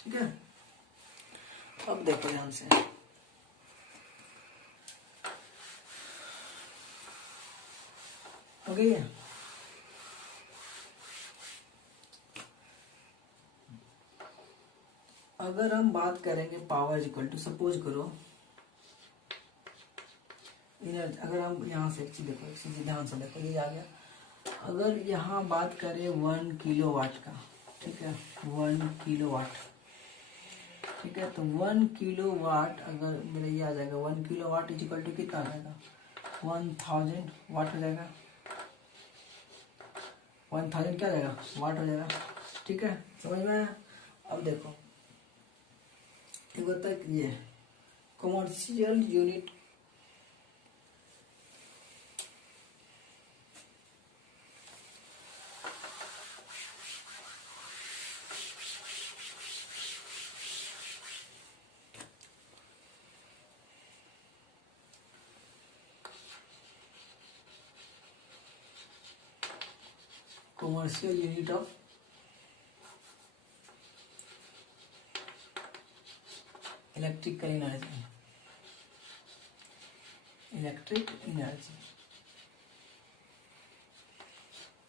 ठीक है, अब देखो ध्यान से, हो गई है। अगर हम बात करेंगे पावर इक्वल टू, सपोज करो एनर्जी, अगर हम यहाँ से एक चीज देखो, एक चीज ध्यान से देखो, ये आ गया। अगर यहाँ बात करें 1 किलोवाट का, ठीक है, 1 किलोवाट, ठीक है, तो 1 किलोवाट अगर मेरा ये आ जाएगा, 1 किलोवाट इज इक्वल टू कितना आ जाएगा? 1000 वाट हो जाएगा। 1000 क्या जाएगा? वाट हो जाएगा। ठीक है, समझ में आया? अब देखो, एक होता है ये commercial unit, commercial unit of electrical energy, electric energy,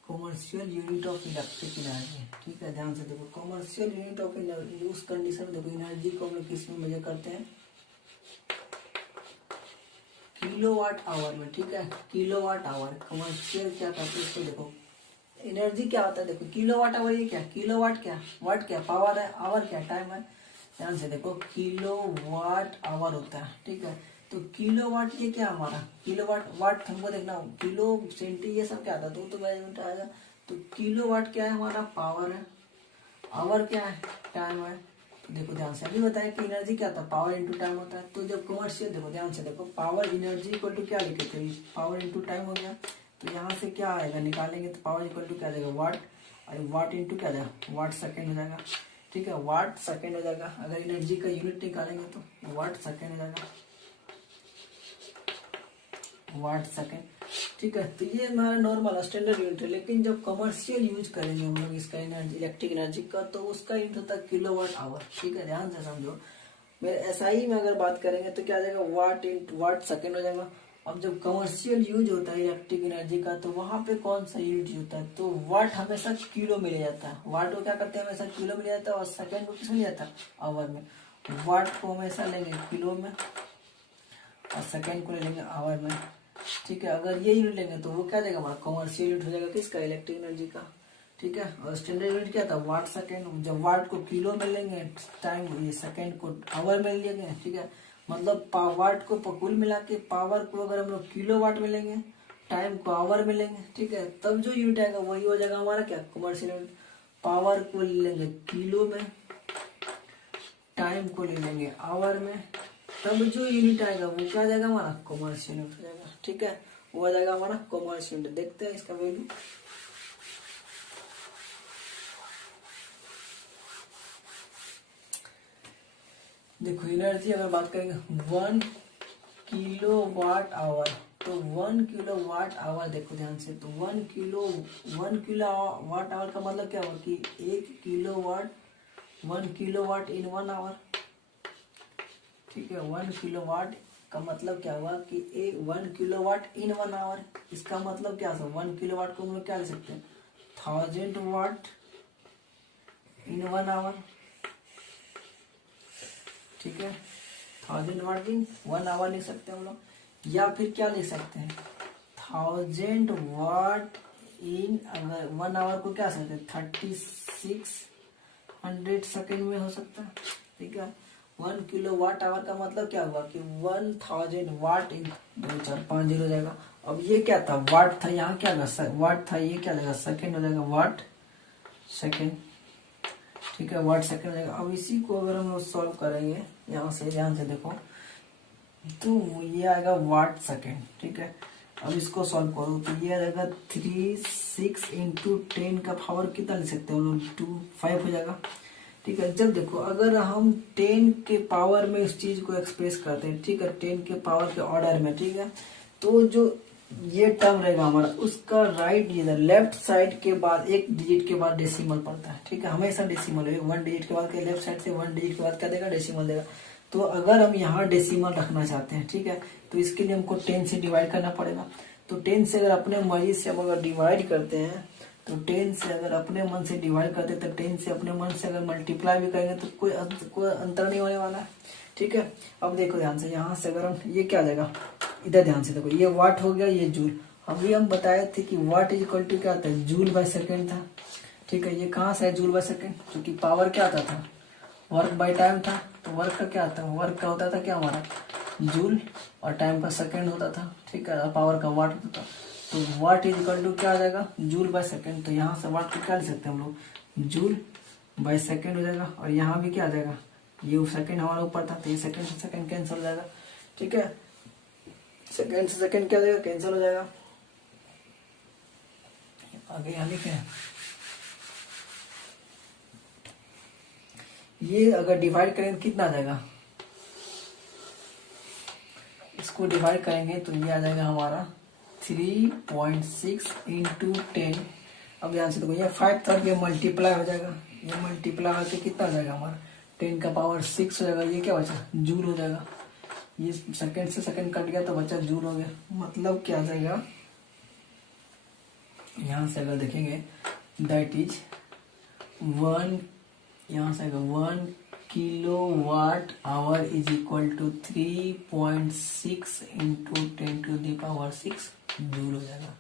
commercial unit of electric energy. ठीक है, ध्यान से देखो, कॉमर्शियल यूनिट ऑफ एनर्जी, उस कंडीशन में देखो एनर्जी को हम लोग किस में मेजर करते हैं? किलोवाट आवर में। ठीक है, किलोवाट आवर, कॉमर्शियल क्या करते हैं इसको देखो, एनर्जी क्या होता है देखो, किलोवाट आवर, ये क्या? किलोवाट क्या? वाट क्या? पावर है, आवर क्या? टाइम है। ध्यान से देखो, किलोवाट आवर होता है। ठीक है, तो किलोवाट ये क्या हमारा? किलोवाट, वाट हमको देखना, किलो सेंटी ये सब क्या आता है, तो मेजरमेंट आएगा। तो किलोवाट क्या है? हमारा पावर है। आवर क्या है? टाइम है। तो देखो ध्यान से, अभी बताया कि एनर्जी क्या था? पावर इंटू टाइम होता है। तो जब कमर्शियल, देखो ध्यान से देखो, पावर एनर्जी इक्वल टू क्या लिखे थे? पावर इंटू टाइम हो गया। तो यहाँ से क्या आएगा? निकालेंगे तो पावर इक्वल टू क्या जाएगा? वाट, और वाट इंटू क्या जाएगा? वाट सेकेंड हो जाएगा। ठीक है, वाट सेकेंड हो जाएगा। अगर एनर्जी का यूनिट निकालेंगे तो वाट सेकेंड हो जाएगा, वाट सेकेंड। ठीक है, तो ये हमारा नॉर्मल स्टैंडर्ड यूनिट है। लेकिन जब कमर्शियल यूज करेंगे हम लोग इसका एनर्जी, इलेक्ट्रिक एनर्जी का, तो उसका यूनिट होता है किलोवाट आवर। ठीक है, ध्यान से समझो। मेरे एसआई में अगर बात करेंगे तो क्या आ जाएगा? वाट इंटू वाट सेकेंड हो जाएगा। अब जब कमर्शियल यूज होता है इलेक्ट्रिक एनर्जी का, तो वहां पे कौन सा यूनिट होता है? तो वाट हमेशा किलो में लिया जाता है। वाट को क्या करते हैं? हमेशा किलो में लिया जाता है। और सेकेंड को किस में लिया जाता है? आवर में। वाट को हमेशा लेंगे किलो में, और सेकेंड को ले लेंगे आवर में। ठीक है, अगर ये यूनिट लेंगे तो वो क्या जाएगा? हमारा कमर्शियल यूनिट हो जाएगा किसका? इलेक्ट्रिक एनर्जी का। ठीक है, और स्टैंडर्ड यूनिट क्या था? Watt second. जब वाट को किलो में लेंगे, टाइम ये सेकेंड को आवर में लेंगे। ठीक है, मतलब वाट को कुल मिला के, पावर को अगर हम लोग किलो वाट में लेंगे, टाइम को आवर में लेंगे, ठीक है, तब जो यूनिट आएगा वही हो जाएगा हमारा क्या? Commercial unit. पावर को ले लेंगे किलो में, टाइम को ले लेंगे आवर में, तब जो यूनिट आएगा वो क्या जाएगा? हमारा कमर्शियल यूनिट हो जाएगा। ठीक है, वो आ जाएगा हमारा कमर्शियल यूनिट। देखते हैं इसका वैल्यू। देखो एनर्जी अगर बात करेंगे 1 किलोवाट आवर, तो 1 किलोवाट आवर देखो ध्यान से, तो 1 किलोवाट आवर का मतलब क्या हुआ कि 1 किलोवाट, 1 किलोवाट इन 1 आवर। ठीक है, 1 किलोवाट का मतलब क्या हुआ कि 1 किलोवाट इन 1 आवर। इसका मतलब क्या था, 1 किलोवाट को हम लोग क्या लिख सकते हैं, 1000 वाट इन 1 आवर। ठीक है, 1000 वाट इन 1 आवर लिख सकते हैं हम लोग, या फिर क्या लिख सकते हैं 1000 वाट इन, अगर 1 आवर को क्या सकते हैं 3600 सेकेंड में हो सकता है। ठीक है, 1 किलोवाट आवर का मतलब क्या हुआ कि 1000 वाट इन 2450 हो जाएगा। अब ये क्या था, वाट था, यहाँ क्या वाट था, ये क्या लगेगा सेकेंड हो जाएगा, वाट सेकेंड। ठीक है, वाट सेकेंड हो जाएगा। अब इसी को अगर हम लोग सॉल्व करेंगे यहाँ से, ध्यान से देखो, तो ये आएगा वाट सेकेंड। ठीक है, अब इसको सॉल्व करो तो ये आएगा 36 इंटू 10 का पावर कितना ले सकते हैं हम लोग, 25 हो जाएगा। ठीक है, जब देखो अगर हम 10 के पावर में इस चीज को एक्सप्रेस करते हैं, ठीक है, 10 के पावर के ऑर्डर में, ठीक है, तो जो ये टर्म रहेगा हमारा, उसका राइट इधर लेफ्ट साइड के बाद एक डिजिट के बाद डेसिमल पड़ता है। ठीक है, हमेशा डेसिमल है, 1 डिजिट के बाद लेफ्ट साइड से 1 डिजिट के बाद क्या देगा, डेसिमल देगा। तो अगर हम यहाँ डेसिमल रखना चाहते हैं, ठीक है, तो इसके लिए हमको 10 से डिवाइड करना पड़ेगा। तो 10 से अगर अपने मर्जी से हम अगर डिवाइड करते हैं, तो 10 से अगर अपने मन से डिवाइड करते हैं, तो 10 से अपने मन से अगर मल्टीप्लाई भी करेंगे तो कोई अंतर नहीं होने वाला है। ठीक है, अब देखो ध्यान से, यहाँ से अगर हम, ये क्या आ जाएगा, इधर ध्यान से देखो, ये वाट हो गया, ये जूल। अभी हम बताए थे कि वाट इज इक्वल टू क्या आता है, जूल बाय सेकेंड था। ठीक है, ये कहाँ से है, जूल बाय सेकेंड, क्योंकि पावर क्या आता था, वर्क बाय टाइम था। तो वर्क का क्या आता है, वर्क का होता था क्या हमारा, जूल, और टाइम का सेकेंड होता था। ठीक है, पावर का वाट होता था। तो वाट इज इक्वल टू क्या आ जाएगा, जूल बाय सेकेंड। तो यहाँ से वाट को क्या लिख सकते हैं हम लोग, जूल बाय सेकेंड हो जाएगा। और यहाँ भी क्या आ जाएगा, ये सेकेंड हमारा ऊपर था, तो ये सेकेंड से सेकेंड कैंसिल हो जाएगा। ठीक है, सेकेंड से सेकेंड क्या हो जाएगा, कैंसिल हो जाएगा। आगे यहाँ लिखे हैं, ये अगर डिवाइड करेंगे तो कितना आ जाएगा, इसको डिवाइड करेंगे तो ये आ जाएगा हमारा 3.6 इंटू 10। अब ध्यान से देखो, ये 5 तक ये मल्टीप्लाई हो जाएगा, ये मल्टीप्लाई होकर कितना आ जाएगा हमारा, 10 का पावर 6 हो जाएगा। ये क्या बचा, जूल हो जाएगा। ये सेकंड से सेकंड कट गया तो बचा जूल हो गया। मतलब क्या आ जाएगा, यहाँ से अगर देखेंगे दैट इज 1, यहाँ से 1 kilowatt hour is equal to 3.6 into 10 to the power 6 joule हो जाएगा।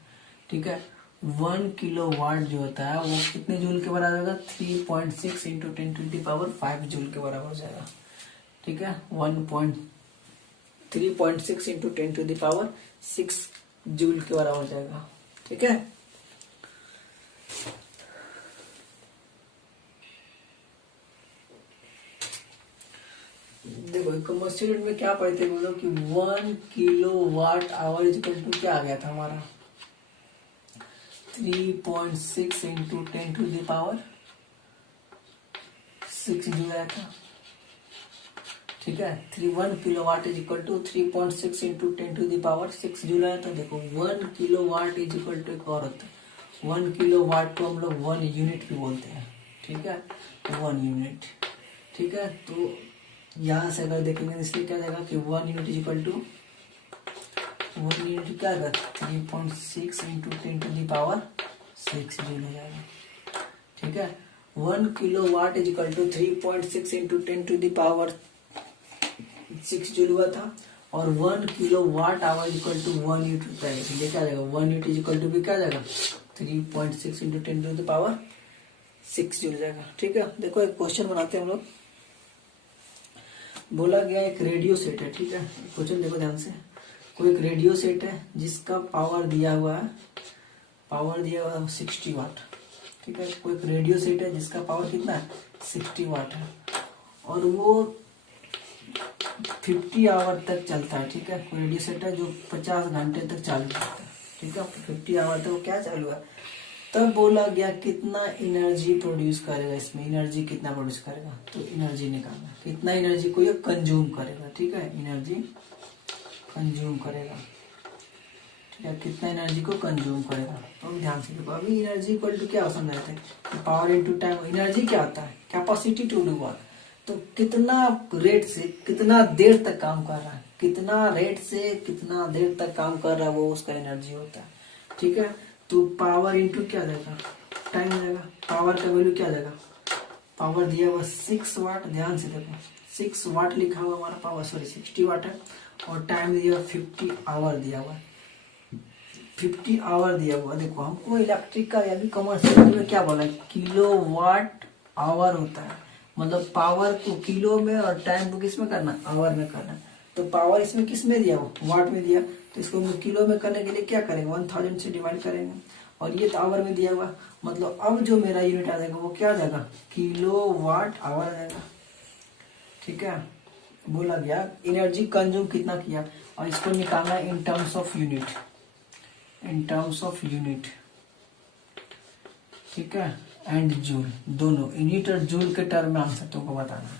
ठीक है, 1 किलोवाट जो होता है वो कितने जूल के बराबर होगा, 3.6 into 10 to the power 5 joule के बराबर हो जाएगा। ठीक है, 3.6 into 10 to the power 6 joule के बराबर हो जाएगा। ठीक है, देखो कमर्शियल यूनिट में क्या पढ़ते हैं बोलो कि 1 kilowatt hour is equal to क्या आ गया था हमारा, 3.6 into 10 to the power 6 joule आया था। ठीक है, 1 kilowatt is equal to 3.6 into 10 to the power 6 joule आया था। देखो 1 किलोवाट इज इक्वल टू एक और होता है, 1 किलोवाट को हम लोग 1 यूनिट भी बोलते हैं। ठीक है, 1 यूनिट। ठीक है, तो यहाँ से अगर देखेंगे इसलिए क्या जाएगा कि 1 unit is equal to 1 unit क्या आएगा, 3.6 into 10 to the power 6 joule हो जाएगा। ठीक है, 1 kilowatt is equal to 3.6 into 10 to the power 6 joule हुआ था, और 1 kilowatt hour is equal to 1 unit होता है, इसलिए क्या जाएगा 1 यूनिट इज इक्वल टू भी क्या जाएगा 3.6 into 10 to the power 6 joule जाएगा। ठीक है, देखो एक क्वेश्चन बनाते हैं हम लोग। बोला गया एक रेडियो सेट है। ठीक है, क्वेश्चन देखो ध्यान से, कोई एक रेडियो सेट है जिसका पावर दिया हुआ है, 60 वाट। ठीक है, कोई एक रेडियो सेट है जिसका पावर कितना है, 60 वाट है, और वो 50 आवर तक चलता है। ठीक है, कोई रेडियो सेट है जो 50 घंटे तक चालू रहता है। ठीक है, 50 आवर तक वो क्या चालू है, तब बोला गया कितना एनर्जी प्रोड्यूस करेगा, इसमें एनर्जी कितना प्रोड्यूस करेगा, तो एनर्जी निकालना कितना एनर्जी को ये कंज्यूम करेगा। ठीक है, एनर्जी कंज्यूम करेगा। ठीक है, कितना एनर्जी को कंज्यूम करेगा। तो ध्यान से देखो, अभी एनर्जी इक्वल टू क्या समझाते हैं, पावर इनटू टाइम। एनर्जी क्या आता है, कैपेसिटी टू डू वर्क। तो कितना रेट से कितना देर तक काम कर रहा है, कितना रेट से कितना देर तक काम कर रहा है, वो उसका एनर्जी होता है। ठीक है, तो पावर इंटू क्या जाएगा, टाइम जाएगा। पावर का वैल्यू क्या जाएगा, पावर दिया हुआ 6 वाट। ध्यान से देखो 6 वाट लिखा हुआ हमारा पावर, सॉरी 60 वाट है। और टाइम दिया हुआ 50 आवर दिया हुआ, 50 आवर दिया हुआ। देखो हमको इलेक्ट्रिक का या कमर्शियल में क्या बोला, किलो वाट आवर होता है। मतलब पावर को किलो में और टाइम को किस में करना, आवर में करना। तो पावर इसमें किस में दिया हुआ, वाट में दिया। तो इसको हम किलो में करने के लिए क्या करेंगे, 1000 से डिवाइड करेंगे। और ये तो आवर में दिया हुआ, मतलब अब जो मेरा यूनिट आ जाएगा वो क्या आ जाएगा, किलो वाट आवर आ जाएगा। ठीक है, बोला गया एनर्जी कंज्यूम कितना किया, और इसको निकालना in terms of unit, in terms of unit. ठीक है, एंड जूल, दोनों यूनिट और जूल के टर्म में आंसर तुमको बताना है।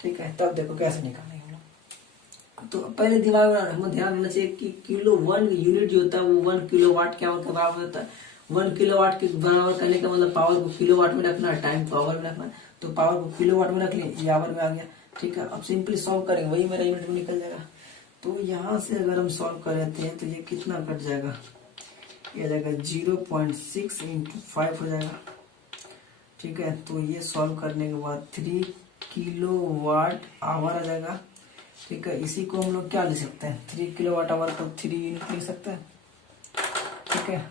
ठीक है, तब देखो कैसे निकालेंगे हम लोग। तो पहले दिमाग में हमें ध्यान रखना चाहिए कि किलो 1 यूनिट जो होता है वो 1 किलो वाट क्या बराबर होता है। 1 किलो वाट के बराबर करने का मतलब पावर को किलो वाट में रखना है, टाइम को आवर में रखना है। तो पावर को किलो वाट में रख लिया, ये आवर में आ गया। ठीक है, अब सिंपली सॉल्व करेंगे, वही मेरा यूनिट में निकल जाएगा। तो यहाँ से अगर हम सॉल्व कर लेते हैं तो ये कितना कट जाएगा, ये आ जाएगा 0.6 × 5 हो जाएगा। ठीक है, तो ये सॉल्व करने के बाद 3 किलो वाट आवर आ जाएगा। ठीक है, इसी को हम लोग क्या लिख सकते हैं, 3 किलो वाट आवर को 3 यूनिट लिख सकते हैं। ठीक है,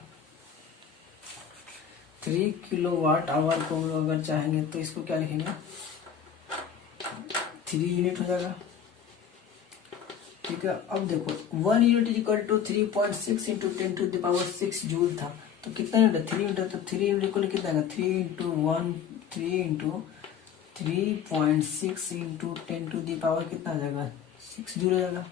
3 किलो वाट आवर को हम लोग अगर चाहेंगे तो इसको क्या लिखेंगे, 3 यूनिट हो जाएगा। ठीक है, अब देखो 1 unit is equal to 3.6 × 10⁻6 joule था। तो कितना यूनिट है, 3 यूनिट है। तो 3 यूनिट इक्वल कितना है, 3 × 1 3 × 3.6 × 10⁻, कितना आ जाएगा, 6 जूल आ जाएगा।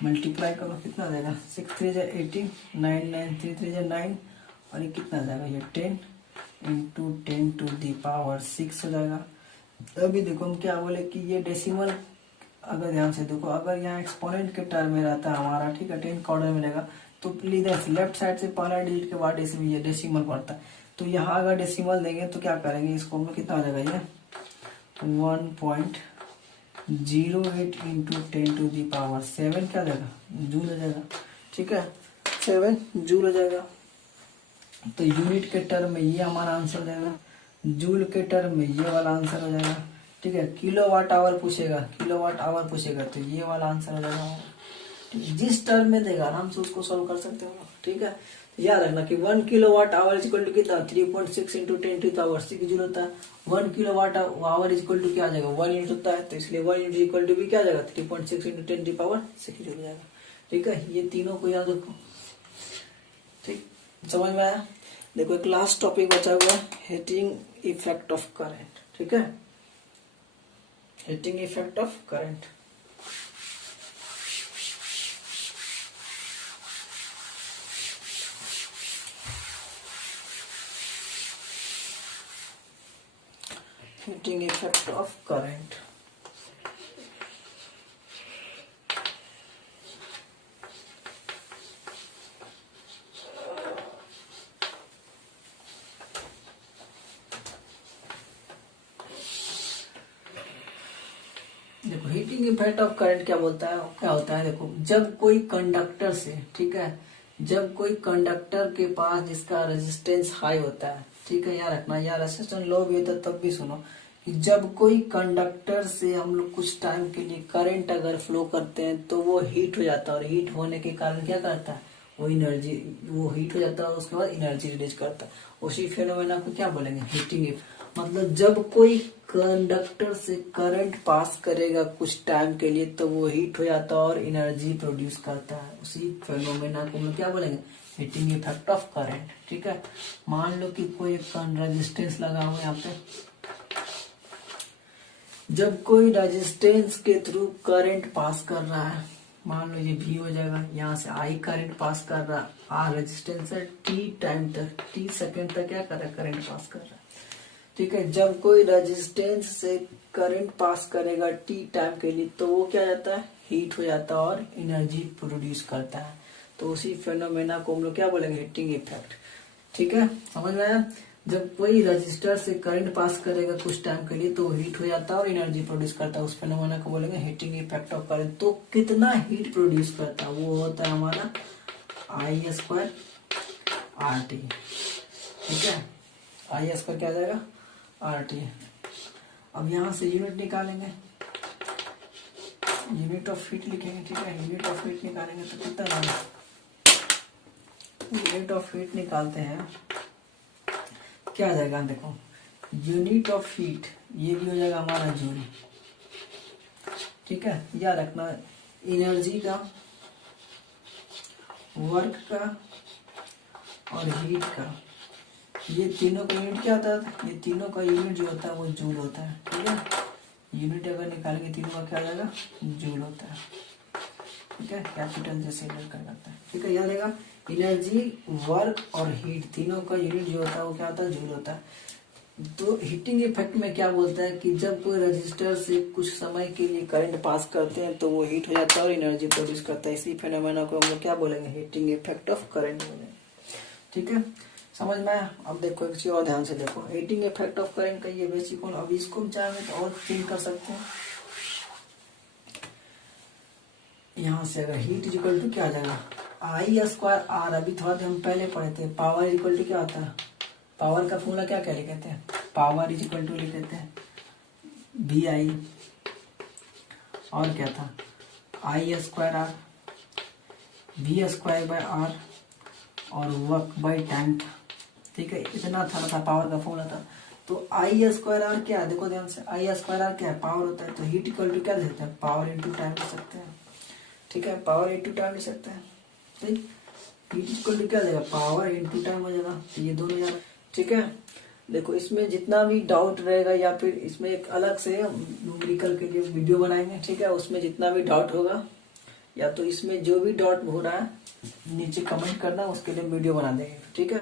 मल्टीप्लाई करो कितना आ जाएगा, 6 3 जा 18, 9 9 3 3 जा 9, और ये कितना आ जाएगा, ये 10 × 10⁻6 हो जाएगा। अभी देखो हम क्या बोले कि ये डेसिमल, अगर ध्यान से देखो अगर यहाँ एक्सपोनेंट के टर्म में रहता है हमारा, ठीक है, 10 का ऑर्डर मिलेगा, तो इधर लेफ्ट साइड से पहला डिजिट के बाद इसमें ये डेसिमल पड़ता है। तो यहाँ अगर डेसिमल देंगे तो क्या करेंगे, इसको हम कितना आ जाएगा, ये 1.08 × 10⁻7 क्या आ जाएगा, जूल आ जाएगा। ठीक है, 7 जूल आ जाएगा। तो यूनिट के टर्म में ये हमारा आंसर हो जाएगा, जूल के टर्म में ये वाला आंसर हो जाएगा। ठीक है, किलो वाट आवर पूछेगा, किलो वाट आवर पूछेगा तो ये वाला आंसर हो जाएगा। जिस टर्म में देगा आराम से उसको सॉल्व कर सकते हो। ठीक है, याद रखना कि 1 kilo watt hour is equal to कितना, 3.6 × 10⁻6 जूल होता है। 1 kilo watt hour is equal to क्या आ जाएगा, 1 यूनिट होता है। तो इसलिए 1 यूनिट इक्वल टू भी क्या आ जाएगा, 3.6 × 10⁻6 जूल हो जाएगा। ठीक है, ये तीनों को याद रखो। ठीक, समझ में आया। देखो एक लास्ट टॉपिक बचा हुआ है, हीटिंग इफेक्ट ऑफ करंट। ठीक है, heating effect of current. Heating effect of current. देखो हीटिंग इफेक्ट ऑफ करंट क्या बोलता है, क्या होता है, देखो जब कोई कंडक्टर से, ठीक है, जब कोई कंडक्टर के पास जिसका रेजिस्टेंस हाई होता है, ठीक है, याद रखना, या रेजिस्टेंस लो भी होता है तब भी सुनो कि जब कोई कंडक्टर से हम लोग कुछ टाइम के लिए करंट अगर फ्लो करते हैं तो वो हीट हो जाता है, और हीट होने के कारण क्या करता है, वो एनर्जी, वो हीट हो जाता है और उसके बाद एनर्जी रिलीज करता है। उसी फेनोमेना को क्या बोलेंगे, हीटिंग इफेक्ट। मतलब जब कोई कंडक्टर से करंट पास करेगा कुछ टाइम के लिए तो वो हीट हो जाता है और एनर्जी प्रोड्यूस करता है। उसी फेनोमेना को हम क्या बोलेंगे, हीटिंग इफेक्ट ऑफ करंट। ठीक है, मान लो कि कोई एक रेजिस्टेंस लगा हुआ है यहाँ पे, जब कोई रेजिस्टेंस के थ्रू करंट पास कर रहा है, मान लो ये भी हो जाएगा, यहाँ से आई करंट पास कर रहा, आर रेजिस्टेंस है, टी टाइम तक, टी सेकेंड तक क्या कर रहा है, करंट पास कर रहा है। ठीक है, जब कोई रेजिस्टेंस से करंट पास करेगा टी टाइम के लिए तो वो क्या जाता है, हीट हो जाता है और एनर्जी प्रोड्यूस करता है। तो उसी फेनोमेना को हम लोग क्या बोलेंगे, हीटिंग इफेक्ट। ठीक है, समझ में आया। जब कोई रजिस्टर से करंट पास करेगा कुछ टाइम के लिए तो हीट हो जाता है और एनर्जी प्रोड्यूस करता है, उस फेनोमेना को बोलेंगे हीटिंग इफेक्ट ऑफ करंट। तो कितना हीट प्रोड्यूस करता है, वो होता है हमारा आई स्क्वायर आर टी। ठीक है, आई स्क्वायर क्या जाएगा, आर टी। अब यहाँ से यूनिट निकालेंगे, यूनिट ऑफ हीट लिखेंगे। ठीक है, यूनिट ऑफ हीट निकालेंगे तो कितना आएगा, यूनिट ऑफ हीट निकालते हैं, क्या आ जाएगा, देखो यूनिट ऑफ हीट ये भी हो जाएगा हमारा जूल। ठीक है, याद रखना एनर्जी का, वर्क का और हीट का, ये तीनों का यूनिट क्या होता है, ये तीनों का यूनिट जो होता है वो जूल होता है। ठीक है, यूनिट अगर निकालेंगे तीनों का क्या आ जाएगा, जूल होता है। ठीक है, कैपिटल जैसे करता है। ठीक है, याद रहेगा एनर्जी, वर्क और हीट तीनों का यूनिट जो होता है वो क्या होता है, जूल होता है। तो हीटिंग इफेक्ट में क्या बोलता है कि जब कोई रजिस्टर से कुछ समय के लिए करंट पास करते हैं तो वो हीट हो जाता है और एनर्जी प्रोड्यूस करता है। इसी फेनोमेना को हम लोग क्या बोलेंगे, हीटिंग इफेक्ट ऑफ करंट बोलेंगे। ठीक है, समझ में आया। अब देखो एक चीज और ध्यान से देखो, हीटिंग इफेक्ट ऑफ करंट का ये बेसिक कौन, अब इसको हम चाहेंगे तो और फील कर सकते हैं। यहाँ से अगर हीट इक्वल टू क्या आ जाएगा, आई स्क्वायर आर। अभी थोड़ा देर हम पहले पढ़े थे, पावर इक्वल टू क्या होता है, पावर का फॉर्मूला क्या क्या लिखते हैं, पावर इज इक्वल टू लिखते हैं बी आई, और क्या था, I square R, V square by R और वर्क बाय टाइम था। ठीक है, इतना था पावर का फॉर्मूला था। तो आई स्क्वायर आर क्या है, देखो ध्यान से, आई स्क्वायर आर क्या है, पावर होता है। तो हीट इक्वल टू क्या लिख सकते हैं, पावर इंटू टाइम लिख सकते हैं। ठीक है, पावर इंटू टाइम लिख सकते हैं। ठीक, हीट इक्वल टू क्या देगा, पावर इंटू टाइम हो जाएगा, तो ये दोनों जाएगा। ठीक है, देखो इसमें जितना भी डाउट रहेगा या फिर इसमें एक अलग से न्यूमेरिकल के लिए वीडियो बनाएंगे। ठीक है, उसमें जितना भी डाउट होगा या तो इसमें जो भी डाउट हो रहा है नीचे कमेंट करना, उसके लिए वीडियो बना देंगे। ठीक है।